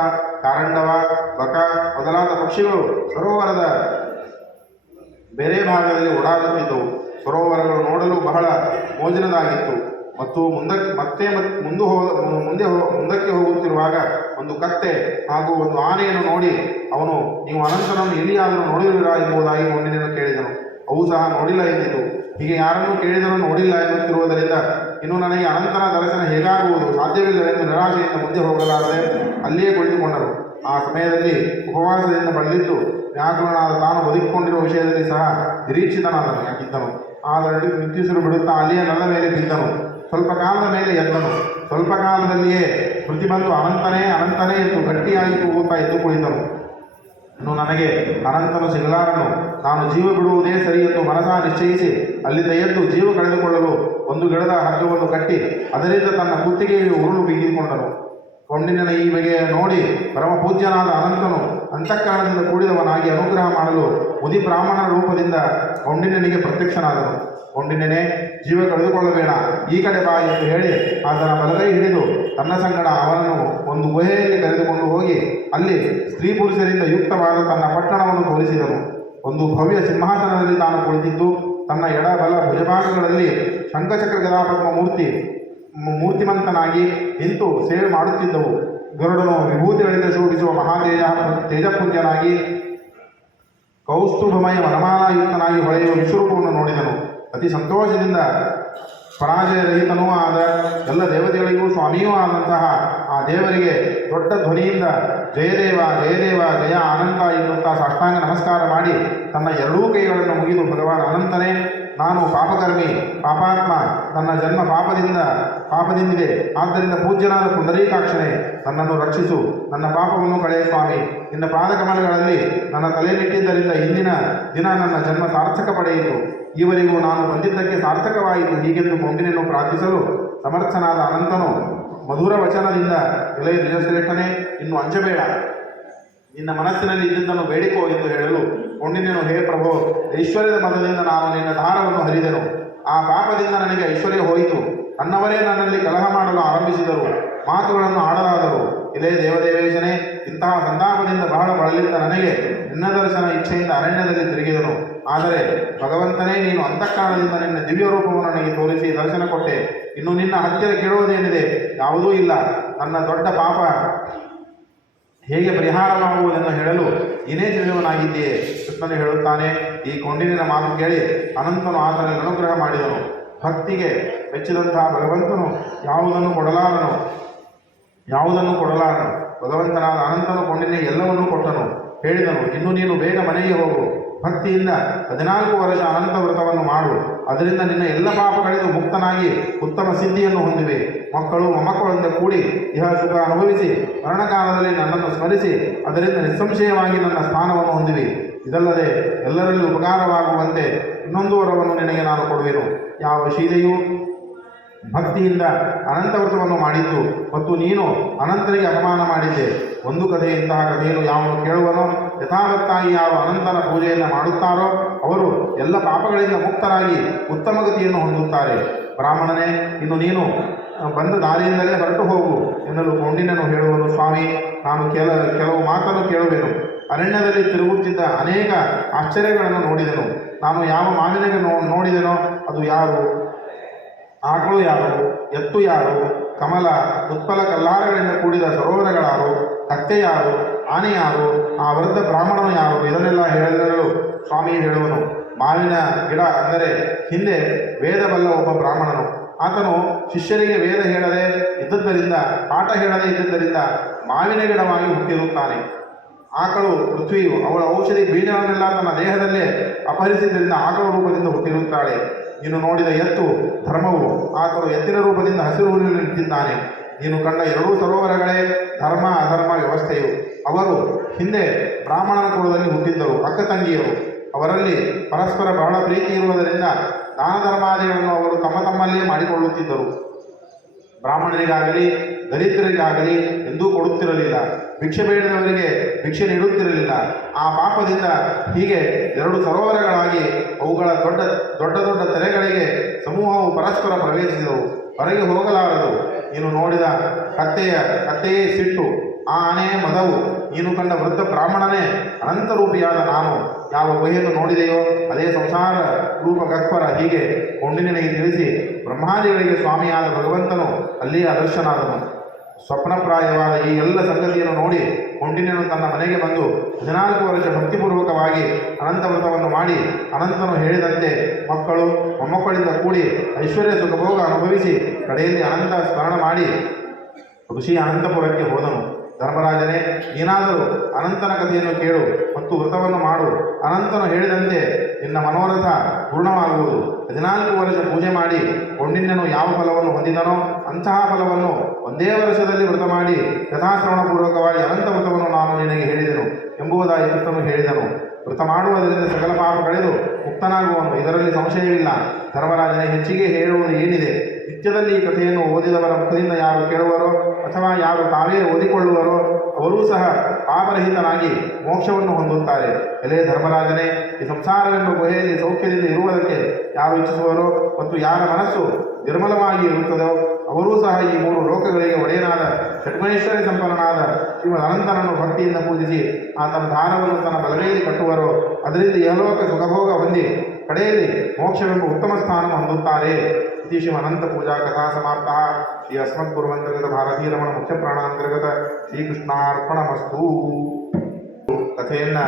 ಕಾರಂಡವ, ಬಕ ಮೊದಲಾದ ಪಕ್ಷಿಗಳು ಸರೋವರದ ಬೇರೆ ಭಾಗದಲ್ಲಿ ಓಡಾಡುತ್ತಿದ್ದವು. ಸರೋವರಗಳು ನೋಡಲು ಬಹಳ ಮೋಜಿನದಾಗಿತ್ತು. ಮತ್ತು ಮುಂದಕ್ಕೆ ಹೋಗುತ್ತಿರುವಾಗ ಒಂದು ಕತ್ತೆ ಹಾಗೂ ಒಂದು ಆನೆಯನ್ನು ನೋಡಿ ಅವನು, ನೀವು ಅನಂತನನ್ನು ಎಲ್ಲಿಯಾದರೂ ನೋಡಿರುವಿರಾ ಎಂಬುದಾಗಿ ಮೊಂಡಿನನ್ನು ಕೇಳಿದನು. ಅವು ಸಹ ನೋಡಿಲ್ಲ ಎಂದಿತು. ಹೀಗೆ ಯಾರನ್ನು ಕೇಳಿದರೂ ನೋಡಿಲ್ಲ ಎನ್ನುತ್ತಿರುವುದರಿಂದ ಇನ್ನು ನನಗೆ ಅನಂತನ ದರ್ಶನ ಹೇಗಾಗುವುದು ಸಾಧ್ಯವಿಲ್ಲವೆಂದು ನಿರಾಶೆಯಿಂದ ಮುಂದೆ ಹೋಗಲಾರದೆ ಅಲ್ಲಿಯೇ ಕುಳಿತುಕೊಂಡರು. ಆ ಸಮಯದಲ್ಲಿ ಉಪವಾಸದಿಂದ ಬಳಲಿದ್ದು ವ್ಯಾಕುಲನಾದ ತಾನು ಬದುಕಿಕೊಂಡಿರುವ ವಿಷಯದಲ್ಲಿ ಸಹ ನಿರೀಕ್ಷಿತನಾಗಿದ್ದನು. ಆದರೆ ನಿಂತಿಸಲು ಬಿಡುತ್ತಾ ಅಲ್ಲಿಯೇ ನೆಲದ ಮೇಲೆ ಬಿದ್ದನು. ಸ್ವಲ್ಪ ಕಾಲದ ಮೇಲೆ ಎದ್ದನು. ಸ್ವಲ್ಪ ಕಾಲದಲ್ಲಿಯೇ ಸ್ಮೃತಿ ಬಂದು ಅನಂತನೇ ಅನಂತನೇ ಎಂದು ಗಟ್ಟಿಯಾಗಿ ಕೂಗುತ್ತಾ ಎದ್ದು ಕುಳಿತನು. ಇನ್ನು ನನಗೆ ಅನಂತನು ಸಿಗಲಾರನು, ನಾನು ಜೀವ ಬಿಡುವುದೇ ಸರಿ ಎಂದು ಮನಸ ನಿಶ್ಚಯಿಸಿ ಅಲ್ಲಿಂದ ಎದ್ದು ಜೀವ ಕಳೆದುಕೊಳ್ಳಲು ಒಂದು ಗಿಡದ ಹಗ್ಗವನ್ನು ಕಟ್ಟಿ ಅದರಿಂದ ತನ್ನ ಕುತ್ತಿಗೆಗೆ ಉರುಳು ಬಿಗಿದುಕೊಂಡನು. ಕೊಂಡಿನ ಈ ಬಗೆಯ ನೋಡಿ ಪರಮ ಪೂಜ್ಯನಾದ ಅನಂತನು ಅಂತಃಕರಣದಿಂದ ಕೂಡಿದವನಾಗಿ ಅನುಗ್ರಹ ಮಾಡಲು ಮುದಿ ಬ್ರಾಹ್ಮಣನ ರೂಪದಿಂದ ಕೊಂಡಿನನಿಗೆ ಪ್ರತ್ಯಕ್ಷನಾದನು. ಕೊಂಡಿನೇ, ಜೀವ ಕಳೆದುಕೊಳ್ಳಬೇಡ, ಈ ಕಡೆ ಬಾ ಎಂದು ಹೇಳಿ ಆತನ ಬಲಗೈ ಹಿಡಿದು ತನ್ನ ಸಂಗಡ ಅವನನ್ನು ಒಂದು ಗುಹೆಯಲ್ಲಿ ಕರೆದುಕೊಂಡು ಹೋಗಿ ಅಲ್ಲಿ ಸ್ತ್ರೀ ಪುರುಷರಿಂದ ಯುಕ್ತವಾದ ತನ್ನ ಪಟ್ಟಣವನ್ನು ತೋರಿಸಿದನು. ಒಂದು ಭವ್ಯ ಸಿಂಹಾಸನದಲ್ಲಿ ತಾನು ಕುಳಿತಿದ್ದು ತನ್ನ ಎಡ ಬಲ ಭುಜಭಾಗಗಳಲ್ಲಿ ಶಂಖಚಕ್ರ ಗದಾಪದ್ಮ ಮೂರ್ತಿಮಂತನಾಗಿ ನಿಂತು ಸೇವೆ ಮಾಡುತ್ತಿದ್ದವು. ಗರುಡನು ವಿಭೂತಿಗಳಿಂದ ಶೋಭಿಸುವ ತೇಜಪುಂಜನಾಗಿ ಕೌಸ್ತುಭಮಯ ವನಮಾಲಾಯುಕ್ತನಾಗಿ ಹೊಳೆಯುವ ವಿಶ್ವರೂಪವನ್ನು ನೋಡಿದನು. ಅತಿ ಸಂತೋಷದಿಂದ ಪರಾಜಯರಹಿತನೂ ಆದ ಎಲ್ಲ ದೇವತೆಗಳಿಗೂ ಸ್ವಾಮಿಯೂ ಆದಂತಹ ಆ ದೇವರಿಗೆ ದೊಡ್ಡ ಧ್ವನಿಯಿಂದ ಜಯದೇವ ಜಯದೇವ ಜಯ ಅನಂತ ಎನ್ನುತ್ತಾ ಸಾಷ್ಟಾಂಗ ನಮಸ್ಕಾರ ಮಾಡಿ ತನ್ನ ಎರಡೂ ಕೈಗಳನ್ನು ಮುಗಿದು, ಭಗವಾನ್ ಅನಂತನೇ, ನಾನು ಪಾಪಕರ್ಮಿ, ಪಾಪಾತ್ಮ, ನನ್ನ ಜನ್ಮ ಪಾಪದಿಂದಿದೆ. ಆದ್ದರಿಂದ ಪೂಜ್ಯನಾದ ಪುಂಡರೀಕಾಕ್ಷನೇ, ನನ್ನನ್ನು ರಕ್ಷಿಸು, ನನ್ನ ಪಾಪವನ್ನು ಕಳೆಯ ಸ್ವಾಮಿ. ನಿನ್ನ ಪಾದಕಮಲಗಳಲ್ಲಿ ನನ್ನ ತಲೆ ನೆಟ್ಟಿದ್ದರಿಂದ ಇಂದಿನ ದಿನ ನನ್ನ ಜನ್ಮ ಸಾರ್ಥಕ ಪಡೆಯಿತು. ಈವರೆಗೂ ನಾನು ಬಂದಿದ್ದಕ್ಕೆ ಸಾರ್ಥಕವಾಯಿತು. ಹೀಗೆಂದು ಕೊಂಡಿನನ್ನು ಪ್ರಾರ್ಥಿಸಲು ಸಮರ್ಥನಾದ ಅನಂತನು ಮಧುರ ವಚನದಿಂದ, ಎಲೆ ದ್ವಿಜಶ್ರೇಷ್ಠನೇ, ಇನ್ನು ಅಂಜಬೇಡ, ನಿನ್ನ ಮನಸ್ಸಿನಲ್ಲಿ ಇದ್ದುದನ್ನು ಬೇಡಿಕೋ ಎಂದು ಹೇಳಲು ಕೊಂಡಿನನು, ಹೇ ಪ್ರಭೋ, ಐಶ್ವರ್ಯದ ಮದದಿಂದ ನಾನು ನಿನ್ನ ದಾರವನ್ನು ಹರಿದೆನು. ಆ ಪಾಪದಿಂದ ನನಗೆ ಐಶ್ವರ್ಯ ಹೋಯಿತು. ನನ್ನವರೇ ನನ್ನಲ್ಲಿ ಕಲಹ ಮಾಡಲು ಆರಂಭಿಸಿದರು, ಮಾತುಗಳನ್ನು ಆಡಲಾದರು. ಇದೇ ದೇವದೇವೇಶನೇ, ಇಂತಹ ಸಂತಾಪದಿಂದ ಬಹಳ ಬಳಲಿದ್ದ ನನಗೆ ನಿನ್ನ ದರ್ಶನ ಇಚ್ಛೆಯಿಂದ ಅರಣ್ಯದಲ್ಲಿ ತಿರುಗಿದನು. ಆದರೆ ಭಗವಂತನೇ, ನೀನು ಅಂತಃಕರಣದಿಂದ ನಿನ್ನ ದಿವ್ಯ ರೂಪವನ್ನು ನನಗೆ ತೋರಿಸಿ ದರ್ಶನ ಕೊಟ್ಟೆ. ಇನ್ನು ನಿನ್ನ ಹತ್ತಿರ ಕೇಳುವುದೇನಿದೆ? ಯಾವುದೂ ಇಲ್ಲ. ನನ್ನ ದೊಡ್ಡ ಪಾಪ ಹೇಗೆ ಪರಿಹಾರವಾಗುವುದೆಂದು ಹೇಳಲು ನೀನೇ ತಿಳಿದವನಾಗಿದ್ದೀಯೆ. ಕೃಷ್ಣನು ಹೇಳುತ್ತಾನೆ. ಈ ಕೊಂಡಿನ ಮಾತು ಕೇಳಿ ಅನಂತನು ಆತನಲ್ಲಿ ಅನುಗ್ರಹ ಮಾಡಿದನು. ಭಕ್ತಿಗೆ ಮೆಚ್ಚಿದಂತಹ ಭಗವಂತನು ಯಾವುದನ್ನು ಕೊಡಲಾರನು. ಭಗವಂತನಾದ ಅನಂತನು ಕೊಂಡಿನಿಗೆ ಎಲ್ಲವನ್ನೂ ಕೊಟ್ಟನು. ಹೇಳಿದನು, ಇನ್ನು ನೀನು ಬೇಗ ಮನೆಗೆ ಹೋಗು. ಭಕ್ತಿಯಿಂದ 14 ವರ್ಷ ಅನಂತ ವ್ರತವನ್ನು ಮಾಡು. ಅದರಿಂದ ನಿನ್ನ ಎಲ್ಲ ಪಾಪ ಕಳೆದು ಮುಕ್ತನಾಗಿ ಉತ್ತಮ ಸಿದ್ಧಿಯನ್ನು ಹೊಂದಿವೆ. ಮಕ್ಕಳು ಮೊಮ್ಮಕ್ಕಳಿಂದ ಕೂಡಿ ಇಹ ಸುಖ ಅನುಭವಿಸಿ ಮರಣಕಾಲದಲ್ಲಿ ನನ್ನನ್ನು ಸ್ಮರಿಸಿ ಅದರಿಂದ ನಿಸ್ಸಂಶಯವಾಗಿ ನನ್ನ ಸ್ಥಾನವನ್ನು ಹೊಂದಿವೆ. ಇದಲ್ಲದೆ ಎಲ್ಲರಲ್ಲಿ ಉಪಕಾರವಾಗುವಂತೆ ಇನ್ನೊಂದು ವರವನ್ನು ನಿನಗೆ ನಾನು ಕೊಡುವೆನು. ಯಾವ ಶೀಲೆಯು ಭಕ್ತಿಯಿಂದ ಅನಂತ ವ್ರತವನ್ನು ಮಾಡಿದ್ದು ಮತ್ತು ನೀನು ಅನಂತರಿಗೆ ಅಪಮಾನ ಮಾಡಿದ್ದೆ. ಒಂದು ಕಥೆ, ಇಂತಹ ಕಥೆಯನ್ನು ಯಾವನು ಕೇಳುವನೋ, ಯಥಾವತ್ತಾಗಿ ಯಾವ ಅನಂತನ ಪೂಜೆಯನ್ನು ಮಾಡುತ್ತಾರೋ ಅವರು ಎಲ್ಲ ಪಾಪಗಳಿಂದ ಮುಕ್ತರಾಗಿ ಉತ್ತಮ ಗತಿಯನ್ನು ಹೊಂದುತ್ತಾರೆ. ಬ್ರಾಹ್ಮಣನೇ, ಇನ್ನು ನೀನು ಬಂದ ದಾರಿಯಿಂದಲೇ ಹೊರಟು ಹೋಗು ಎನ್ನಲು ಕೊಂಡಿನನು ಹೇಳುವನು, ಸ್ವಾಮಿ, ನಾನು ಕೆಲವು ಮಾತನ್ನು ಕೇಳುವೆನು. ಅರಣ್ಯದಲ್ಲಿ ತಿರುಗುತ್ತಿದ್ದ ಅನೇಕ ಆಶ್ಚರ್ಯಗಳನ್ನು ನೋಡಿದೆನು. ನಾನು ಯಾವ ಮಾವಿನಿಗೆ ನೋಡಿದೆನೋ ಅದು ಯಾರು, ಆಕಳು ಯಾರು, ಎತ್ತು ಯಾರು, ಕಮಲ ಉತ್ಪಲ ಕಲ್ಲಾರಗಳಿಂದ ಕೂಡಿದ ಸರೋವರಗಳಾರು, ಕತ್ತೆ ಯಾರು, ಆನೆ ಯಾರು, ಆ ವೃದ್ಧ ಬ್ರಾಹ್ಮಣನು ಯಾರು, ಇದನ್ನೆಲ್ಲ ಹೇಳಲು ಸ್ವಾಮಿ ಹೇಳುವನು. ಮಾವಿನ ಗಿಡ ಅಂದರೆ ಹಿಂದೆ ವೇದ ಬಲ್ಲ ಒಬ್ಬ ಬ್ರಾಹ್ಮಣನು. ಆತನು ಶಿಷ್ಯರಿಗೆ ವೇದ ಹೇಳದೆ ಇದ್ದದ್ದರಿಂದ, ಪಾಠ ಹೇಳದೆ ಇದ್ದುದರಿಂದ ಮಾವಿನ ಗಿಡವಾಗಿ ಹುಟ್ಟಿರುತ್ತಾನೆ. ಆಕಳು ಪೃಥ್ವಿಯು ಅವಳ ಔಷಧಿ ಬೀಜವನ್ನೆಲ್ಲ ತನ್ನ ದೇಹದಲ್ಲೇ ಅಪಹರಿಸಿದ್ದರಿಂದ ಆಕಳ ರೂಪದಿಂದ ಹುಟ್ಟಿರುತ್ತಾಳೆ. ನೀನು ನೋಡಿದ ಎತ್ತು ಧರ್ಮವು, ಆತನು ಎತ್ತಿನ ರೂಪದಿಂದ ಹಸಿರು ಹುಲ್ಲಿನಲ್ಲಿ ನಿಂತಿದ್ದಾನೆ. ನೀನು ಕಂಡ ಎರಡೂ ಸರೋವರಗಳೇ ಧರ್ಮ ಅಧರ್ಮ ವ್ಯವಸ್ಥೆಯು. ಅವರು ಹಿಂದೆ ಬ್ರಾಹ್ಮಣನ ಕುಲದಲ್ಲಿ ಹುಟ್ಟಿದ್ದರು, ಅಕ್ಕ ತಂಗಿಯರು. ಅವರಲ್ಲಿ ಪರಸ್ಪರ ಬಹಳ ಪ್ರೀತಿ ಇರುವುದರಿಂದ ದಾನ ಧರ್ಮಾದಿಗಳನ್ನು ಅವರು ತಮ್ಮ ತಮ್ಮಲ್ಲಿಯೇ ಮಾಡಿಕೊಳ್ಳುತ್ತಿದ್ದರು. ಬ್ರಾಹ್ಮಣರಿಗಾಗಲಿ ದರಿದ್ರರಿಗಾಗಲಿ ಎಂದೂ ಕೊಡುತ್ತಿರಲಿಲ್ಲ. ಭಿಕ್ಷೆ ಬೇಡದವರಿಗೆ ಭಿಕ್ಷೆ ನೀಡುತ್ತಿರಲಿಲ್ಲ. ಆ ಪಾಪದಿಂದ ಹೀಗೆ ಎರಡು ಸರೋವರಗಳಾಗಿ ಅವುಗಳ ದೊಡ್ಡ ದೊಡ್ಡ ದೊಡ್ಡ ತೆರೆಗಳಿಗೆ ಸಮೂಹವು ಪರಸ್ಪರ ಪ್ರವೇಶಿಸಿದವು, ಹೊರಗೆ ಹೋಗಲಾರದು. ನೀನು ನೋಡಿದ ಕತ್ತೆಯೇ ಸಿಟ್ಟು, ಆ ಆನೆಯೇ ಮದವು. ನೀನು ಕಂಡ ವೃದ್ಧ ಬ್ರಾಹ್ಮಣನೇ ಅನಂತರೂಪಿಯಾದ ನಾನು. ಯಾವ ಗುಹೆಯನ್ನು ನೋಡಿದೆಯೋ ಅದೇ ಸಂಸಾರ ರೂಪ ಗಹ್ವರ. ಹೀಗೆ ಕೊಂಡು ನಿನಗೆ ತಿಳಿಸಿ ಬ್ರಹ್ಮಾದಿಗಳಿಗೆ ಸ್ವಾಮಿಯಾದ ಭಗವಂತನು ಅಲ್ಲಿಯೇ ಅದರ್ಶನಾದನು. ಸ್ವಪ್ನಪ್ರಾಯವಾದ ಈ ಎಲ್ಲ ಸಂಗತಿಯನ್ನು ನೋಡಿ ಕೊಂಡಿನನು ತನ್ನ ಮನೆಗೆ ಬಂದು 14 ವರ್ಷ ಭಕ್ತಿಪೂರ್ವಕವಾಗಿ ಅನಂತ ವ್ರತವನ್ನು ಮಾಡಿ ಅನಂತನು ಹೇಳಿದಂತೆ ಮಕ್ಕಳು ಮೊಮ್ಮಕ್ಕಳಿಂದ ಕೂಡಿ ಐಶ್ವರ್ಯ ಸುಖಭೋಗ ಅನುಭವಿಸಿ ಕಡೆಯಲ್ಲಿ ಅನಂತ ಸ್ಮರಣ ಮಾಡಿ ಋಷಿ ಅನಂತಪುರಕ್ಕೆ ಹೋದನು. ಧರ್ಮರಾಜನೇ, ನೀನಾದರೂ ಅನಂತನ ಕಥೆಯನ್ನು ಕೇಳು ಮತ್ತು ವ್ರತವನ್ನು ಮಾಡು. ಅನಂತನು ಹೇಳಿದಂತೆ ನಿನ್ನ ಮನೋರಥ ಪೂರ್ಣವಾಗುವುದು. 14 ವರ್ಷ ಪೂಜೆ ಮಾಡಿ ಕೊಂಡಿನನು ಯಾವ ಫಲವನ್ನು ಹೊಂದಿದನೋ ಅಂತಹ ಫಲವನ್ನು ಒಂದೇ ವರ್ಷದಲ್ಲಿ ವ್ರತ ಮಾಡಿ ಯಥಾಶ್ರವಣಪೂರ್ವಕವಾಗಿ ಅನಂತ ವ್ರತವನ್ನು ನಾನು ನಿನಗೆ ಹೇಳಿದೆನು ಎಂಬುದಾಗಿ ಕೃಷ್ಣನು ಹೇಳಿದನು. ವ್ರತ ಮಾಡುವುದರಿಂದ ಸಕಲ ಪಾಪ ಕಳೆದು ಮುಕ್ತನಾಗುವನು, ಇದರಲ್ಲಿ ಸಂಶಯವಿಲ್ಲ. ಧರ್ಮರಾಜನೇ, ಹೆಚ್ಚಿಗೆ ಹೇಳುವುದು ಏನಿದೆ? ನಿತ್ಯದಲ್ಲಿ ಈ ಕಥೆಯನ್ನು ಓದಿದವರ ಮುಖದಿಂದ ಯಾರು ಕೇಳುವರೋ ಅಥವಾ ಯಾರು ತಾವೇ ಓದಿಕೊಳ್ಳುವರೋ ಅವರೂ ಸಹ ಪಾಪರಹಿತನಾಗಿ ಮೋಕ್ಷವನ್ನು ಹೊಂದುತ್ತಾರೆ. ಎಲೆ ಧರ್ಮರಾಜನೇ, ಈ ಸಂಸಾರವೆಂಬ ಗುಹೆಯಲ್ಲಿ ಸೌಖ್ಯದಿಂದ ಇರುವುದಕ್ಕೆ ಯಾರು ಇಚ್ಛಿಸುವರೋ ಮತ್ತು ಯಾರ ಮನಸ್ಸು ನಿರ್ಮಲವಾಗಿ ಇರುತ್ತದೋ ಅವರೂ ಸಹ ಈ 3 ಲೋಕಗಳಿಗೆ ಒಡೆಯನಾದ ಷಡ್ಮೈಶ್ವರ್ಯ ಸಂಪನ್ನನಾದ ಶ್ರೀಮದ್ ಅನಂತನನ್ನು ಭಕ್ತಿಯಿಂದ ಪೂಜಿಸಿ ಆತನ ದಾನವನ್ನು ತನ್ನ ಬಲಗೈಯಲ್ಲಿ ಕಟ್ಟುವರೋ ಅದರಿಂದ ಯಹಲೋಕ ಸುಖಭೋಗ ಹೊಂದಿ ಕಡೆಯಲ್ಲಿ ಮೋಕ್ಷವೆಂಬ ಉತ್ತಮ ಸ್ಥಾನವನ್ನು ಹೊಂದುತ್ತಾರೆ. ಇತಿ ಶ್ರೀ ಅನಂತ ಪೂಜಾ ಕಥಾ ಸಮಾಪ್ತ. ಶ್ರೀ ಅಸ್ಮದ್ಗುರುವಂತರ್ಗತ ಭಾರತೀಯ ರಮಣ ಮುಖ್ಯ ಪ್ರಾಣಾಂತರ್ಗತ ಶ್ರೀಕೃಷ್ಣಾರ್ಪಣಮಸ್ತು. ಕಥೆಯನ್ನು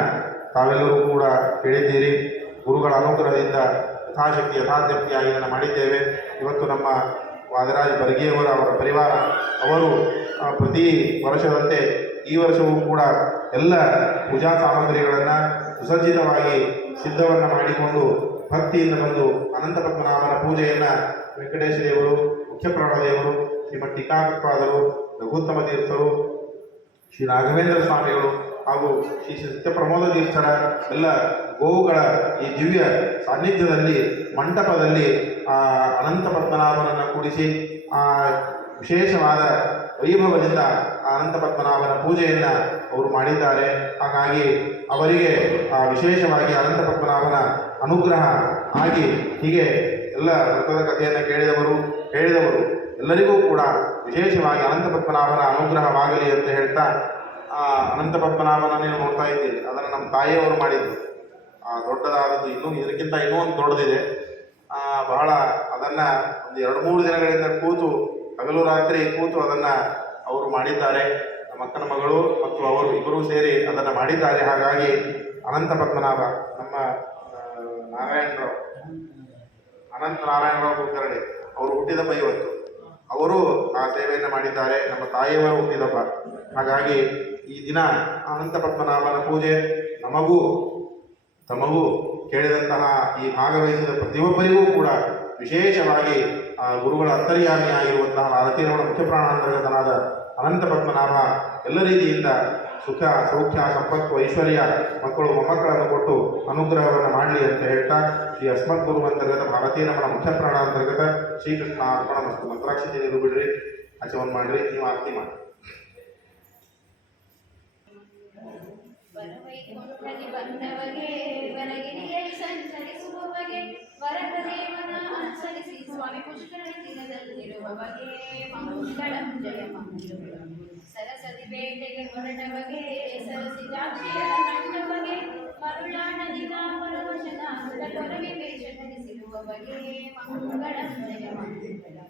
ತಾವೆಲ್ಲರೂ ಕೂಡ ಕೇಳಿದ್ದೀರಿ. ಗುರುಗಳ ಅನುಗ್ರಹದಿಂದ ಯಥಾಶಕ್ತಿ ಯಥಾದ್ಯಪ್ತಿಯಾಗಿ ಇದನ್ನು ಮಾಡಿದ್ದೇವೆ. ಇವತ್ತು ನಮ್ಮ ವಾದರಾಜ್ ಬರ್ಗಿಯವರು ಅವರ ಪರಿವಾರ ಅವರು ಪ್ರತಿ ವರ್ಷದಂತೆ ಈ ವರ್ಷವೂ ಕೂಡ ಎಲ್ಲ ಪೂಜಾ ಸಾಮಗ್ರಿಗಳನ್ನು ಸುಸಜ್ಜಿತವಾಗಿ ಸಿದ್ಧವನ್ನು ಮಾಡಿಕೊಂಡು ಭಕ್ತಿಯಿಂದ ಬಂದು ಅನಂತ ಪದ್ಮನಾಭನ ಪೂಜೆಯನ್ನು ವೆಂಕಟೇಶ ದೇವರು, ಮುಖ್ಯ ಪ್ರಾಣದೇವರು, ಶ್ರೀಮಠ್ ಟೀಕಾಕೃತ್ಪಾದರು, ರಘುತ್ತಮ ತೀರ್ಥರು, ಶ್ರೀ ರಾಘವೇಂದ್ರ ಸ್ವಾಮಿಗಳು ಹಾಗೂ ಶ್ರೀ ಸತ್ಯ ಪ್ರಮೋದ ತೀರ್ಥರ ಎಲ್ಲ ಗೋವುಗಳ ಈ ದಿವ್ಯ ಸಾನ್ನಿಧ್ಯದಲ್ಲಿ ಮಂಟಪದಲ್ಲಿ ಅನಂತ ಪದ್ಮನಾಭನನ್ನು ಕೂಡಿಸಿ ವಿಶೇಷವಾದ ವೈಭವದಿಂದ ಅನಂತ ಪದ್ಮನಾಭನ ಪೂಜೆಯನ್ನು ಅವರು ಮಾಡಿದ್ದಾರೆ. ಹಾಗಾಗಿ ಅವರಿಗೆ ವಿಶೇಷವಾಗಿ ಅನಂತ ಪದ್ಮನಾಭನ ಅನುಗ್ರಹ ಆಗಿ ಹೀಗೆ ಎಲ್ಲ ವ್ರತದ ಕಥೆಯನ್ನು ಹೇಳಿದವರು ಎಲ್ಲರಿಗೂ ಕೂಡ ವಿಶೇಷವಾಗಿ ಅನಂತ ಪದ್ಮನಾಭನ ಅನುಗ್ರಹವಾಗಲಿ ಅಂತ ಹೇಳ್ತಾ, ಅನಂತ ಪದ್ಮನಾಭನ ನೀವು ನೋಡ್ತಾ ಇದ್ದೀರಿ, ಅದನ್ನು ನಮ್ಮ ತಾಯಿಯವರು ಮಾಡಿದ್ದು. ದೊಡ್ಡದಾದದ್ದು ಇದಕ್ಕಿಂತ ಇನ್ನೂ ಒಂದು ದೊಡ್ಡದಿದೆ. ಬಹಳ ಅದನ್ನು ಒಂದು 2-3 ದಿನಗಳಿಂದ ಕೂತು ಹಗಲು ರಾತ್ರಿ ಕೂತು ಅದನ್ನು ಅವರು ಮಾಡಿದ್ದಾರೆ. ನಮ್ಮ ಅಕ್ಕನ ಮಗಳು ಮತ್ತು ಅವರು ಇಬ್ಬರೂ ಸೇರಿ ಅದನ್ನು ಮಾಡಿದ್ದಾರೆ. ಹಾಗಾಗಿ ಅನಂತ ಪದ್ಮನಾಭ ನಮ್ಮ ನಾರಾಯಣರಾವ್, ಅನಂತ ನಾರಾಯಣರಾವ್ ಕುಲಕರ್ಣಿ ಅವರು ಹುಟ್ಟಿದಬ್ಬ ಇವತ್ತು. ಅವರು ಆ ಸೇವೆಯನ್ನು ಮಾಡಿದ್ದಾರೆ. ನಮ್ಮ ತಾಯಿಯವರು ಹುಟ್ಟಿದಬ್ಬ. ಹಾಗಾಗಿ ಈ ದಿನ ಅನಂತ ಪದ್ಮನಾಭನ ಪೂಜೆ ನಮಗೂ ತಮಗೂ ಕೇಳಿದಂತಹ ಈ ಭಾಗವಹಿಸಿದ ಪ್ರತಿಯೊಬ್ಬರಿಗೂ ಕೂಡ ವಿಶೇಷವಾಗಿ ಗುರುಗಳ ಅಂತರ್ಯಾಮಿಯಾಗಿರುವಂತಹ ಭಾರತೀಯರಮಣ ಮುಖ್ಯ ಪ್ರಾಣಾಂತರ್ಗತನಾದ ಅನಂತ ಪದ್ಮನಾಭ ಎಲ್ಲ ರೀತಿಯಿಂದ ಸುಖ ಸೌಖ್ಯ ಸಂಪತ್ತು ಐಶ್ವರ್ಯ ಮಕ್ಕಳು ಮೊಮ್ಮಕ್ಕಳನ್ನು ಕೊಟ್ಟು ಅನುಗ್ರಹವನ್ನು ಮಾಡಲಿ ಅಂತ ಹೇಳ್ತಾ ಶ್ರೀ ಅಸ್ಮತ್ ಗುರುವಂತರ್ಗತ ಭಾರತೀಯರಮಣ ಮುಖ್ಯ ಪ್ರಾಣಾಂತರ್ಗತ ಶ್ರೀಕೃಷ್ಣ ಅರ್ಪಣಮಸ್ತು. ಮಂತ್ರಾಕ್ಷತೆ ನೀರು ಬಿಡ್ರಿ, ಆಚರಣೆ ಮಾಡಿರಿ, ನೀವು ಆರತಿ ಮಾಡಿ. ಸ್ವಾಮಿ ಪುಷ್ಕರ ತೀರದಲ್ಲಿರುವವಗೆ ಮಂಗಳಂ ಜಯ ಮಂಗಳಂ. ಸರಸ್ವತಿ ಬೇಟೆಗೆ ಹೊರಟವಗೆ ಸರಸಿಜಾಕ್ಷಿಯ ಕಂಡವಗೆ ಮರುಳಾಣದಿನ ಪರವಶನಾದ ಕೊರಗೆ ವೇಷ ಧರಿಸಿರುವವಗೆ ಮಂಗಳಂ ಜಯ ಮಂಗಳಂ.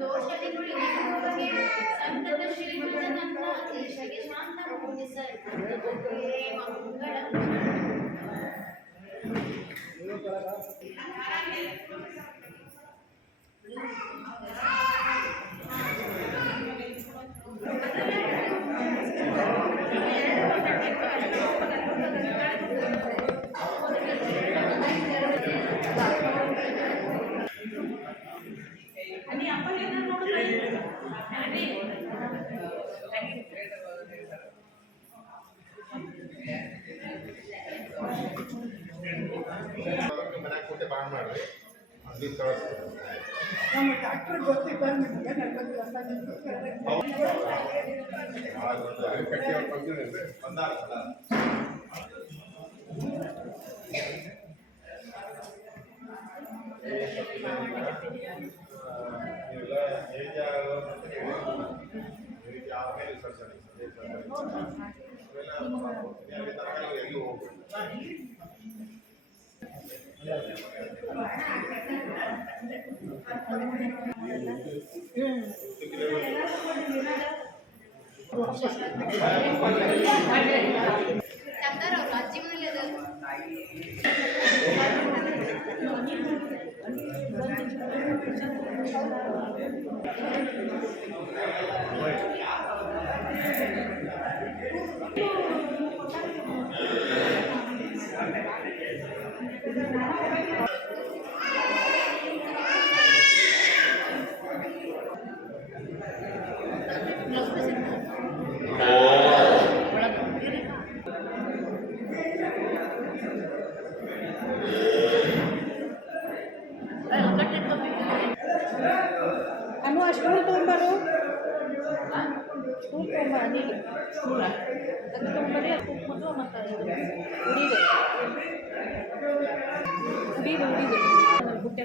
ದೋಷಗಳಿರುವ ಬಗೆ ಸಂತತ ಶ್ರೀಕೃಷ್ಣನಂತ ದೇಶಗೆ ಶಾಂತ ಮೂಡಿಸಲ್ಪಡುತ್ತದೆ ಮಂಗಳಂ. ಮನ್ಯಾಗ ಕೊಟ್ಟೆ ಬಾಳ್ ಮಾಡ್ರಿ ಅಲ್ಲಿ ಕಳಿಸ್ತೀವಿ. ನಮ್ಮ ಡಾಕ್ಟರ್ ಗೊತ್ತಿಲ್ಲ ನಿಮಗೆ ಎಲ್ಲಿ ಹೋಗ್ಬೇಕು ತಂದಾರ ಅವ್ರು ಅಜ್ಜಿ ಮನೇಲಿ ಅದಾರ. ಅನು ಆ ಸ್ಟೂಲ್ ತೊಗೊಂಬರು ಸ್ಟೂಲ್ ತೊಗೊಂಬ ಅನಿಲ್ ಸ್ಟೂಲ ಅದು ತೊಗೊಂಬರಿ ಅದು ಕುಕ್ಕೊಂಡು ಮತ್ತು ಉಡಿದು ಬುಟ್ಟೆ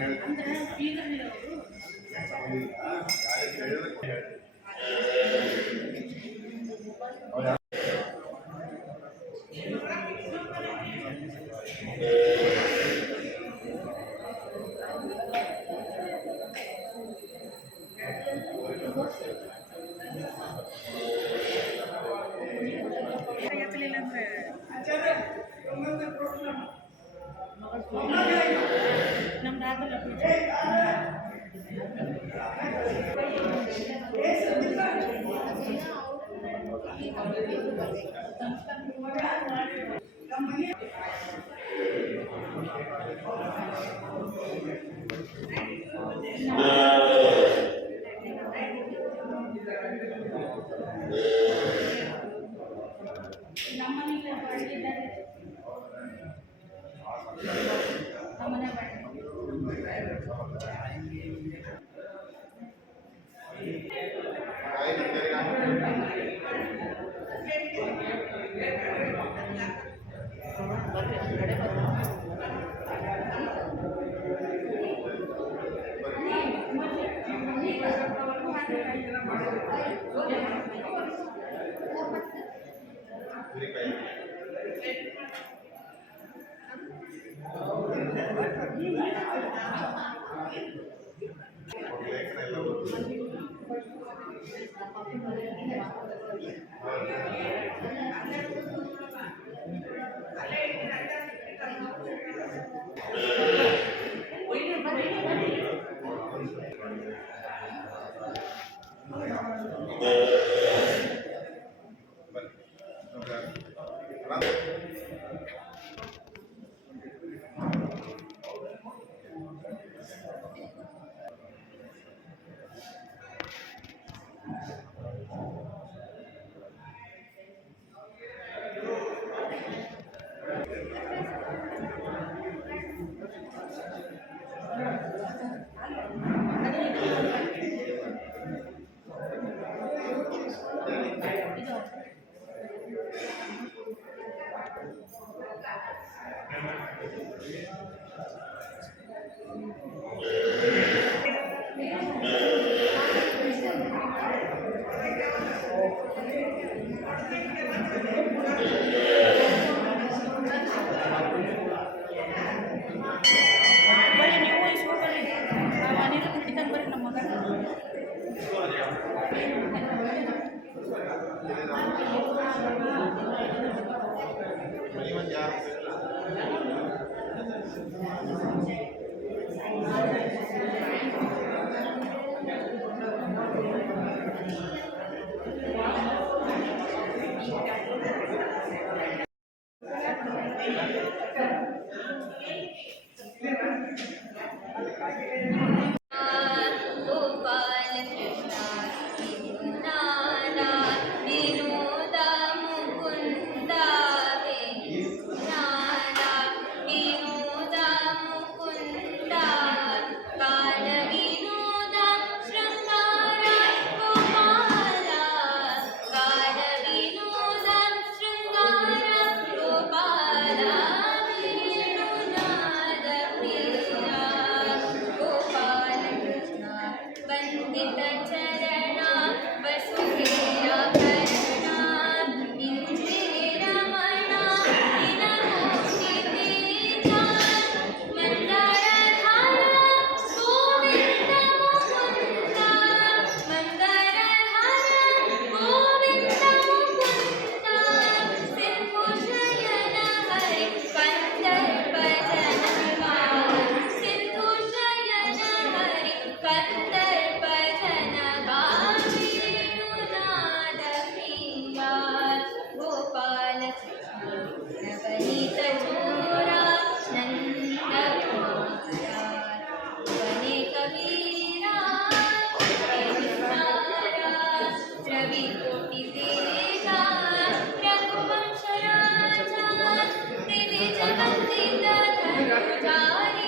ಅಂದ್ರೆ ಬೀಗರ್ನಿಗೆ ಅವರು ಯಾಕಲಿಲ್ಲ ಅಂದ್ರೆ ನಮ್ದು ಆಗಲ್ಲ ಪೂಜೆ. ನಮ್ಮನೇಲಿ ಅಡುಗೆ ಇದ್ದಾರೆ. ನಮ್ಮನೆ ಬರ್ರಿ ನೀವು ಇಸ್ಕೊಂಡು ಬರ್ರಿ. ಮನೇಲಿ ಹಿಡಿತಾನೆ ಬರ್ರಿ ನಮ್ಮ ಮಗ. ಗೋಪಾಲ ಕೃಷ್ಣ ನಾದ ವಿನೋದ ಮುಕುಂದ ನಾದ ವಿನೋದ ಮುಕುಂದ ಕಾಲ ವಿನೋದ ಶೃಂಗಾರ ಗೋಪಾಲ ಕಾಲ ವಿನೋದ ಶೃಂಗಾರ ಗೋಪಾಲ ವೇಣುನಾದ ಪ್ರಿಯ ಗೋಪಾಲ ಕೃಷ್ಣ ವಂದಿತ ಚರಣ ವಸುಧೇಯ ಕರ್ಣ ಇಂದ್ರಿಯ ರಮಣ ವಿನಮೋಹಿ ತೇಜ ಮಂದರಧಾರ ಗೋವಿಂದ ಮುಕುಂದ ಮಂದರಧಾರ ಗೋವಿಂದ ಮುಕುಂದ ಸಿಂಧು ಶಯನ ಹರಿ ಕಂದರ್ಪ ಜನಗಾನ ಸಿಂಧು ಶಯನ ಹರಿ ಕಂದರ್ಪ ಜನಗಾನ ವೇಣುನಾದ ಪ್ರಿಯ ಗೋಪಾಲ ಕೃಷ್ಣ ನವನೀತ ಚೋರ ನಂದ ಕುಮಾರ ವನೆ ಕಬೀರ ರವಿ ಕೋಟಿ ತೇಜ ರಘುವಂಶ ರಾಜ ತ್ರಿವಿಜ ವಂದಿತ ಧನುಜಾರಿ